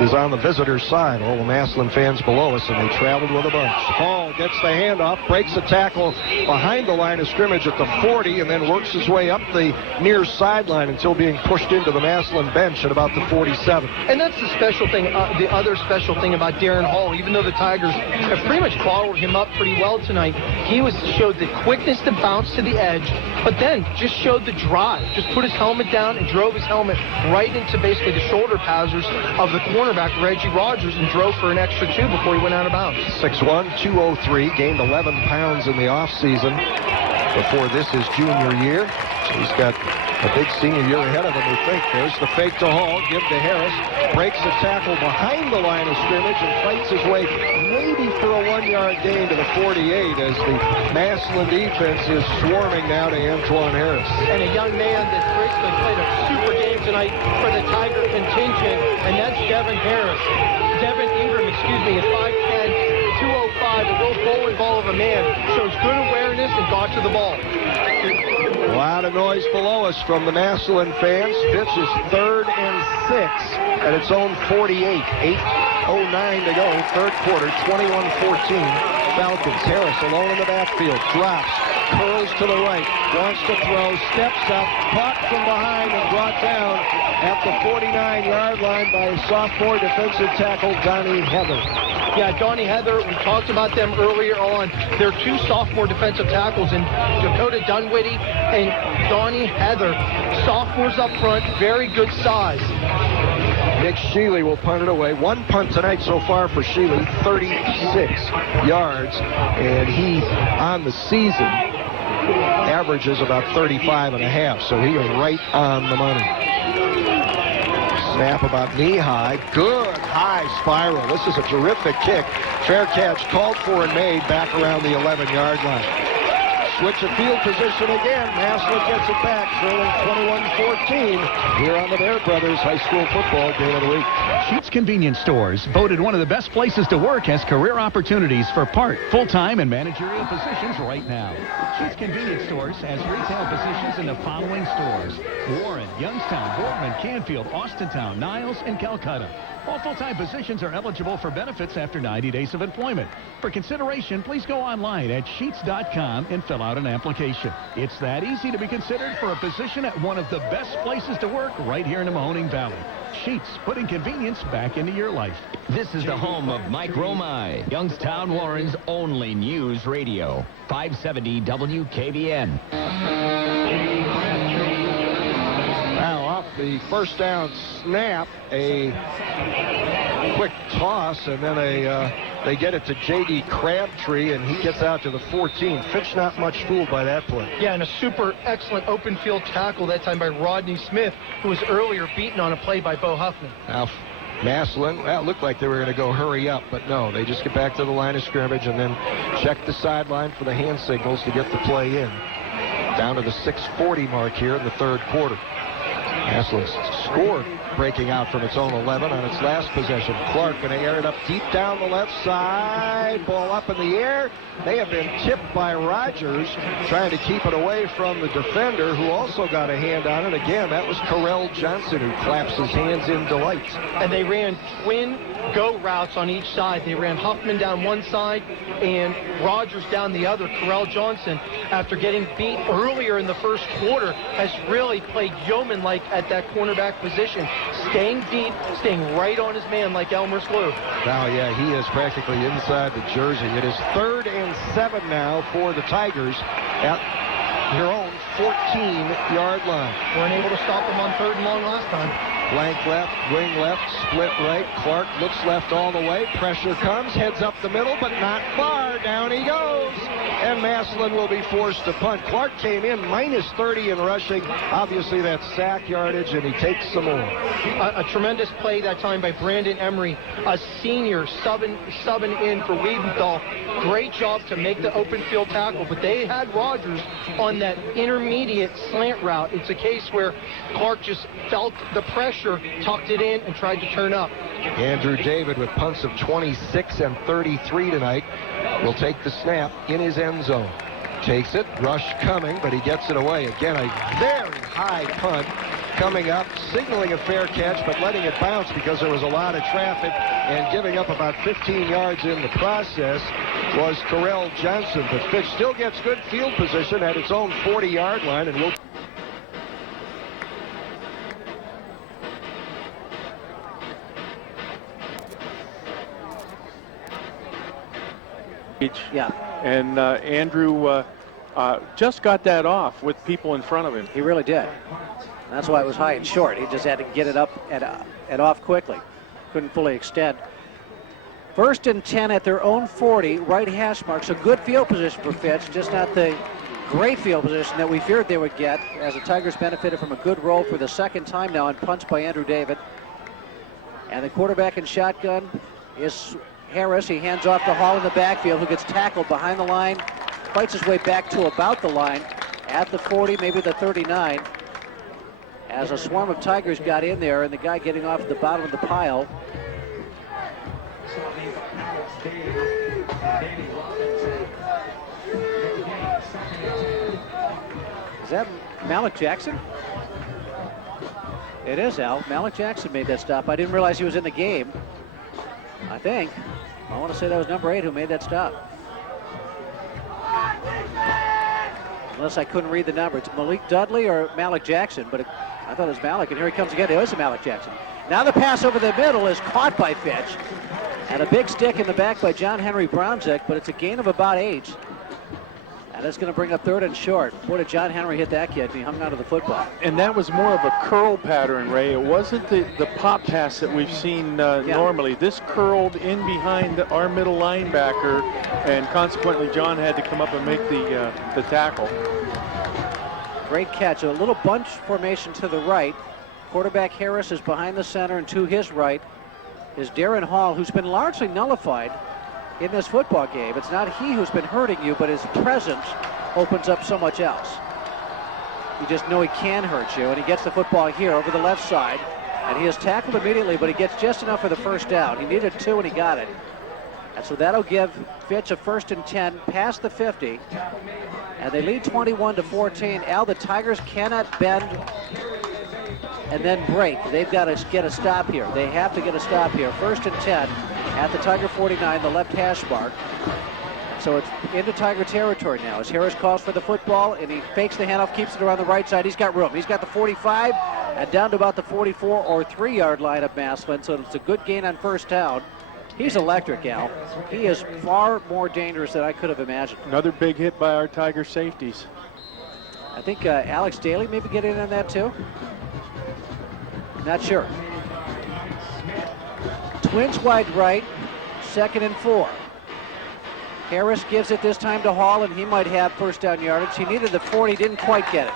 is on the visitor's side. All the Massillon fans below us, and they traveled with a bunch. Hall gets the handoff, breaks a tackle behind the line of scrimmage at the 40, and then works his way up the near sideline until being pushed into the Massillon bench at about the 47. And that's the special thing, the other special thing about Darren Hall. Even though the Tigers have pretty much followed him up pretty well tonight, he showed the quickness to bounce to the edge, but then just showed the drive. Just put his helmet down and drove his helmet right into basically the shoulder pads of the cornerback, Reggie Rogers, and drove for an extra 2 before he went out of bounds. 6'1", 203, gained 11 pounds in the offseason before this his junior year. So he's got a big senior year ahead of him, we think. There's the fake to Hall, give to Harris, breaks a tackle behind the line of scrimmage and fights his way maybe for a 1-yard gain to the 48 as the Massillon defense is swarming now to Antoine Harris. And a young man that basically played a super game tonight for the Tiger contingent, and that's Devin Ingram, at 5'10", 205, a real bowling ball of a man. Shows good awareness and got to the ball. A lot of noise below us from the Massillon fans. Fitch is 3rd and 6 at its own 48. 8:09 to go, third quarter, 21-14. Falcons. Harris alone in the backfield, drops, curls to the right, wants to throw, steps up, caught from behind and brought down at the 49-yard line by sophomore defensive tackle Donnie Heather. Yeah, Donnie Heather, we talked about them earlier on. They're 2 sophomore defensive tackles, and Dakota Dunwitty and Donnie Heather, sophomores up front, very good size. Nick Shealy will punt it away. 1 punt tonight so far for Shealy, 36 yards, and he, on the season, averages about 35.5, so he is right on the money. Snap about knee-high. Good high spiral. This is a terrific kick. Fair catch called for and made back around the 11-yard line. Switch of field position again. Massillon gets it back. Trailing 21-14 here on the Bear Brothers High School Football Game of the Week. Sheets Convenience Stores, voted one of the best places to work, has career opportunities for part, full-time, and managerial positions right now. Sheets Convenience Stores has retail positions in the following stores: Warren, Youngstown, Boardman, Canfield, Austintown, Niles, and Calcutta. All full-time positions are eligible for benefits after 90 days of employment. For consideration, please go online at sheets.com and fill out out an application. It's that easy to be considered for a position at one of the best places to work right here in the Mahoning Valley. Sheets, putting convenience back into your life. This is the home of Mike Romai, Youngstown Warren's only news radio. 570 WKBN. Now off the first down snap, a quick toss, and then they get it to J.D. Crabtree, and he gets out to the 14. Fitch not much fooled by that play. Yeah, and a super excellent open field tackle that time by Rodney Smith, who was earlier beaten on a play by Bo Huffman. Now, Massillon, well, it looked like they were going to go hurry up, but no, they just get back to the line of scrimmage and then check the sideline for the hand signals to get the play in. Down to the 6:40 mark here in the third quarter. Massillon scored, breaking out from its own 11 on its last possession. Clark going to air it up deep down the left side. Ball up in the air. They have been tipped by Rogers, trying to keep it away from the defender, who also got a hand on it. Again, that was Carell Johnson, who claps his hands in delight. And they ran twin go routes on each side. They ran Huffman down one side and Rogers down the other. Carell Johnson, after getting beat earlier in the first quarter, has really played yeoman-like at that cornerback position, staying deep, staying right on his man like Elmer's glue. Now, yeah, he is practically inside the jersey. It is 3rd and 7 now for the Tigers at their own 14-yard line. Weren't able to stop them on 3rd and long last time. Blank left, wing left, split right. Clark looks left all the way. Pressure comes, heads up the middle, but not far. Down he goes. And Massillon will be forced to punt. Clark came in minus 30 in rushing. Obviously, that's sack yardage, and he takes some more. A tremendous play that time by Brandon Emery, a senior subbing in for Wiedenthal. Great job to make the open field tackle, but they had Rogers on that intermediate slant route. It's a case where Clark just felt the pressure, tucked it in, and tried to turn up. Andrew David with punts of 26 and 33 tonight will take the snap in his end zone. Takes it, rush coming, but he gets it away. Again, a very high punt coming up, signaling a fair catch, but letting it bounce because there was a lot of traffic, and giving up about 15 yards in the process was Carell Johnson. But Fitch still gets good field position at its own 40-yard line, and will. Yeah. And Andrew just got that off with people in front of him. He really did. That's why it was high and short. He just had to get it up and off quickly. Couldn't fully extend. 1st and 10 at their own 40, right hash mark. So good field position for Fitch, just not the great field position that we feared they would get, as the Tigers benefited from a good roll for the second time now on punts by Andrew David. And the quarterback in shotgun is Harris. He hands off to Hall in the backfield, who gets tackled behind the line, fights his way back to about the line at the 40, maybe the 39. As a swarm of Tigers got in there, and the guy getting off at the bottom of the pile. Is that Malik Jackson? It is, Al. Malik Jackson made that stop. I didn't realize he was in the game. I think. I want to say that was number 8 who made that stop. Unless I couldn't read the number. It's Malik Dudley or Malik Jackson, but I thought it was Malik, and here he comes again. It was a Malik Jackson. Now the pass over the middle is caught by Fitch. And a big stick in the back by John Henry Brownsick, but it's a gain of about 8. And it's going to bring up 3rd and short. Boy, did John Henry hit that kid, and he hung onto the football. And that was more of a curl pattern, Ray. It wasn't the pop pass that we've seen normally. This curled in behind our middle linebacker, and consequently John had to come up and make the tackle. Great catch. A little bunch formation to the right. Quarterback Harris is behind the center, and to his right is Darren Hall, who's been largely nullified in this football game. It's not he who's been hurting you, but his presence opens up so much else. You just know he can hurt you, and he gets the football here over the left side, and he is tackled immediately, but he gets just enough for the first down. He needed 2, and he got it. And so that'll give Fitch a 1st and 10 past the 50, and they lead 21-14. Al, the Tigers cannot bend and then break. They've got to get a stop here. They have to get a stop here. 1st and 10 at the Tiger 49, the left hash mark. so it's into Tiger territory now as Harris calls for the football, and he fakes the handoff, keeps it around the right side. He's got room. He's got the 45 and down to about the 44 or 3-yard line of Massillon, so it's a good gain on first down. He's electric, Al. He is far more dangerous than I could have imagined. Another big hit by our Tiger safeties. I think Alex Daly maybe get in on that too. Not sure. Twins wide right, 2nd and 4. Harris gives it this time to Hall, and he might have first down yardage. He needed the 40, didn't quite get it.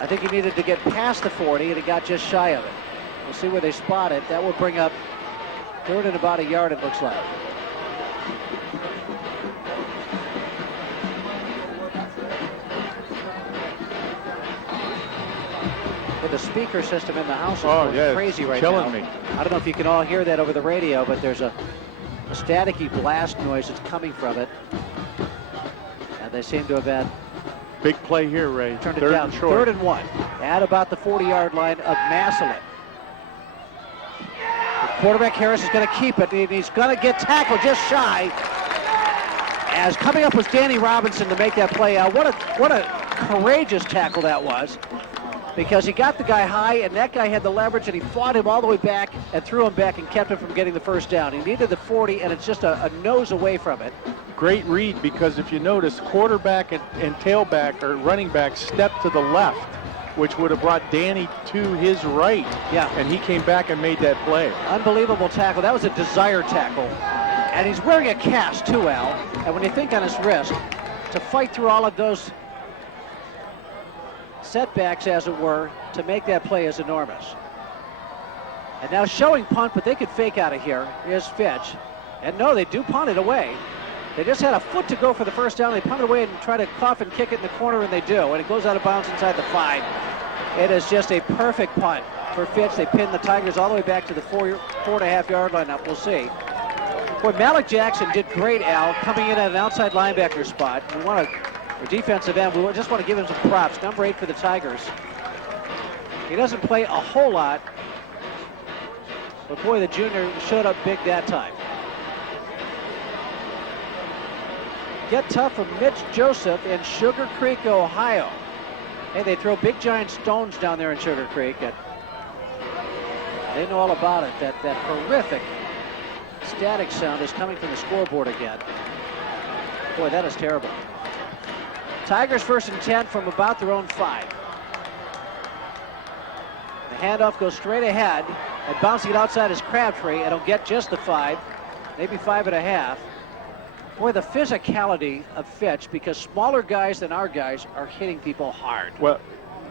I think he needed to get past the 40, and he got just shy of it. We'll see where they spot it. That will bring up 3rd and about a yard, it looks like. The speaker system in the house is going crazy right now. Killing me. I don't know if you can all hear that over the radio, but there's a staticky blast noise that's coming from it. And they seem to have had big play here, Ray. Turned it down. 3rd and 1 at about the 40-yard line of Massillon. The quarterback Harris is going to keep it, and he's going to get tackled just shy. As coming up was Danny Robinson to make that play out. What a courageous tackle that was. Because he got the guy high, and that guy had the leverage, and he fought him all the way back and threw him back and kept him from getting the first down. He needed the 40, and it's just a nose away from it. Great read, because if you notice, quarterback and tailback or running back stepped to the left, which would have brought Danny to his right. Yeah. And he came back and made that play. Unbelievable tackle. That was a desire tackle. And he's wearing a cast, too, Al. And when you think on his wrist, to fight through all of those setbacks, as it were, to make that play is enormous. And now showing punt, but they could fake out of here, is Fitch. And no, they do punt it away. They just had a foot to go for the first down. They punt it away and try to cough and kick it in the corner, and they do. And it goes out of bounds inside the 5. It is just a perfect punt for Fitch. They pin the Tigers all the way back to the 4.5-yard line. Now we'll see. Boy, Malik Jackson did great, Al, coming in at an outside linebacker spot. We want to or defensive end. We just want to give him some props. Number 8 for the Tigers. He doesn't play a whole lot, but boy, the junior showed up big that time. Get tough from Mitch Joseph in Sugar Creek, Ohio. Hey, they throw big giant stones down there in Sugar Creek, and they know all about it. That horrific static sound is coming from the scoreboard again. Boy, that is terrible. Tigers 1st and 10 from about their own 5. The handoff goes straight ahead, and bouncing it outside is Crabtree, and he'll get just the 5, maybe 5.5. Boy, the physicality of Fitch, because smaller guys than our guys are hitting people hard. Well,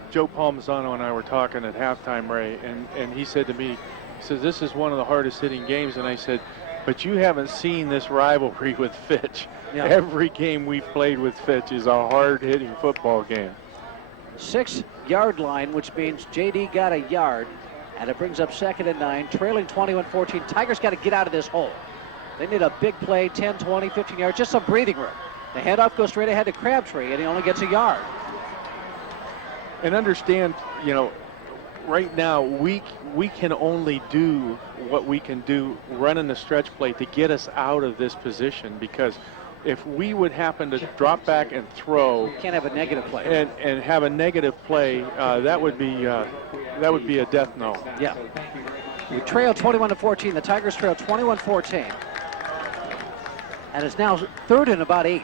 Joe Palmisano and I were talking at halftime, Ray, and he said to me, he says, this is one of the hardest hitting games, and I said, but you haven't seen this rivalry with Fitch. Yeah. Every game we've played with Fitch is a hard-hitting football game. 6-yard line, which means JD got a yard, and it brings up 2nd and 9, trailing 21-14. Tigers got to get out of this hole. They need a big play, 10, 20, 15 yards, just some breathing room. The handoff goes straight ahead to Crabtree, and he only gets a yard. And understand, you know, right now we can only do what we can do running the stretch play to get us out of this position, because if we would happen to drop back and throw, you can't have a negative play, and have a negative play, that would be a death knell. Yeah. We trail 21-14. The Tigers trail 21-14, and it's now 3rd and about 8,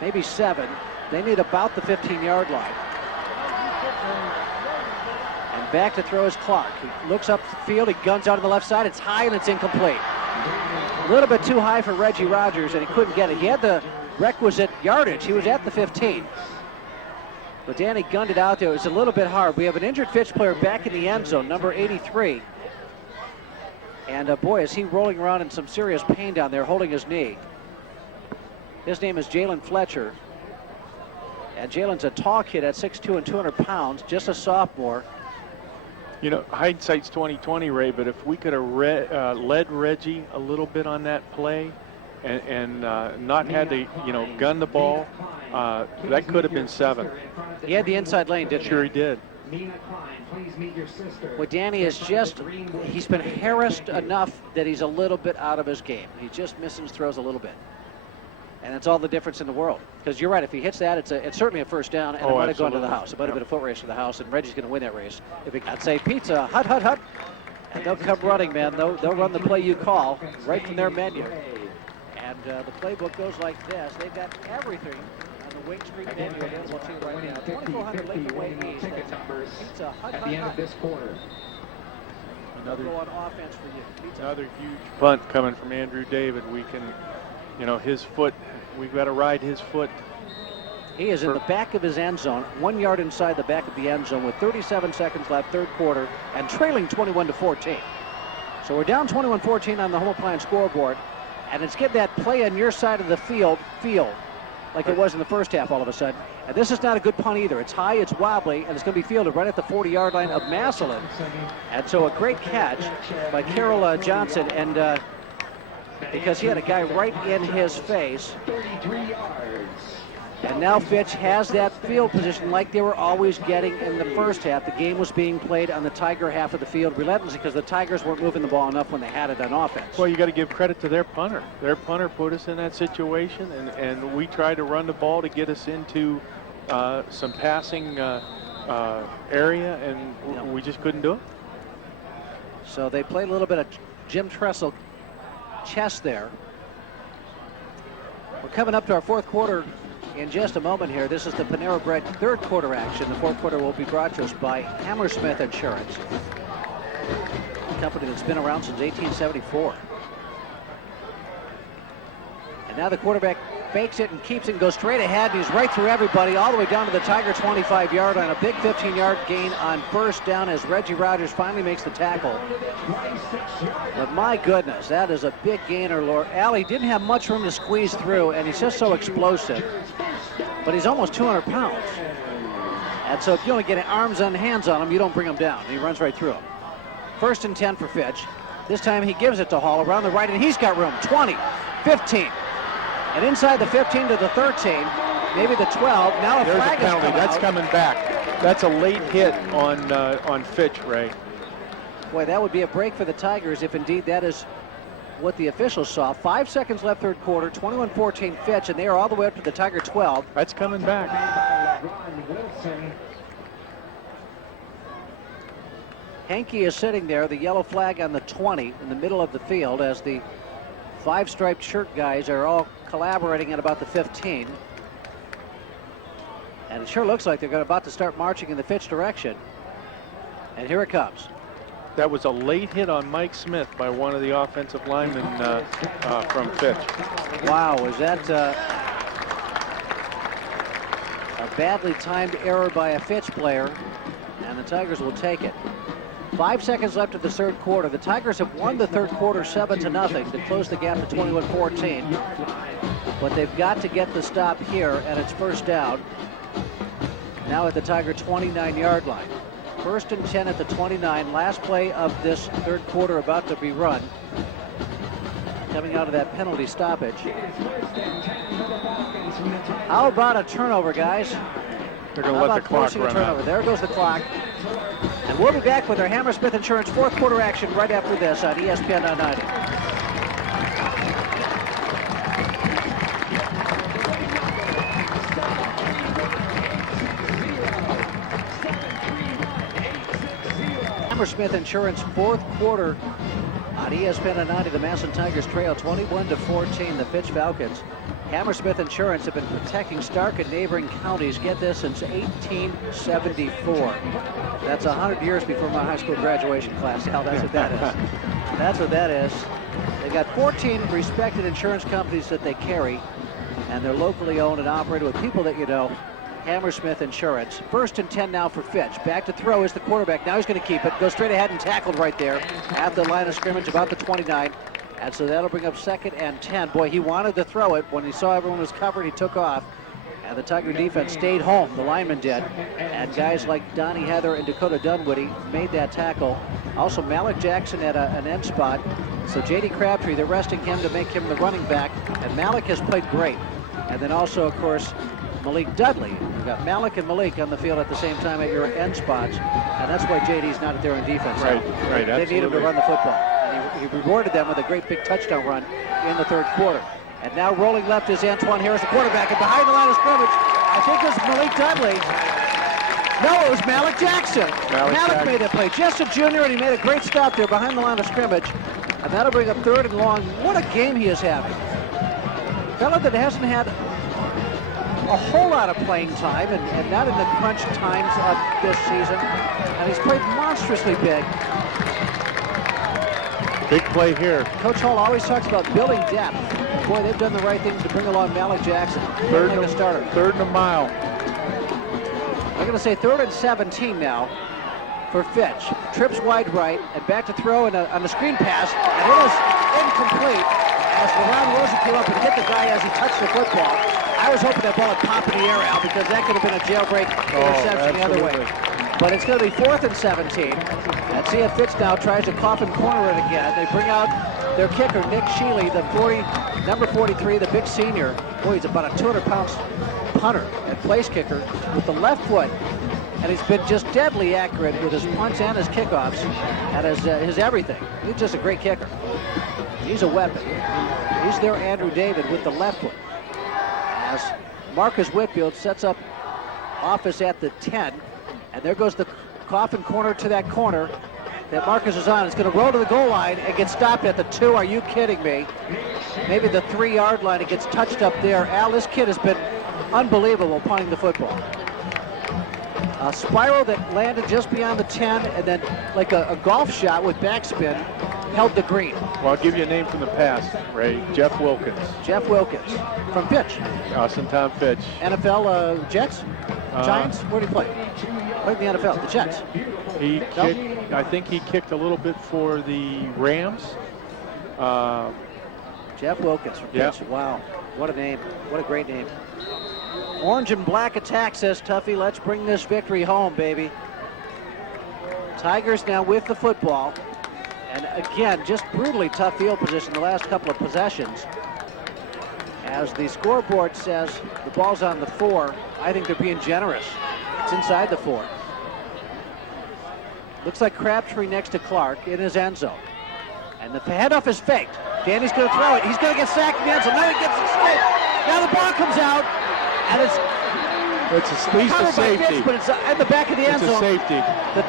maybe 7. They need about the 15-yard line. And back to throw his Clark. He looks up the field. He guns out on the left side. It's high and it's incomplete. A little bit too high for Reggie Rogers, and he couldn't get it. He had the requisite yardage. He was at the 15. But Danny gunned it out there. It was a little bit hard. We have an injured Fitch player back in the end zone, number 83. And boy, is he rolling around in some serious pain down there, holding his knee. His name is Jalen Fletcher. And Jalen's a tall kid at 6'2" and 200 pounds, just a sophomore. You know, hindsight's 20/20, Ray, but if we could have led Reggie a little bit on that play and not had to, you know, gun the ball, that could have been 7. He had the inside lane, didn't he? Sure he did. Well, Danny is just, he's been harassed enough that he's a little bit out of his game. He just misses his throws a little bit. And it's all the difference in the world. Because you're right, if he hits that, it's certainly a first down, and it might have gone to the house. It might have been a foot race to the house, and Reggie's going to win that race. If he, I'd say pizza, hut, hut, hut. And they'll come running, man. They'll run the play you call right from their menu. And the playbook goes like this. They've got everything on the Wing Street menu available to you right now. 2400 Lincoln Way East. Pizza, hut, at the end of this quarter. Another go on offense for you. Pizza. Another huge punt coming from Andrew David. We can, you know, his foot, we've got to ride his foot. He is in the back of his end zone, 1 yard inside the back of the end zone with 37 seconds left, third quarter, and trailing 21-14. So we're down 21-14 on the home appliance scoreboard, and it's getting that play on your side of the field like it was in the first half all of a sudden. And this is not a good punt either. It's high, it's wobbly, and it's going to be fielded right at the 40-yard line of Massillon. And so a great catch by Carroll Johnson, and because he had a guy right in his face. 33 yards. And now Fitch has that field position like they were always getting in the first half. The game was being played on the Tiger half of the field relentlessly because the Tigers weren't moving the ball enough when they had it on offense. Well, you got to give credit to their punter. Their punter put us in that situation, and we tried to run the ball to get us into some passing area, and we just couldn't do it. So they played a little bit of Jim Tressel chess there. We're coming up to our fourth quarter in just a moment here. This is the Panera Bread third quarter action. The fourth quarter will be brought to us by Hammersmith Insurance, a company that's been around since 1874. And now the quarterback fakes it and keeps it and goes straight ahead. He's right through everybody all the way down to the Tiger 25-yard line. A big 15-yard gain on first down as Reggie Rogers finally makes the tackle. But my goodness, that is a big gainer, Lord. Allie didn't have much room to squeeze through, and he's just so explosive. But he's almost 200 pounds. And so if you only get arms and hands on him, you don't bring him down. He runs right through him. 1st and 10 for Fitch. This time he gives it to Hall around the right, and he's got room. 20, 15. And inside the 15 to the 13, maybe the 12. Now a There's flag a penalty. is That's out. coming back. That's a late hit on Fitch, Ray. Boy, that would be a break for the Tigers if indeed that is what the officials saw. 5 seconds left third quarter, 21-14 Fitch, and they are all the way up to the Tiger 12. That's coming back. Hankey is sitting there, the yellow flag on the 20 in the middle of the field as the 5 striped shirt guys are all collaborating at about the 15. And it sure looks like they're about to start marching in the Fitch direction. And here it comes. That was a late hit on Mike Smith by one of the offensive linemen from Fitch. Wow, was that a badly timed error by a Fitch player? And the Tigers will take it. 5 seconds left of the third quarter. The Tigers have won the third quarter 7-0 to close the gap to 21-14. But they've got to get the stop here, and it's first down. Now at the Tiger 29-yard line. 1st and 10 at the 29. Last play of this third quarter about to be run. Coming out of that penalty stoppage. How about a turnover, guys? They're going to let the clock run out. There goes the clock. And we'll be back with our Hammersmith Insurance fourth quarter action right after this on ESPN 990. Hammersmith Insurance fourth quarter on ESPN 990. The Massillon Tigers trail 21-14 the Fitch Falcons. Hammersmith Insurance have been protecting Stark and neighboring counties, get this, since 1874. That's 100 years before my high school graduation class. Hell, that's what that is. That's what that is. They got 14 respected insurance companies that they carry, and they're locally owned and operated with people that you know. Hammersmith Insurance. 1st and 10 now for Fitch. Back to throw is the quarterback. Now he's going to keep it. Goes straight ahead and tackled right there at the line of scrimmage about the 29. And so that'll bring up 2nd and 10. Boy, he wanted to throw it. When he saw everyone was covered, he took off. And the Tiger defense stayed home. The linemen did. And guys like Donnie Heather and Dakota Dunwoody made that tackle. Also, Malik Jackson at an end spot. So J.D. Crabtree, they're resting him to make him the running back. And Malik has played great. And then also, of course, Malik Dudley. You've got Malik and Malik on the field at the same time at your end spots, and that's why JD's not there in defense. Right, right, They need him to run the football. And he rewarded them with a great big touchdown run in the third quarter. And now rolling left is Antoine Harris, the quarterback, and behind the line of scrimmage, I think it was Malik Dudley. No, it was Malik Jackson. Malik made that play. Just a junior, and he made a great stop there behind the line of scrimmage. And that'll bring up 3rd and long. What a game he is having. Fellow that hasn't had a whole lot of playing time and not in the crunch times of this season. And he's played monstrously big. Big play here. Coach Hall always talks about building depth. Boy, they've done the right things to bring along Malik Jackson. Third and a mile. I'm going to say 3rd and 17 now for Fitch. Trips wide right and back to throw on the screen pass. And it is incomplete as LaRon Rosen came up and hit the guy as he touched the football. I was hoping that ball would pop in the air, Al, because that could have been a jailbreak interception the other way. But it's going to be 4th and 17. And CF Fitch now tries to coffin corner it again. They bring out their kicker, Nick Shealy, number 43, the big senior. Boy, he's about a 200-pound punter and place kicker with the left foot. And he's been just deadly accurate with his punts and his kickoffs and his everything. He's just a great kicker. He's a weapon. He's there, Andrew David, with the left foot. As Marcus Whitfield sets up office at the 10. And there goes the coffin corner to that corner that Marcus is on. It's going to roll to the goal line and get stopped at the 2. Are you kidding me? Maybe the 3-yard line. It gets touched up there. Al, this kid has been unbelievable punting the football. A spiral that landed just beyond the 10, and then like a golf shot with backspin held the green. Well, I'll give you a name from the past, Ray. Jeff Wilkins. Jeff Wilkins from Fitch. Austintown Fitch. NFL Jets? Giants? Where did he play? Played in the NFL, the Jets. I think he kicked a little bit for the Rams. Jeff Wilkins from Fitch. Wow, what a name. What a great name. Orange and black attack, says Tuffy. Let's bring this victory home, baby. Tigers now with the football. And again, just brutally tough field position the last couple of possessions. As the scoreboard says the ball's on the 4, I think they're being generous. It's inside the 4. Looks like Crabtree next to Clark in his end zone. And the handoff is faked. Danny's going to throw it. He's going to get sacked in the end zone. Now he gets escaped. Now the ball comes out, and it's at least a safety. Fitch, but it's in the back of the end zone. It's a safety. The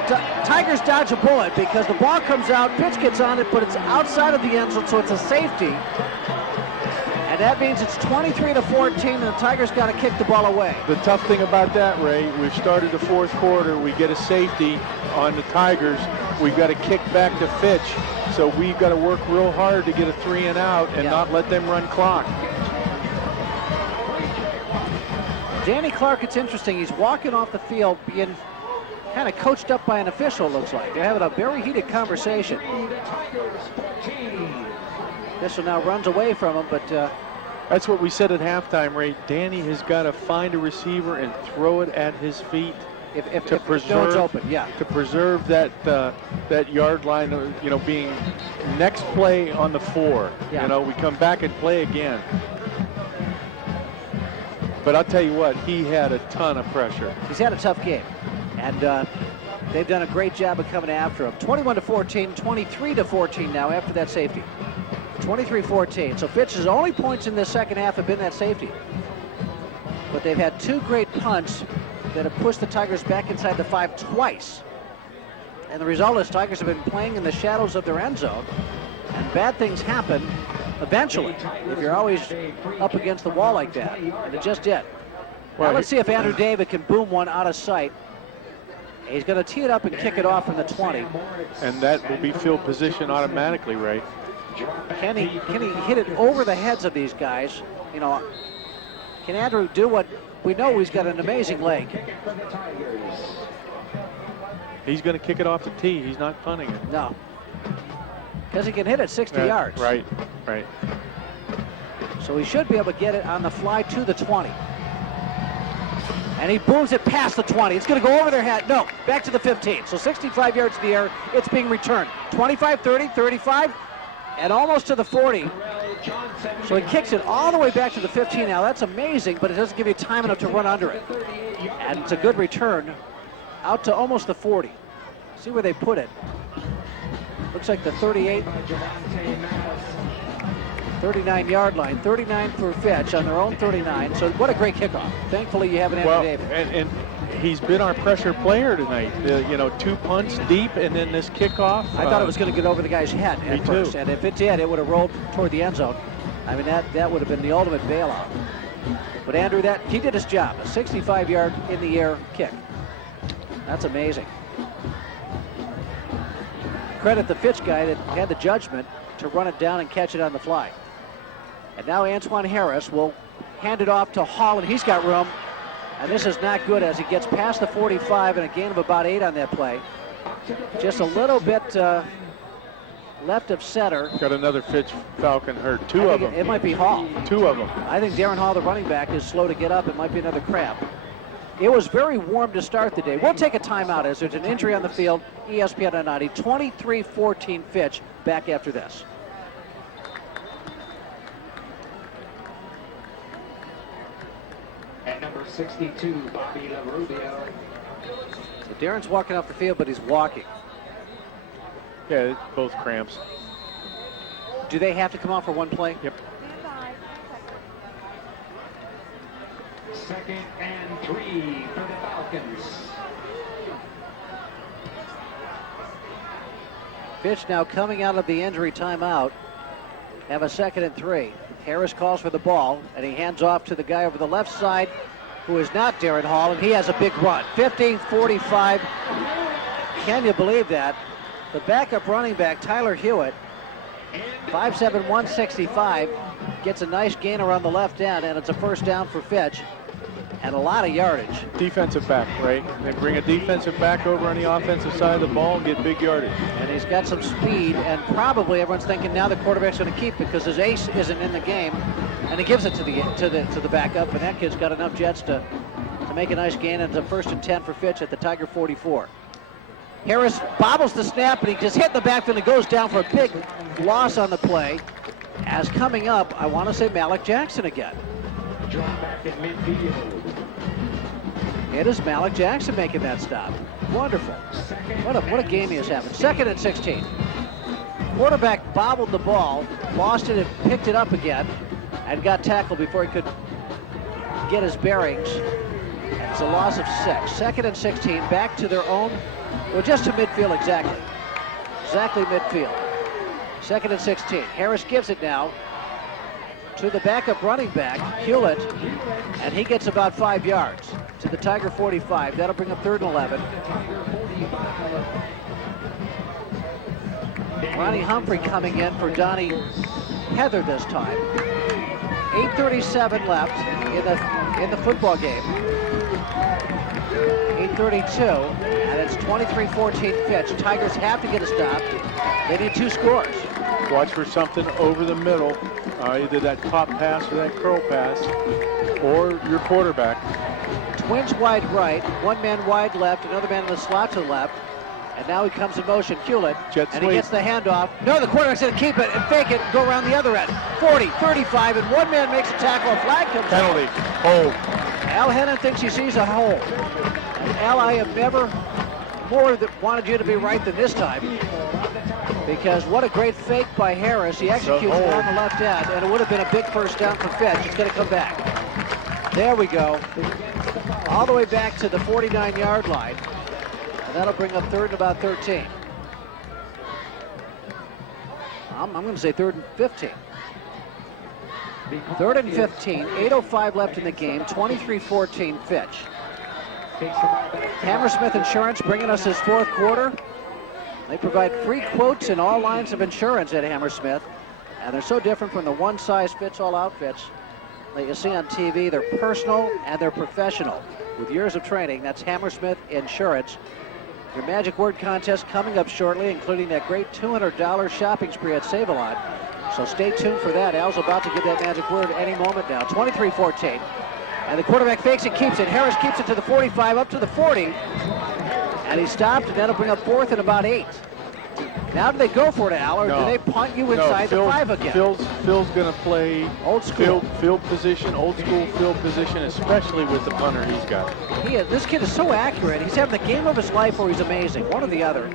Tigers dodge a bullet because the ball comes out, Fitch gets on it, but it's outside of the end zone, so it's a safety. And that means it's 23-14, and the Tigers got to kick the ball away. The tough thing about that, Ray, we've started the 4th quarter. We get a safety on the Tigers. We've got to kick back to Fitch. So we've got to work real hard to get a 3 and out and not let them run clock. Danny Clark, it's interesting. He's walking off the field being kind of coached up by an official, looks like. They're having a very heated conversation. Official now runs away from him, but... That's what we said at halftime, Ray. Danny has got to find a receiver and throw it at his feet. If no one's open, to preserve that yard line, being next play on the 4. We come back and play again. But I'll tell you what, he had a ton of pressure. He's had a tough game, and they've done a great job of coming after him. 21-14, 23-14 now after that safety. 23-14. So Fitch's only points in the second half have been that safety. But they've had 2 great punts that have pushed the Tigers back inside the 5 twice. And the result is Tigers have been playing in the shadows of their end zone. And bad things happen eventually if you're always up against the wall like that. And it just did. Well, now let's see if Andrew David can boom one out of sight. He's going to tee it up and kick it off from the 20. And that will be field position automatically, Ray. Can he hit it over the heads of these guys? Can Andrew do what we know? He's got an amazing leg. He's going to kick it off the tee. He's not punting it. No. Because he can hit it 60 yards. Right. So he should be able to get it on the fly to the 20. And he booms it past the 20. It's going to go over their head. No, back to the 15. So 65 yards in the air. It's being returned. 25, 30, 35, and almost to the 40. So he kicks it all the way back to the 15 now. That's amazing, but it doesn't give you time enough to run under it. And it's a good return out to almost the 40. See where they put it. Looks like the 38, 39-yard line. 39 for Fitch on their own 39. So what a great kickoff. Thankfully, you have an Andrew David. And he's been our pressure player tonight. You know, 2 punts deep and then this kickoff. I thought it was going to get over the guy's head at first. And if it did, it would have rolled toward the end zone. I mean, that would have been the ultimate bailout. But Andrew, he did his job. A 65-yard in the air kick. That's amazing. Credit the Fitch guy that had the judgment to run it down and catch it on the fly. And now Antoine Harris will hand it off to Hall, and he's got room. And this is not good as he gets past the 45 and a gain of about 8 on that play. Just a little bit left of center. Got another Fitch Falcon hurt. 2 of them. It might be Hall. 2 of them. I think Darren Hall, the running back, is slow to get up. It might be another cramp. It was very warm to start the day. We'll take a timeout as there's an injury on the field. ESPN on 90. 23-14 Fitch. Back after this. At number 62, Bobby LaRubio. So Darren's walking off the field, but he's walking. Yeah, it's both cramps. Do they have to come off for one play? Yep. 2nd and 3 for the Falcons. Fitch now coming out of the injury timeout. Have a 2nd and 3. Harris calls for the ball, and he hands off to the guy over the left side, who is not Darren Hall, and he has a big run. 50-45. Can you believe that? The backup running back, Tyler Hewitt, 5'7", 165, gets a nice gain around the left end, and it's a first down for Fitch. And a lot of yardage. Defensive back, right? They bring a defensive back over on the offensive side of the ball and get big yardage. And he's got some speed, and probably everyone's thinking now the quarterback's going to keep because his ace isn't in the game, and he gives it to the backup, and that kid's got enough jets to make a nice gain. And it's a 1st and 10 for Fitch at the Tiger 44. Harris bobbles the snap, and he just hit the backfield and goes down for a big loss on the play. As coming up, I want to say Malik Jackson again. Draw back at midfield. It is Malik Jackson making that stop. Wonderful. What a game he has having. 2nd and 16. Quarterback bobbled the ball, lost it, and picked it up again, and got tackled before he could get his bearings. It's a loss of 6. 2nd and 16, back to their own, well, just to midfield exactly. Exactly midfield. 2nd and 16. Harris gives it now to the backup running back, Hewlett, and he gets about 5 yards to the Tiger 45. That'll bring up 3rd and 11. Ronnie Humphrey coming in for Donnie Heather this time. 8:37 left in the football game. 8:32, and it's 23-14 Fitch. Tigers have to get a stop. They need 2 scores. Watch for something over the middle, either that pop pass or that curl pass, or your quarterback. Twins wide right, 1 man wide left, another man in the slot to the left. And now he comes in motion, Hewlett, and he gets the handoff. No, the quarterback's going to keep it and fake it and go around the other end. 40, 35, and 1 man makes a tackle. A flag comes out. Penalty. Hold. Al Hennon thinks he sees a hole. And Al, I have never more wanted you to be right than this time. Because what a great fake by Harris. He executes it on the left end, and it would have been a big first down for Fitch. It's going to come back. There we go. All the way back to the 49-yard line. And that'll bring up 3rd and about 13. I'm going to say 3rd and 15. 3rd and 15, 8:05 left in the game, 23-14 Fitch. Hammersmith Insurance bringing us his 4th quarter. They provide free quotes in all lines of insurance at Hammersmith. And they're so different from the one-size-fits-all outfits that you see on TV. They're personal and they're professional. With years of training, that's Hammersmith Insurance. Your magic word contest coming up shortly, including that great $200 shopping spree at Save-A-Lot. So stay tuned for that. Al's about to get that magic word any moment now. 23-14. And the quarterback fakes it, keeps it. Harris keeps it to the 45, up to the 40. And he stopped, and that'll bring up 4th and about 8. Now do they go for it, Al, or No. do they punt you inside the 5 again? Phil's going to play old school field position, old school field position, especially with the punter he's got. This kid is so accurate. He's having the game of his life, or he's amazing. One or the other.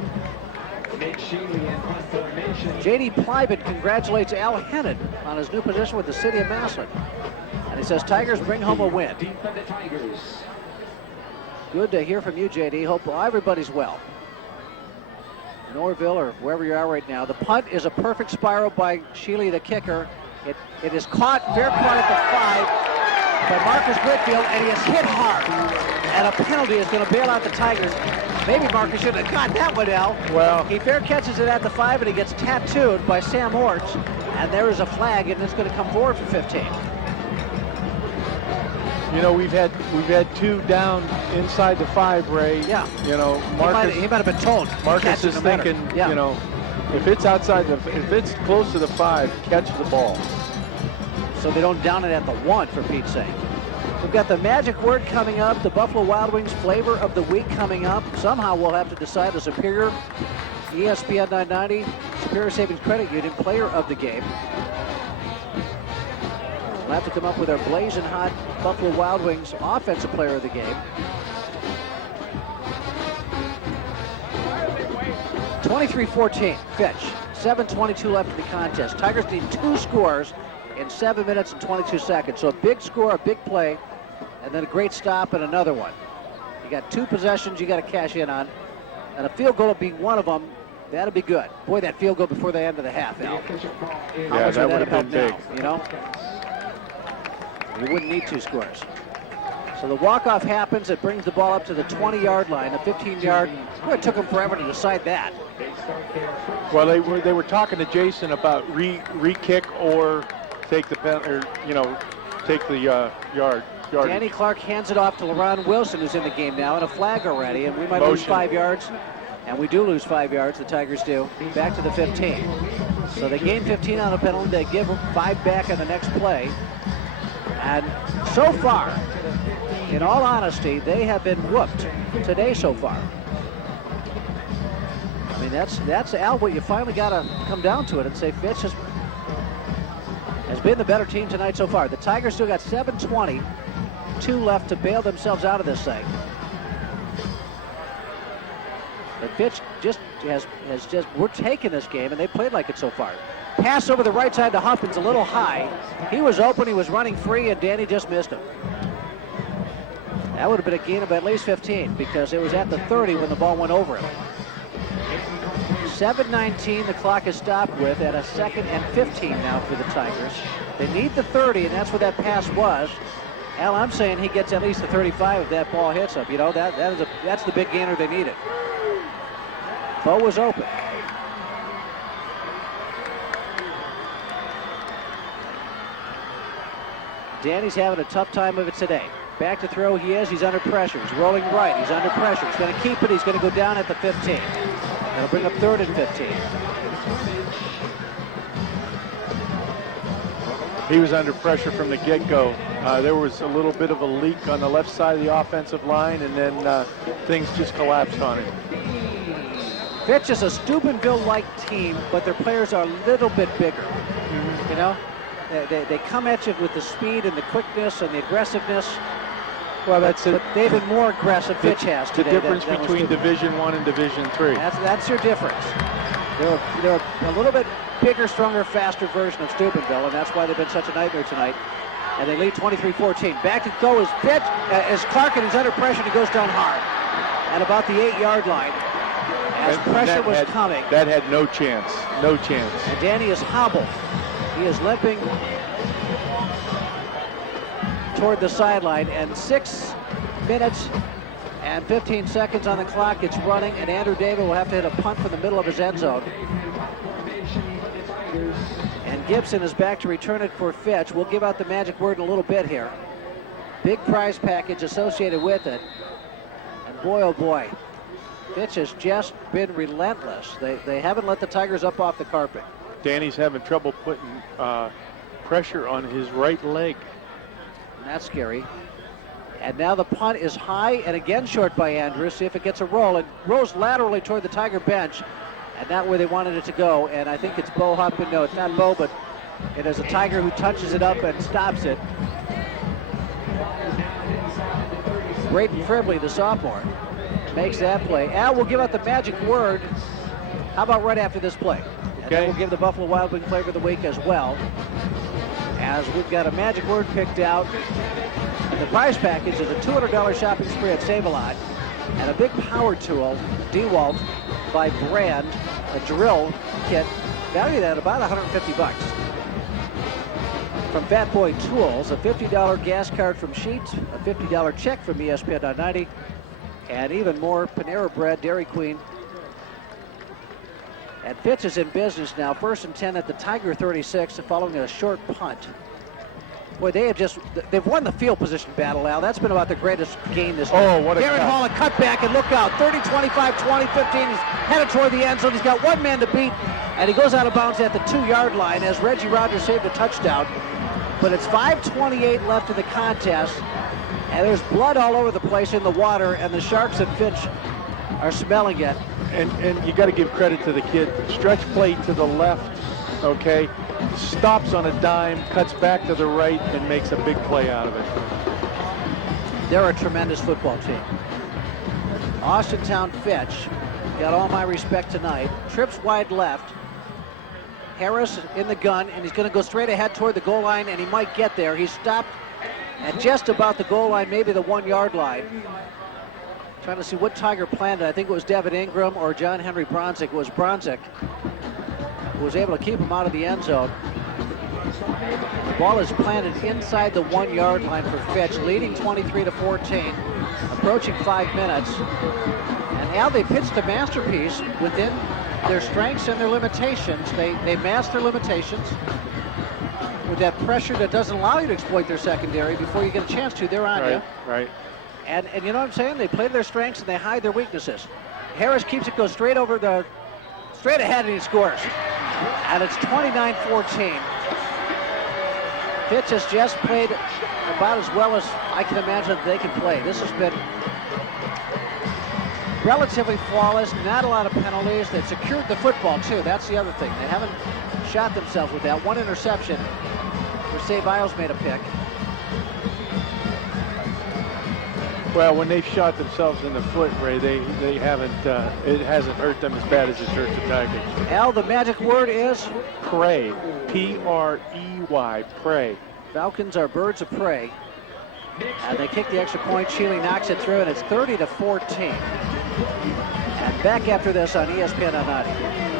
J.D. Plybit congratulates Al Hennon on his new position with the city of Massillon. And he says, Tigers bring home a win. Good to hear from you, J.D. Hope everybody's well. Norville or wherever you are right now. The punt is a perfect spiral by Sheely, the kicker. It is caught, fair caught at the 5 by Marcus Whitfield, and he is hit hard. And a penalty is going to bail out the Tigers. Maybe Marcus shouldn't have caught that one, Al. Well, he fair catches it at the 5, and he gets tattooed by Sam Orts. And there is a flag, and it's going to come forward for 15. You know, we've had 2 down inside the 5, Ray. Yeah. You know, Marcus. He might have been told. Marcus is thinking, you know, if it's close to the 5, catch the ball. So they don't down it at the 1, for Pete's sake. We've got the magic word coming up, the Buffalo Wild Wings flavor of the week coming up. Somehow we'll have to decide the Superior ESPN 990 Superior Savings Credit Union player of the game. We'll have to come up with our blazing hot Buffalo Wild Wings offensive player of the game. 23-14, Fitch. 7:22 left in the contest. Tigers need 2 scores in 7 minutes and 22 seconds. So a big score, a big play, and then a great stop and another one. You got 2 possessions you got to cash in on, and a field goal will be one of them. That'll be good. Boy, that field goal before the end of the half, Al. Yeah, that would have been big. Now, you know? You wouldn't need 2 scores. So the walk-off happens. It brings the ball up to the 20-yard line, the 15-yard. It took them forever to decide that. Well, they were talking to Jason about re-kick or take the pen, or take the yard. Danny Clark hands it off to LaRon Wilson, who's in the game now, and a flag already, and we might lose 5 yards. And we do lose 5 yards, the Tigers do. Back to the 15. So they gain 15 on a penalty. They give 5 back on the next play. And so far, in all honesty, they have been whooped today so far. I mean, that's Al, what you finally got to come down to it and say Fitch has been the better team tonight so far. The Tigers still got 7:22 left to bail themselves out of this thing. But Fitch we're taking this game, and they played like it so far. Pass over the right side to Huffman's a little high. He was open, he was running free, and Danny just missed him. That would have been a gain of at least 15 because it was at the 30 when the ball went over him. 7:19 the clock is stopped with at a 2nd and 15 now for the Tigers. They need the 30, and that's what that pass was. Al, I'm saying he gets at least the 35 if that ball hits him. You know, that's the big gainer they needed. Bo was open. Danny's having a tough time of it today. Back to throw he is. He's under pressure. He's rolling right. He's under pressure. He's going to keep it. He's going to go down at the 15. That'll bring up 3rd and 15. He was under pressure from the get-go. There was a little bit of a leak on the left side of the offensive line, and then things just collapsed on him. Fitch is a Steubenville-like team, but their players are a little bit bigger. You know? They come at you with the speed and the quickness and the aggressiveness. Well, that's it. But they've been more aggressive. Fitch has today. The difference between Division I and Division III. That's your difference. They're a little bit bigger, stronger, faster version of Steubenville, and that's why they've been such a nightmare tonight. And they lead 23-14. Back to go is Fitch, as Clark, and he's under pressure, and he goes down hard at about the 8-yard line. As pressure was coming. That had no chance. No chance. And Danny is hobbled. He is limping toward the sideline, and 6 minutes and 15 seconds on the clock. It's running, and Andrew David will have to hit a punt from the middle of his end zone. And Gibson is back to return it for Fitch. We'll give out the magic word in a little bit here. Big prize package associated with it. And boy, oh boy, Fitch has just been relentless. They haven't let the Tigers up off the carpet. Danny's having trouble putting pressure on his right leg. And that's scary. And now the punt is high and again short by Andrews. See if it gets a roll. It rolls laterally toward the Tiger bench. and not where they wanted it to go. And I think it's Bo Huffman. No, it's not Bo, but it is a Tiger who touches it up and stops it. Braden Fribley, the sophomore, makes that play. Al will give out the magic word. How about right after this play? And then we'll give the Buffalo Wild Wing Flavor of the Week as well, as we've got a magic word picked out. And the prize package is a $200 shopping spree at Save-A-Lot and a big power tool, DeWalt by brand, a drill kit valued at about 150 bucks. From Fat Boy Tools, a $50 gas card from Sheetz, a $50 check from ESPN.90, and even more Panera Bread, Dairy Queen. And Fitch is in business now, 1st and 10 at the Tiger 36, following a short punt. Boy, they've won the field position battle, Al. That's been about the greatest gain this year. What a Darren cut. Hall, a cutback, and look out. 30, 25, 20, 15. He's headed toward the end zone. He's got one man to beat, and he goes out of bounds at the 2-yard line as Reggie Rogers saved a touchdown. But it's 5:28 left in the contest, and there's blood all over the place in the water, and the Sharks and Fitch are smelling it. And you got to give credit to the kid. Stretch play to the left, okay? Stops on a dime, cuts back to the right, and makes a big play out of it. They're a tremendous football team. Austintown Fitch got all my respect tonight. Trips wide left. Harris in the gun, and he's going to go straight ahead toward the goal line, and he might get there. He's stopped at just about the goal line, maybe the 1-yard line. Trying to see what Tiger planned. I think it was Devin Ingram or John Henry Bronzik. It was Bronzik who was able to keep him out of the end zone. The ball is planted inside the 1-yard line for Fitch, leading 23-14, approaching 5 minutes. And Al, they pitched a masterpiece within their strengths and their limitations. They mask their limitations with that pressure that doesn't allow you to exploit their secondary before you get a chance to. They're on you. Right. And you know what I'm saying? They play to their strengths and they hide their weaknesses. Harris keeps it go straight ahead, and he scores. And it's 29-14. Fitch has just played about as well as I can imagine that they can play. This has been relatively flawless, not a lot of penalties. They've secured the football too. That's the other thing. They haven't shot themselves with that. One interception where Save Isles made a pick. Well, when they've shot themselves in the foot, Ray, they haven't. It hasn't hurt them as bad as it's hurt the Tigers. Al, the magic word is prey. P-R-E-Y. Prey. Falcons are birds of prey. And they kick the extra point. Shealy knocks it through, and it's 30-14. And back after this on ESPN.90.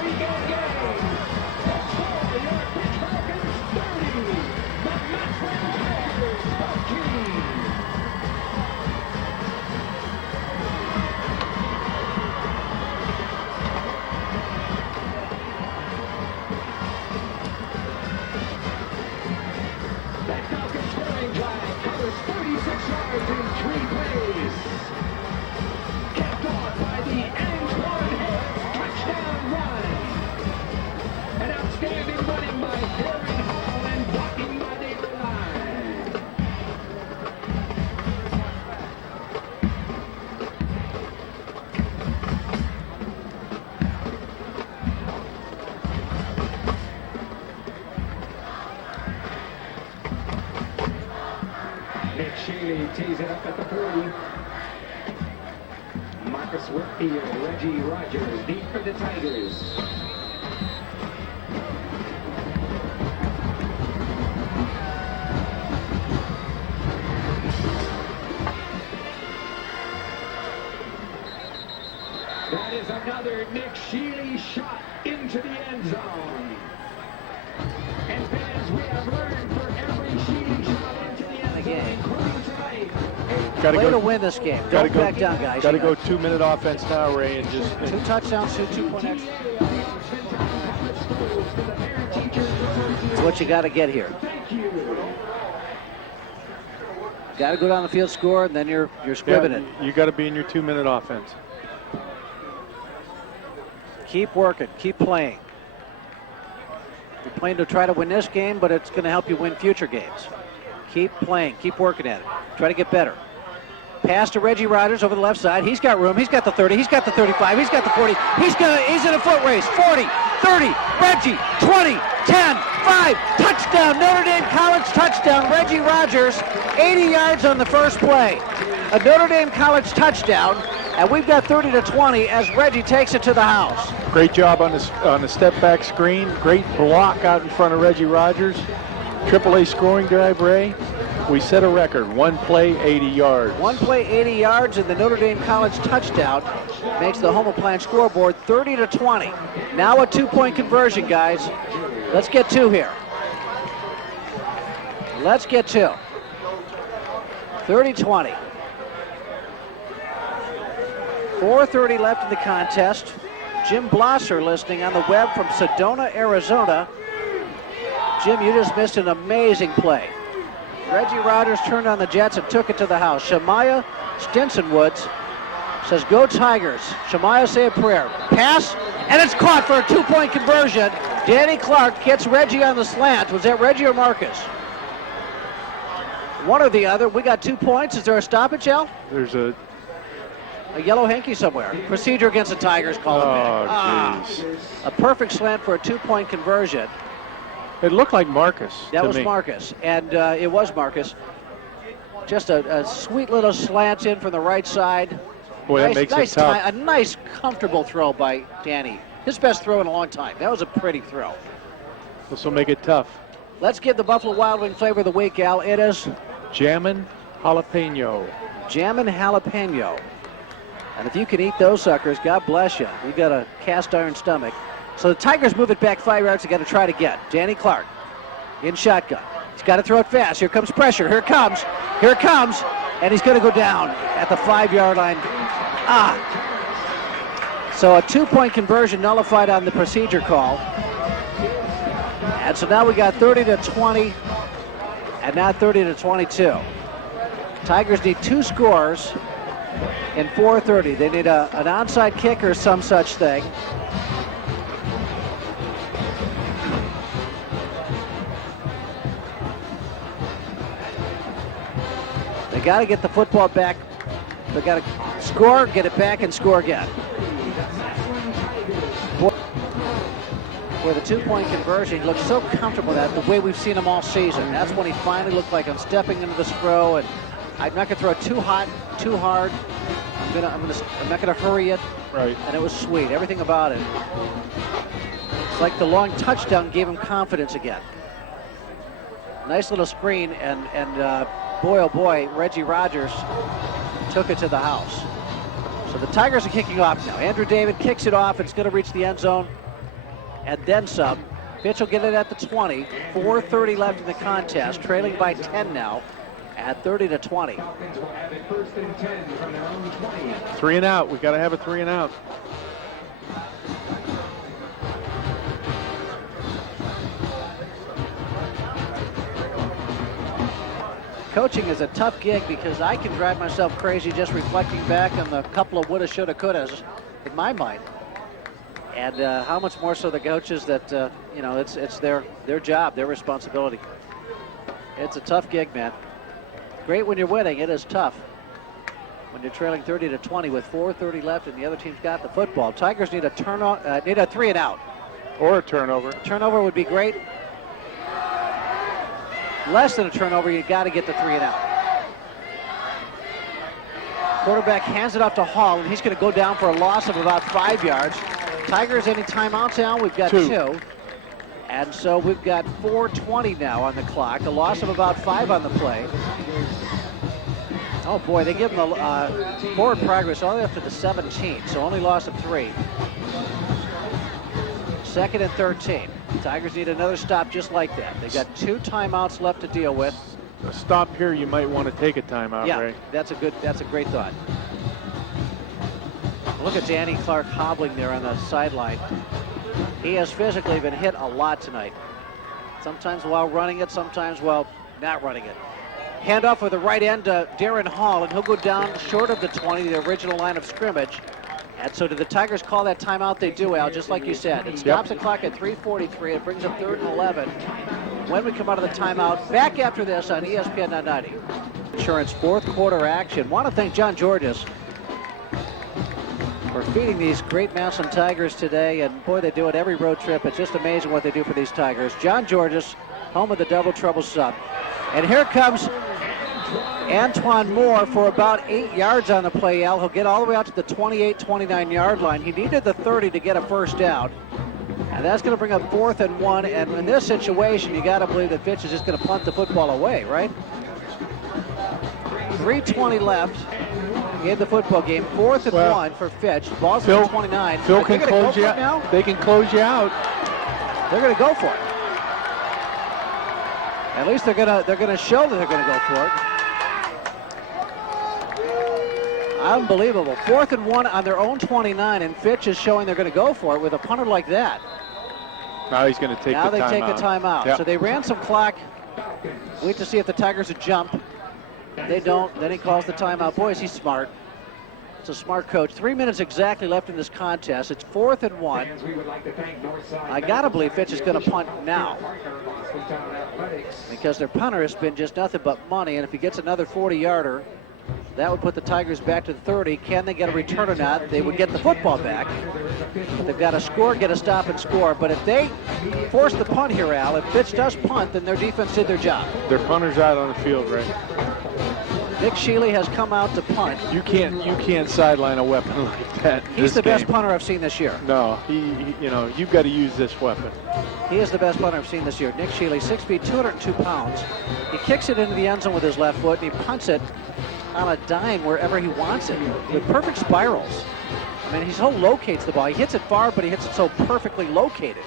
Tees it up at the 40. Marcus Whitfield, Reggie Rogers, deep for the Tigers. That is another Nick Shealy shot into the end zone. And fans, we have learned for every Shealy shot into the end zone, including tonight. Way to win this game. Don't back down, guys. Got to go 2-minute offense now, Ray, and just 2 touchdowns, 2-point extra. It's what you got to get here. Got to go down the field, score, and then you're scribbing it. You got to be in your 2-minute offense. Keep working, keep playing. You're playing to try to win this game, but it's going to help you win future games. Keep playing, keep working at it. Try to get better. Pass to Reggie Rogers over the left side. He's got room. He's got the 30. He's got the 35. He's got the 40. He's in a foot race. 40, 30, Reggie, 20, 10, 5. Touchdown, Notre Dame College touchdown. Reggie Rogers, 80 yards on the first play. A Notre Dame College touchdown, and we've got 30-20 as Reggie takes it to the house. Great job on the step back screen. Great block out in front of Reggie Rogers. AAA scoring drive, Ray. We set a record, 1 play, 80 yards. 1 play, 80 yards, and the Notre Dame College touchdown makes the home appliance scoreboard 30-20. Now a 2-point conversion, guys. Let's get 2 here. Let's get 2. 30-20. 4:30 left in the contest. Jim Blosser listening on the web from Sedona, Arizona. Jim, you just missed an amazing play. Reggie Rogers turned on the Jets and took it to the house. Shemaiah Stinsonwoods says, "Go Tigers." Shemaiah, say a prayer. Pass, and it's caught for a 2-point conversion. Danny Clark gets Reggie on the slant. Was that Reggie or Marcus? One or the other. We got 2 points. Is there a stoppage, Al? There's a yellow hanky somewhere. Procedure against the Tigers. Call it back. Geez. A perfect slant for a 2-point conversion. It looked like Marcus. That was Marcus, and it was Marcus. Just a sweet little slant in from the right side. Boy, that makes it tough. A nice, comfortable throw by Danny. His best throw in a long time. That was a pretty throw. This will make it tough. Let's give the Buffalo Wild Wing flavor of the week, Al. It is Jammin' jalapeno. Jammin' jalapeno. And if you can eat those suckers, God bless you. You've got a cast iron stomach. So the Tigers move it back 5 yards. They got to try it again. Danny Clark in shotgun. He's got to throw it fast. Here comes pressure. Here it comes. Here it comes. And he's going to go down at the 5-yard line. So a 2-point conversion nullified on the procedure call. And so now we got 30-20 and now 30-22. Tigers need 2 scores in 4:30. They need an onside kick or some such thing. They got to get the football back. They got to score, get it back, and score again. With a 2-point conversion, he looked so comfortable with that, the way we've seen him all season. That's when he finally looked like, I'm stepping into this throw, and I'm not going to throw it too hot, too hard. I'm not going to hurry it. Right. And it was sweet. Everything about it. It's like the long touchdown gave him confidence again. Nice little screen, and boy, oh boy, Reggie Rogers took it to the house. So the Tigers are kicking off now. Andrew David kicks it off. It's going to reach the end zone and then some. Fitch will get it at the 20. 4:30 left in the contest, trailing by 10 now at 30-20. 3 and out. We got to have a 3 and out. Coaching is a tough gig because I can drive myself crazy just reflecting back on the couple of woulda, shoulda, couldas in my mind. And how much more so the coaches that, it's their job, their responsibility. It's a tough gig, man. Great when you're winning. It is tough when you're trailing 30-20 with 4:30 left and the other team's got the football. Tigers need need a 3 and out. Or a turnover. Turnover would be great. Less than a turnover, you got to get the 3 and out. Quarterback hands it off to Hall, and he's going to go down for a loss of about 5 yards. Tigers, any timeouts now? We've got 2. And so we've got 4:20 now on the clock. A loss of about 5 on the play. Oh boy, they give them a forward progress all the way up to the 17, so only loss of 3. 2nd and 13. Tigers need another stop just like that. They got 2 timeouts left to deal with. A stop here, you might want to take a timeout, yeah, Ray. that's a great thought. Look at Danny Clark hobbling there on the sideline. He has physically been hit a lot tonight. Sometimes while running it, sometimes while not running it. Handoff with the right end to Darren Hall, and he'll go down short of the 20, the original line of scrimmage. And so do the Tigers call that timeout? They do, Al, just like you said. It stops the clock at 3:43. It brings up 3rd and 11. When we come out of the timeout, back after this on ESPN 990. Insurance fourth quarter action. Want to thank John Georges for feeding these great Massillon Tigers today, and boy, they do it every road trip. It's just amazing what they do for these Tigers. John Georges, home of the double trouble sub. And here comes Antoine Moore for about 8 yards on the play, Al. He'll get all the way out to the 28-29 yard line. He needed the 30 to get a first down. And that's going to bring up 4th and 1. And in this situation, you got to believe that Fitch is just going to punt the football away, right? 3:20 left. Gave the football game. 4th and 1 for Fitch. Ball's at 29. Phil can close you out now. They can close you out. They're going to go for it. At least they're going to show that they're going to go for it. Unbelievable. 4th and 1 on their own 29, and Fitch is showing they're going to go for it with a punter like that. Now he's going to take the timeout. Now they take the timeout. Yep. So they ran some clock. Wait to see if the Tigers would jump. They don't. Then he calls the timeout. Boy, is he smart. It's a smart coach. 3 minutes exactly left in this contest. It's 4th and 1. I got to believe Fitch is going to punt now, because their punter has been just nothing but money. And if he gets another 40-yarder, that would put the Tigers back to the 30. Can they get a return or not? They would get the football back. But they've got to score, get a stop, and score. But if they force the punt here, Al, if Fitch does punt, then their defense did their job. Their punter's out on the field, right? Nick Shealy has come out to punt. You can't sideline a weapon like that. He's the best punter I've seen this year. No, you've got to use this weapon. He is the best punter I've seen this year. Nick Shealy, 6 feet, 202 pounds. He kicks it into the end zone with his left foot, and he punts it on a dime wherever he wants it with perfect spirals. I mean, he so locates the ball. He hits it far, but he hits it so perfectly located.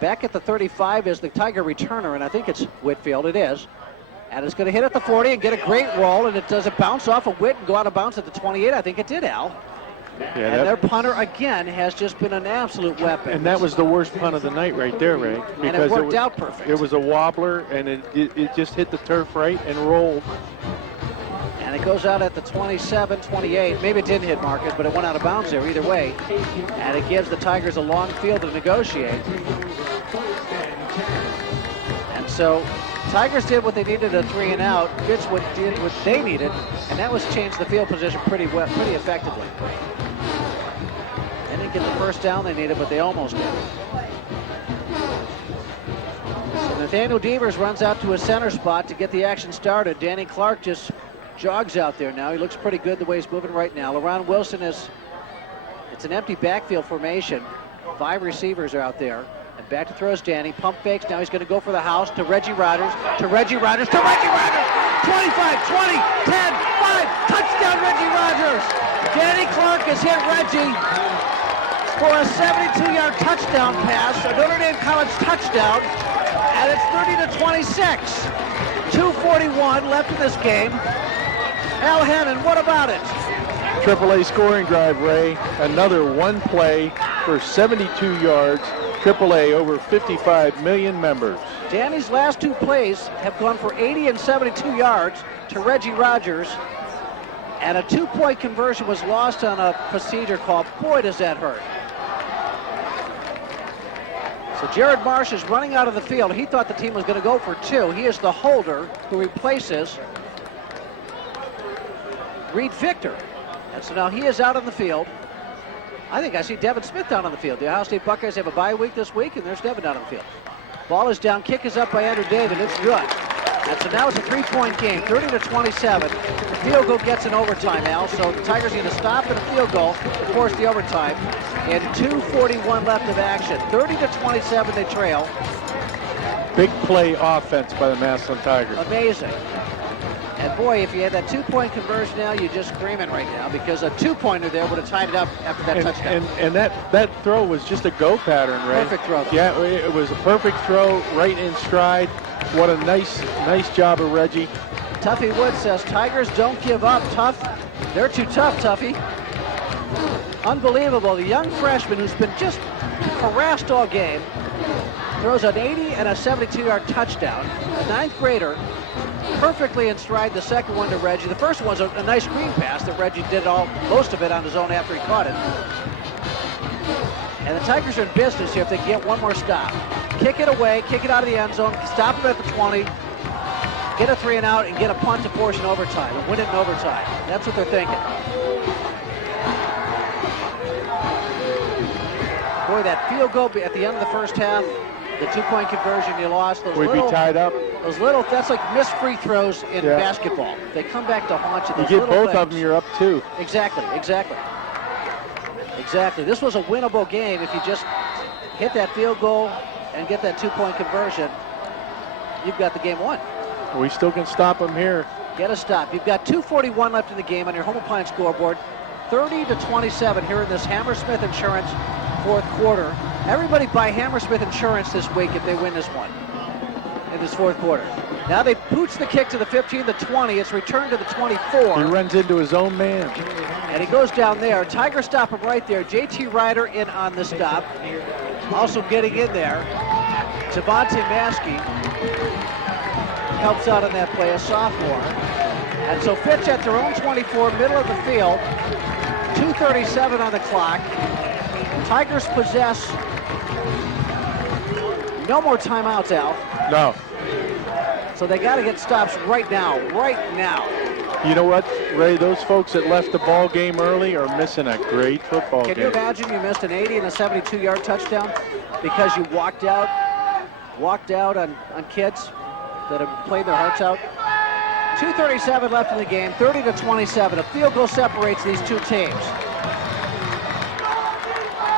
Back at the 35 is the Tiger returner, and I think it's Whitfield. It is. And it's going to hit at the 40 and get a great roll, and does it bounce off of Whit and go out of bounds at the 28? I think it did, Al. Yeah, and their punter, again, has just been an absolute weapon. And that was the worst punt of the night right there, Ray. Because and it worked out perfect. It was a wobbler, and it just hit the turf right and rolled. And it goes out at the 27, 28. Maybe it didn't hit Marcus, but it went out of bounds there either way. And it gives the Tigers a long field to negotiate. And so Tigers did what they needed, a 3 and out. Fitch did what they needed, and that was change the field position pretty effectively. They didn't get the first down they needed, but they almost did. So Nathaniel Devers runs out to a center spot to get the action started. Danny Clark just jogs out there now. He looks pretty good the way he's moving right now. LaRon Wilson it's an empty backfield formation. 5 receivers are out there. And back to throws Danny. Pump fakes. Now he's going to go for the house to Reggie Rogers. To Reggie Rogers. To Reggie Rogers. 25, 20, 10, 5. Touchdown, Reggie Rogers. Danny Clark has hit Reggie for a 72-yard touchdown pass. A Notre Dame College touchdown. And it's 30-26. 2:41 left in this game. Al Hannon, what about it? AAA scoring drive, Ray. Another one play for 72 yards. AAA, over 55 million members. Danny's last 2 plays have gone for 80 and 72 yards to Reggie Rogers. And a 2-point conversion was lost on a procedure call. Boy, does that hurt. So Jared Marsh is running out of the field. He thought the team was going to go for 2. He is the holder who replaces Reed Victor. And so now he is out on the field. I think I see Devin Smith down on the field. The Ohio State Buckeyes have a bye week this week, and there's Devin down on the field. Ball is down. Kick is up by Andrew David. It's good. And so now it's a 3-point game, 30-27. The field goal gets an overtime, Al. So the Tigers are going to stop at a field goal to force the overtime. And 2:41 left of action. 30-27 they trail. Big play offense by the Massillon Tigers. Amazing. And boy, if you had that 2-point conversion now, you're just screaming right now, because a 2-pointer there would have tied it up after that touchdown. And that throw was just a go pattern, right? Perfect throw. Yeah, it was a perfect throw, right in stride. What a nice job of Reggie. Tuffy Wood says, Tigers don't give up, Tuff. They're too tough, Tuffy. Unbelievable. The young freshman who's been just harassed all game throws an 80 and a 72-yard touchdown. A 9th grader. Perfectly in stride, the second one to Reggie. The first one was a nice screen pass that Reggie did most of it on his own after he caught it. And the Tigers are in business here if they can get one more stop. Kick it away, kick it out of the end zone, stop him at the 20. get a 3 and out and get a punt to force an overtime and win it in overtime. That's what they're thinking. Boy, that field goal at the end of the first half, the 2-point conversion you lost. We'd be tied up. Those little, that's like missed free throws in basketball. They come back to haunt you. You get both of them, you're up 2. Exactly. This was a winnable game if you just hit that field goal and get that 2-point conversion. You've got the game won. We still can stop them here. Get a stop. You've got 2:41 left in the game on your home appliance scoreboard. 30-27 here in this Hammersmith Insurance fourth quarter. Everybody buy Hammersmith Insurance this week if they win this one in this fourth quarter. Now they pooch the kick to the 15, the 20. It's returned to the 24. He runs into his own man. And he goes down there. Tigers stop him right there. J.T. Ryder in on the stop. Also getting in there, Devontae Maskey helps out on that play, a sophomore. And so Fitch at their own 24, middle of the field. 2:37 on the clock. Tigers possess no more timeouts, Al. No. So they got to get stops right now. You know what, Ray? Those folks that left the ball game early are missing a great football game. Can you imagine you missed an 80 and a 72-yard touchdown because you walked out on kids that have played their hearts out? 2:37 left in the game, 30-27. A field goal separates these two teams.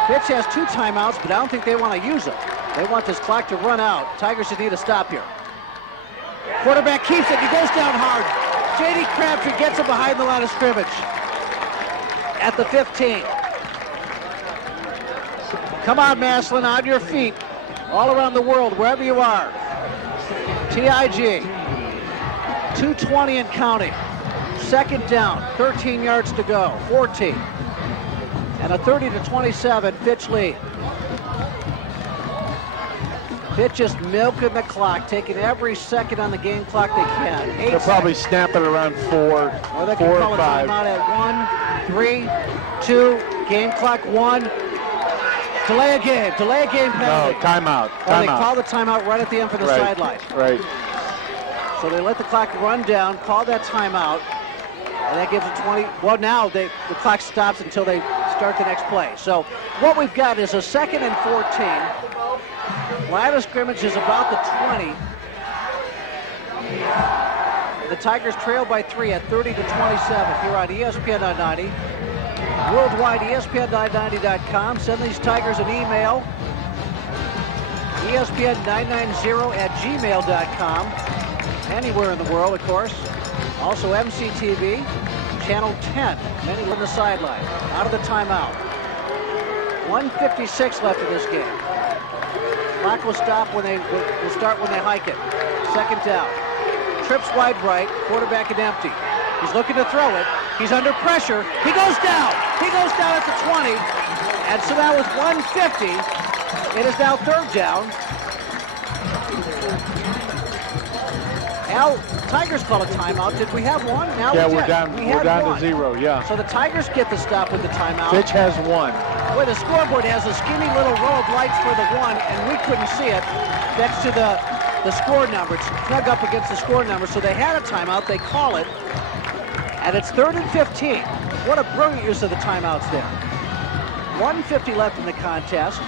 Fitch has 2 timeouts, but I don't think they want to use them. They want this clock to run out. Tigers should need a stop here. Quarterback keeps it. He goes down hard. J.D. Crabtree gets him behind the line of scrimmage at the 15. Come on, Massillon, on your feet. All around the world, wherever you are. TIG. 2:20 and counting. Second down, 13 yards to go, 14. And a 30-27 Fitch lead. Fitch just milking the clock, taking every second on the game clock they can. They'll probably snap it around 4 or 4 or 5. Timeout at 1, 3, 2, game clock 1. Delay a game penalty. No, timeout. They call the timeout right at the end for the sideline. Right. So they let the clock run down, call that timeout, and that gives it 20. Well, now the clock stops until they start the next play. So what we've got is a 2nd and 14. Line of scrimmage is about the 20. The Tigers trail by 3 at 30-27 here on ESPN 990. Worldwide, ESPN990.com. Send these Tigers an email. ESPN990@gmail.com. Anywhere in the world, of course. Also MCTV, Channel 10. Many on the sideline. Out of the timeout. 1:56 left in this game. Clock will start when they hike it. Second down. Trips wide right. Quarterback and empty. He's looking to throw it. He's under pressure. He goes down. He goes down at the 20. And so now with 1:50, it is now third down. Al, Tigers call a timeout. Did we have one? Now we're down to 0, yeah. So the Tigers get the stop with the timeout. Fitch has 1. Boy, the scoreboard has a skinny little row of lights for the 1, and we couldn't see it next to the score number. It's snug up against the score number, so they had a timeout. They call it, and it's 3rd and 15. What a brilliant use of the timeouts there. 1:50 left in the contest.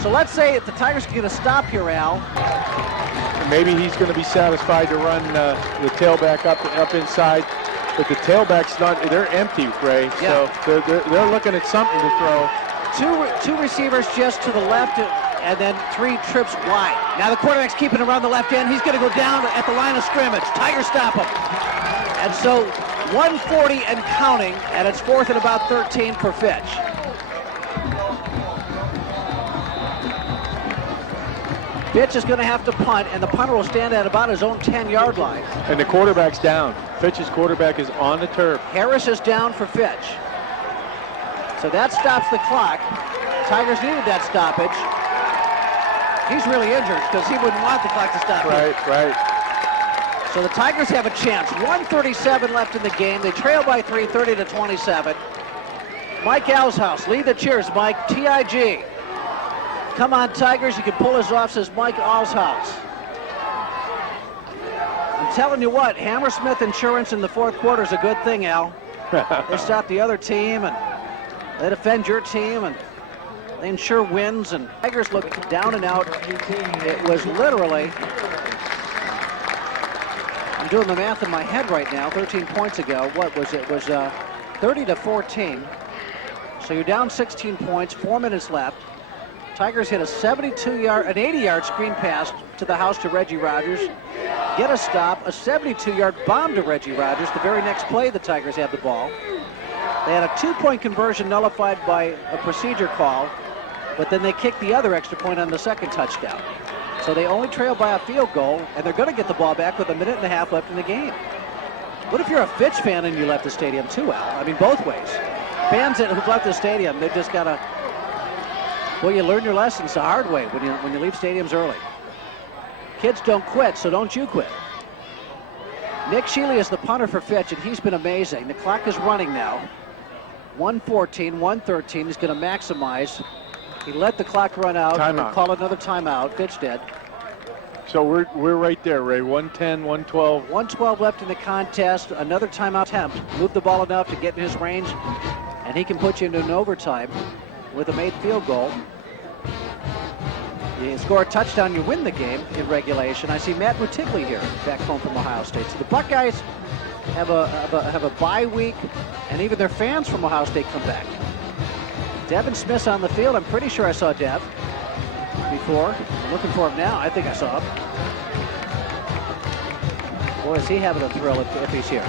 So let's say if the Tigers can get a stop here, Al. Maybe he's going to be satisfied to run the tailback up inside, but the tailback's they're empty, Ray. Yeah. So they're looking at something to throw. Two receivers just to the left, and then 3 trips wide. Now the quarterback's keeping around the left end. He's going to go down at the line of scrimmage. Tigers stop him. And so 1:40 and counting, and it's 4th and about 13 for Fitch. Fitch is going to have to punt, and the punter will stand at about his own 10-yard line. And the quarterback's down. Fitch's quarterback is on the turf. Harris is down for Fitch. So that stops the clock. Tigers needed that stoppage. He's really injured because he wouldn't want the clock to stop. Right. So the Tigers have a chance. 1:37 left in the game. They trail by 3, 30-27. Mike Alshouse, lead the cheers, Mike. TIG. Come on, Tigers, you can pull us off, says Mike Alshouse. telling you what, Hammersmith Insurance in the fourth quarter is a good thing, Al. They stop the other team, and they defend your team, and they ensure wins, and Tigers look down and out. It was literally, I'm doing the math in my head right now, 13 points ago. What was it? It was 30-14. So you're down 16 points, 4 minutes left. Tigers hit a 72-yard, an 80-yard screen pass to the house to Reggie Rogers. Get a stop, a 72-yard bomb to Reggie Rogers. The very next play, the Tigers had the ball. They had a 2-point conversion nullified by a procedure call, but then they kicked the other extra point on the second touchdown. So they only trail by a field goal, and they're going to get the ball back with a minute and a half left in the game. What if you're a Fitch fan and you left the stadium too, Al? I mean, both ways. Fans who've left the stadium, they've just got to, well, you learn your lessons the hard way when you leave stadiums early. Kids don't quit, so don't you quit. Nick Shealy is the punter for Fitch, and he's been amazing. The clock is running now. 1:14, 1:13. He's going to maximize. He let the clock run out. Timeout. Call another timeout. Fitch did. So we're right there, Ray. 110, 112. 1:12 left in the contest. Another timeout attempt. Move the ball enough to get in his range, and he can put you into an overtime with a made field goal. You score a touchdown, you win the game in regulation. I see Matt Mutigli here, back home from Ohio State. So the Buckeyes have a bye week, and even their fans from Ohio State come back. Devin Smith's on the field. I'm pretty sure I saw Dev before. I'm looking for him now. I think I saw him. Boy, is he having a thrill if he's here.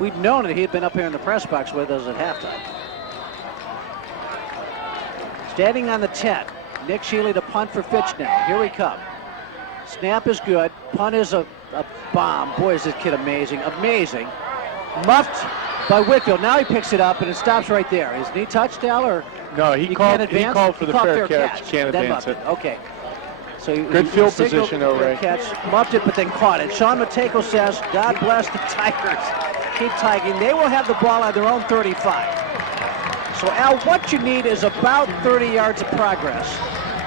We'd known that he had been up here in the press box with us at halftime. Standing on the 10, Nick Shealy to punt for Fitch now. Here we come. Snap is good. Punt is a bomb. Boy, is this kid amazing. Amazing. Muffed by Whitfield. Now he picks it up, and it stops right there. Is he touchdown or? No, he called for the fair catch. Can't advance it. Okay. So good field position, though, Ray. Catch, muffed it, but then caught it. Sean Mateko says, God bless the Tigers. Keep tagging. They will have the ball on their own 35. So, Al, what you need is about 30 yards of progress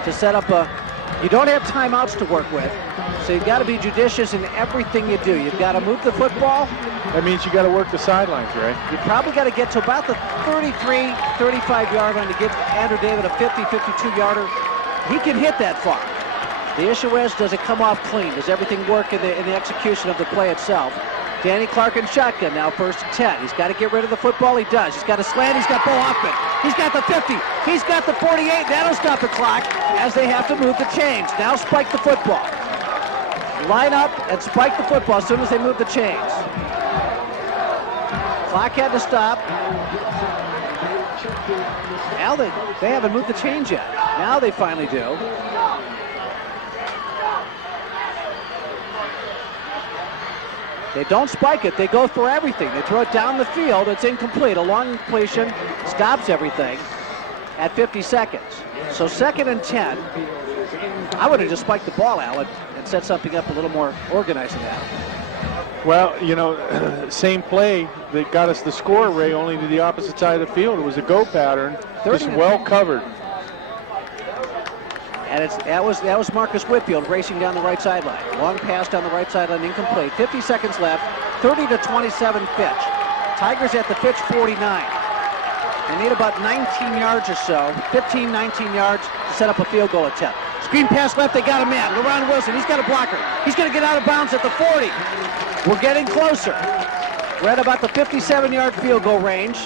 to set up a... You don't have timeouts to work with, so you've got to be judicious in everything you do. You've got to move the football. That means you got to work the sidelines, Ray. You probably got to get to about the 33, 35-yard line to give Andrew David a 50, 52-yarder. He can hit that far. The issue is, does it come off clean? Does everything work in the execution of the play itself? Danny Clark in shotgun now, 1st and 10. He's got to get rid of the football. He does. He's got a slant. He's got Bo Hoffman. He's got the 50. He's got the 48. That'll stop the clock as they have to move the chains. Now spike the football. Line up and spike the football as soon as they move the chains. Clock had to stop. Now they haven't moved the chains yet. Now they finally do. They don't spike it. They go for everything. They throw it down the field. It's incomplete. A long completion stops everything at 50 seconds. So 2nd and 10. I would have just spiked the ball, Alan, and set something up a little more organized than that. Well, you know, same play that got us the score, Ray, only to the opposite side of the field. It was a go pattern, just well covered. And that was Marcus Whitfield racing down the right sideline. Long pass down the right sideline, incomplete. 50 seconds left, 30-27 Fitch. Tigers at the Fitch 49. They need about 19 yards or so, 15, 19 yards to set up a field goal attempt. Screen pass left, they got a man. LaRon Wilson, he's got a blocker. He's going to get out of bounds at the 40. We're getting closer. We're at about the 57-yard field goal range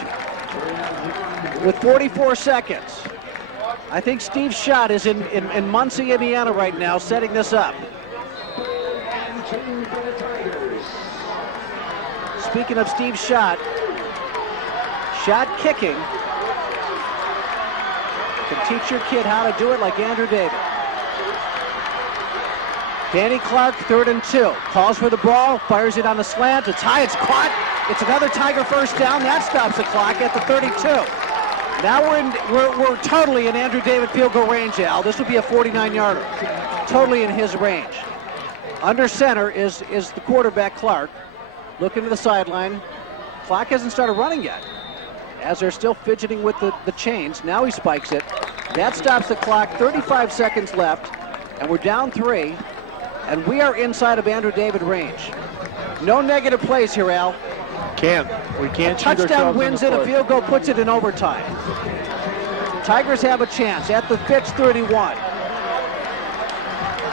with 44 seconds. I think Steve Schott is in Muncie, Indiana right now, setting this up. Speaking of Steve Schott, shot kicking can teach your kid how to do it like Andrew David. Danny Clark, 3rd and 2. Calls for the ball, fires it on the slant. It's high, it's caught. It's another Tiger first down. That stops the clock at the 32. Now we're totally in Andrew David field goal range, Al. This would be a 49-yarder. Totally in his range. Under center is the quarterback, Clark. Looking to the sideline. Clock hasn't started running yet, as they're still fidgeting with the chains. Now he spikes it. That stops the clock. 35 seconds left, and we're down 3. and we are inside of Andrew David range. No negative plays here, Al. We can't shoot Touchdown ourselves wins in it, the a field goal puts it in overtime. Tigers have a chance at the Fitch 31.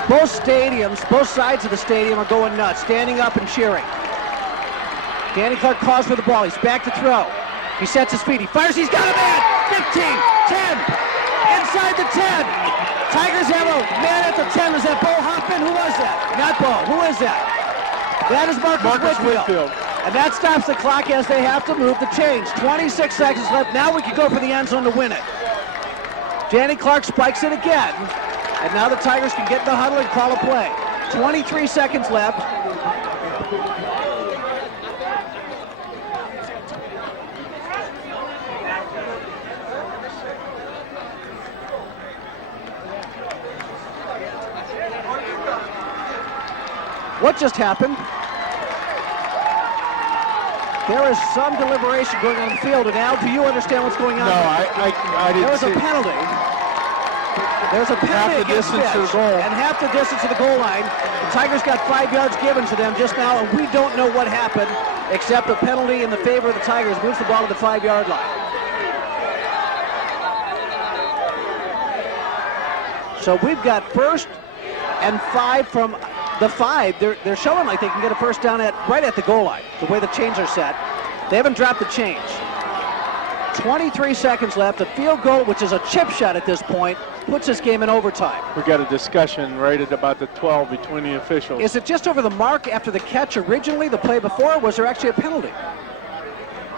Both sides of the stadium are going nuts, standing up and cheering. Danny Clark calls for the ball. He's back to throw. He sets his feet. He fires. He's got a man. 15, 10, inside the 10. Tigers have a man at the 10. Is that Bo Hoffman? Who was that? Not Bo. Who is that? That is Marcus Whitfield. And that stops the clock as they have to move the chains. 26 seconds left. Now we can go for the end zone to win it. Danny Clark spikes it again. And now the Tigers can get in the huddle and call a play. 23 seconds left. What just happened? There is some deliberation going on in the field, and Al, do you understand what's going on? No, I didn't. There was a penalty. There's a penalty against Fitch, and half the distance to the goal line. The Tigers got 5 yards given to them just now, and we don't know what happened, except a penalty in the favor of the Tigers moves the ball to the 5-yard line. So we've got 1st and 5 from the 5. They're showing like they can get a first down right at the goal line, the way the chains are set. They haven't dropped the chains. 23 seconds left. A field goal, which is a chip shot at this point, puts this game in overtime. We got a discussion right at about the 12 between the officials. Is it just over the mark after the catch originally, the play before, or was there actually a penalty?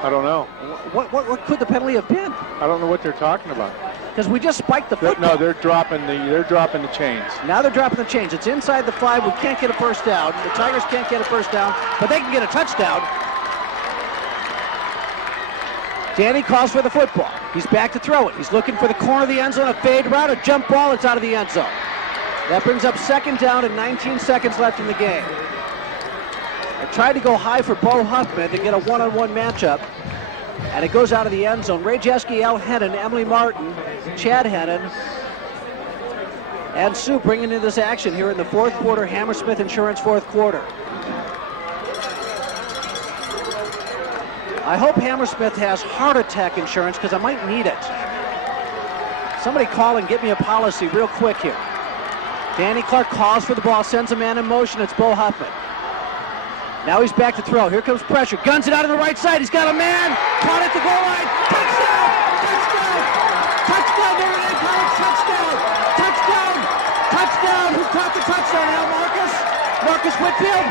I don't know. What could the penalty have been? I don't know what they're talking about. Because we just spiked the football. No, they're dropping the chains. Now they're dropping the chains. It's inside the 5. We can't get a first down. The Tigers can't get a first down, but they can get a touchdown. Danny calls for the football. He's back to throw it. He's looking for the corner of the end zone, a fade route, a jump ball. It's out of the end zone. That brings up 2nd down and 19 seconds left in the game. I tried to go high for Bo Huffman to get a one-on-one matchup, and it goes out of the end zone. Ray Jeske, Al Hennon, Emily Martin, Chad Hennon, and Sue bringing into this action here in the 4th quarter, Hammersmith Insurance 4th quarter. I hope Hammersmith has heart attack insurance because I might need it. Somebody call and get me a policy real quick here. Danny Clark calls for the ball, sends a man in motion. It's Bo Huffman. Now he's back to throw. Here comes pressure. Guns it out on the right side. He's got a man. Caught at the goal line. Touchdown! Touchdown! Touchdown! There it is. Touchdown! Touchdown! Touchdown! Who caught the touchdown? Al Marcus? Marcus Whitfield?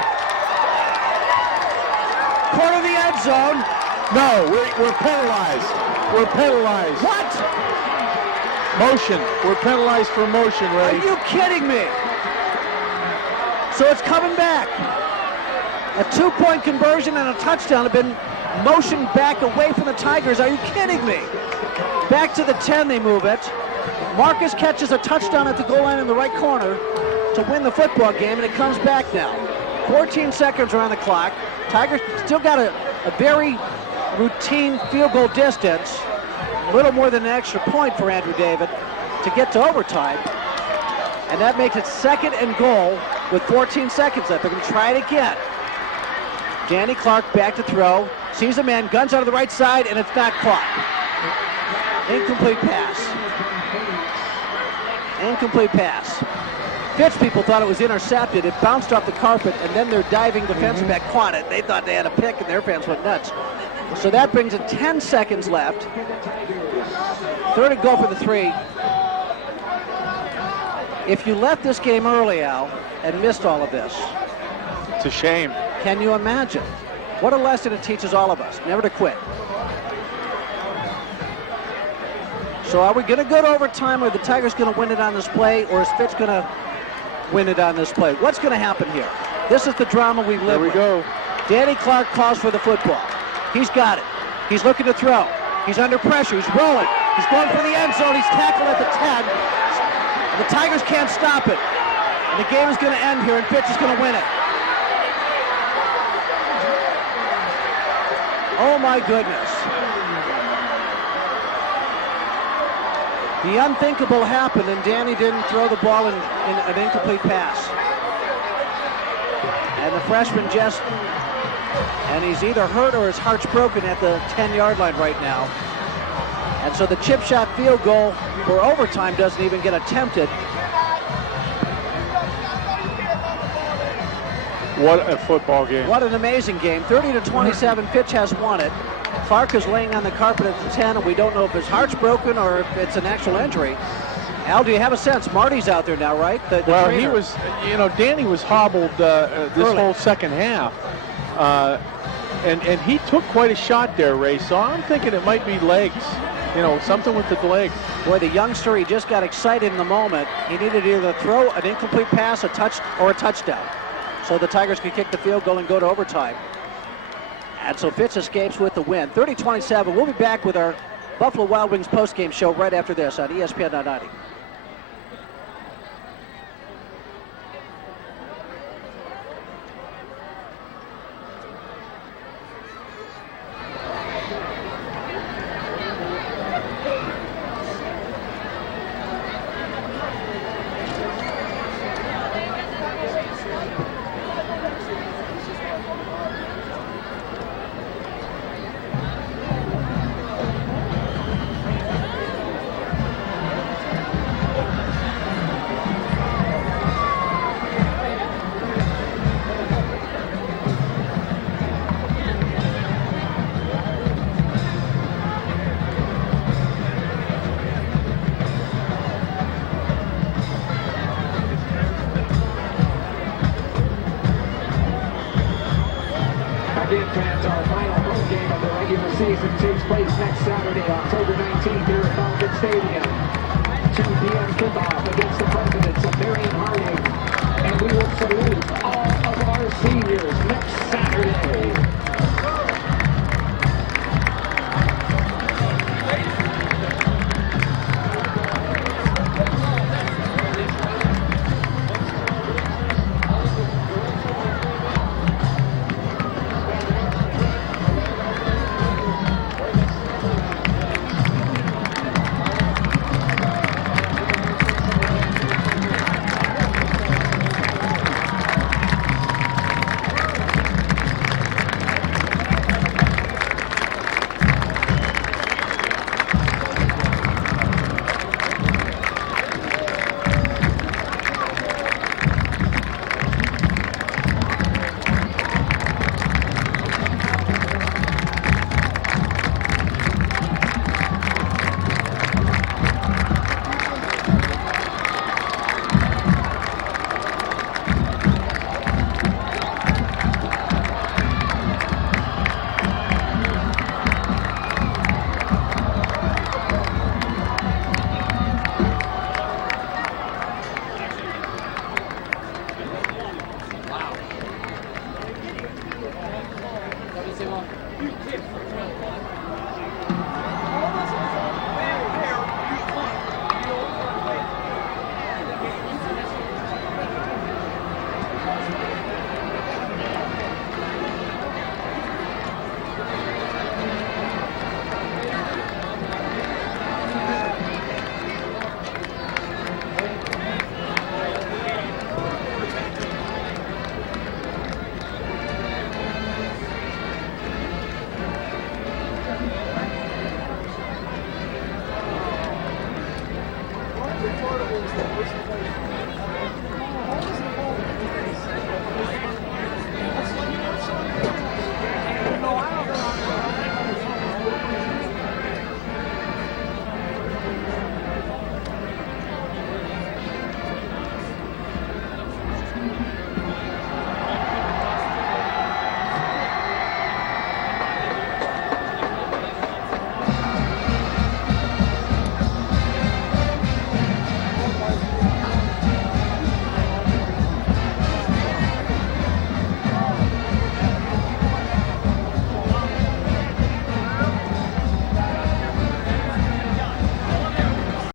Corner of the end zone. No, we're penalized. We're penalized. What? Motion. We're penalized for motion, Ray. Are you kidding me? So it's coming back. A 2-point conversion and a touchdown have been motioned back away from the Tigers. Are you kidding me? Back to the 10 they move it. Marcus catches a touchdown at the goal line in the right corner to win the football game, and it comes back now. 14 seconds are on the clock. Tigers still got a very routine field goal distance. A little more than an extra point for Andrew David to get to overtime. And that makes it 2nd and goal with 14 seconds left. They're going to try it again. Danny Clark back to throw. Sees a man, guns out of the right side, and it's not caught. Incomplete pass. Incomplete pass. Fitch people thought it was intercepted. It bounced off the carpet, and then their diving defensive back caught it. They thought they had a pick, and their fans went nuts. So that brings it 10 seconds left. 3rd and goal for the 3. If you left this game early, Al, and missed all of this, it's a shame. Can you imagine? What a lesson it teaches all of us, never to quit. So are we going to go to overtime, or are the Tigers going to win it on this play, or is Fitch going to win it on this play? What's going to happen here? This is the drama we live with. There we go. Danny Clark calls for the football. He's got it. He's looking to throw. He's under pressure. He's rolling. He's going for the end zone. He's tackled at the 10. And the Tigers can't stop it. And the game is going to end here, and Fitch is going to win it. Oh, my goodness. The unthinkable happened, and Danny didn't throw the ball in an incomplete pass. freshman just, and he's either hurt or his heart's broken at the 10-yard line right now. And so the chip shot field goal for overtime doesn't even get attempted. What a football game. What an amazing game. 30-27, Fitch has won it. Clark is laying on the carpet at the 10, and we don't know if his heart's broken or if it's an actual injury. Al, do you have a sense? Marty's out there now, right? The well, trainer. he was, Danny was hobbled this whole second half. And he took quite a shot there, Ray. So I'm thinking it might be legs, something with the legs. Boy, the youngster, he just got excited in the moment. He needed to either throw an incomplete pass, a touchdown. So the Tigers could kick the field goal and go to overtime. And so Fitch escapes with the win. 30-27. We'll be back with our Buffalo Wild Wings postgame show right after this on ESPN 990. Fans, our final home game of the regular season takes place next Saturday, October 19th here at Falcon Stadium. 2 p.m. kickoff against the Presidents of Marion Harding. And we will salute all of our seniors next Saturday.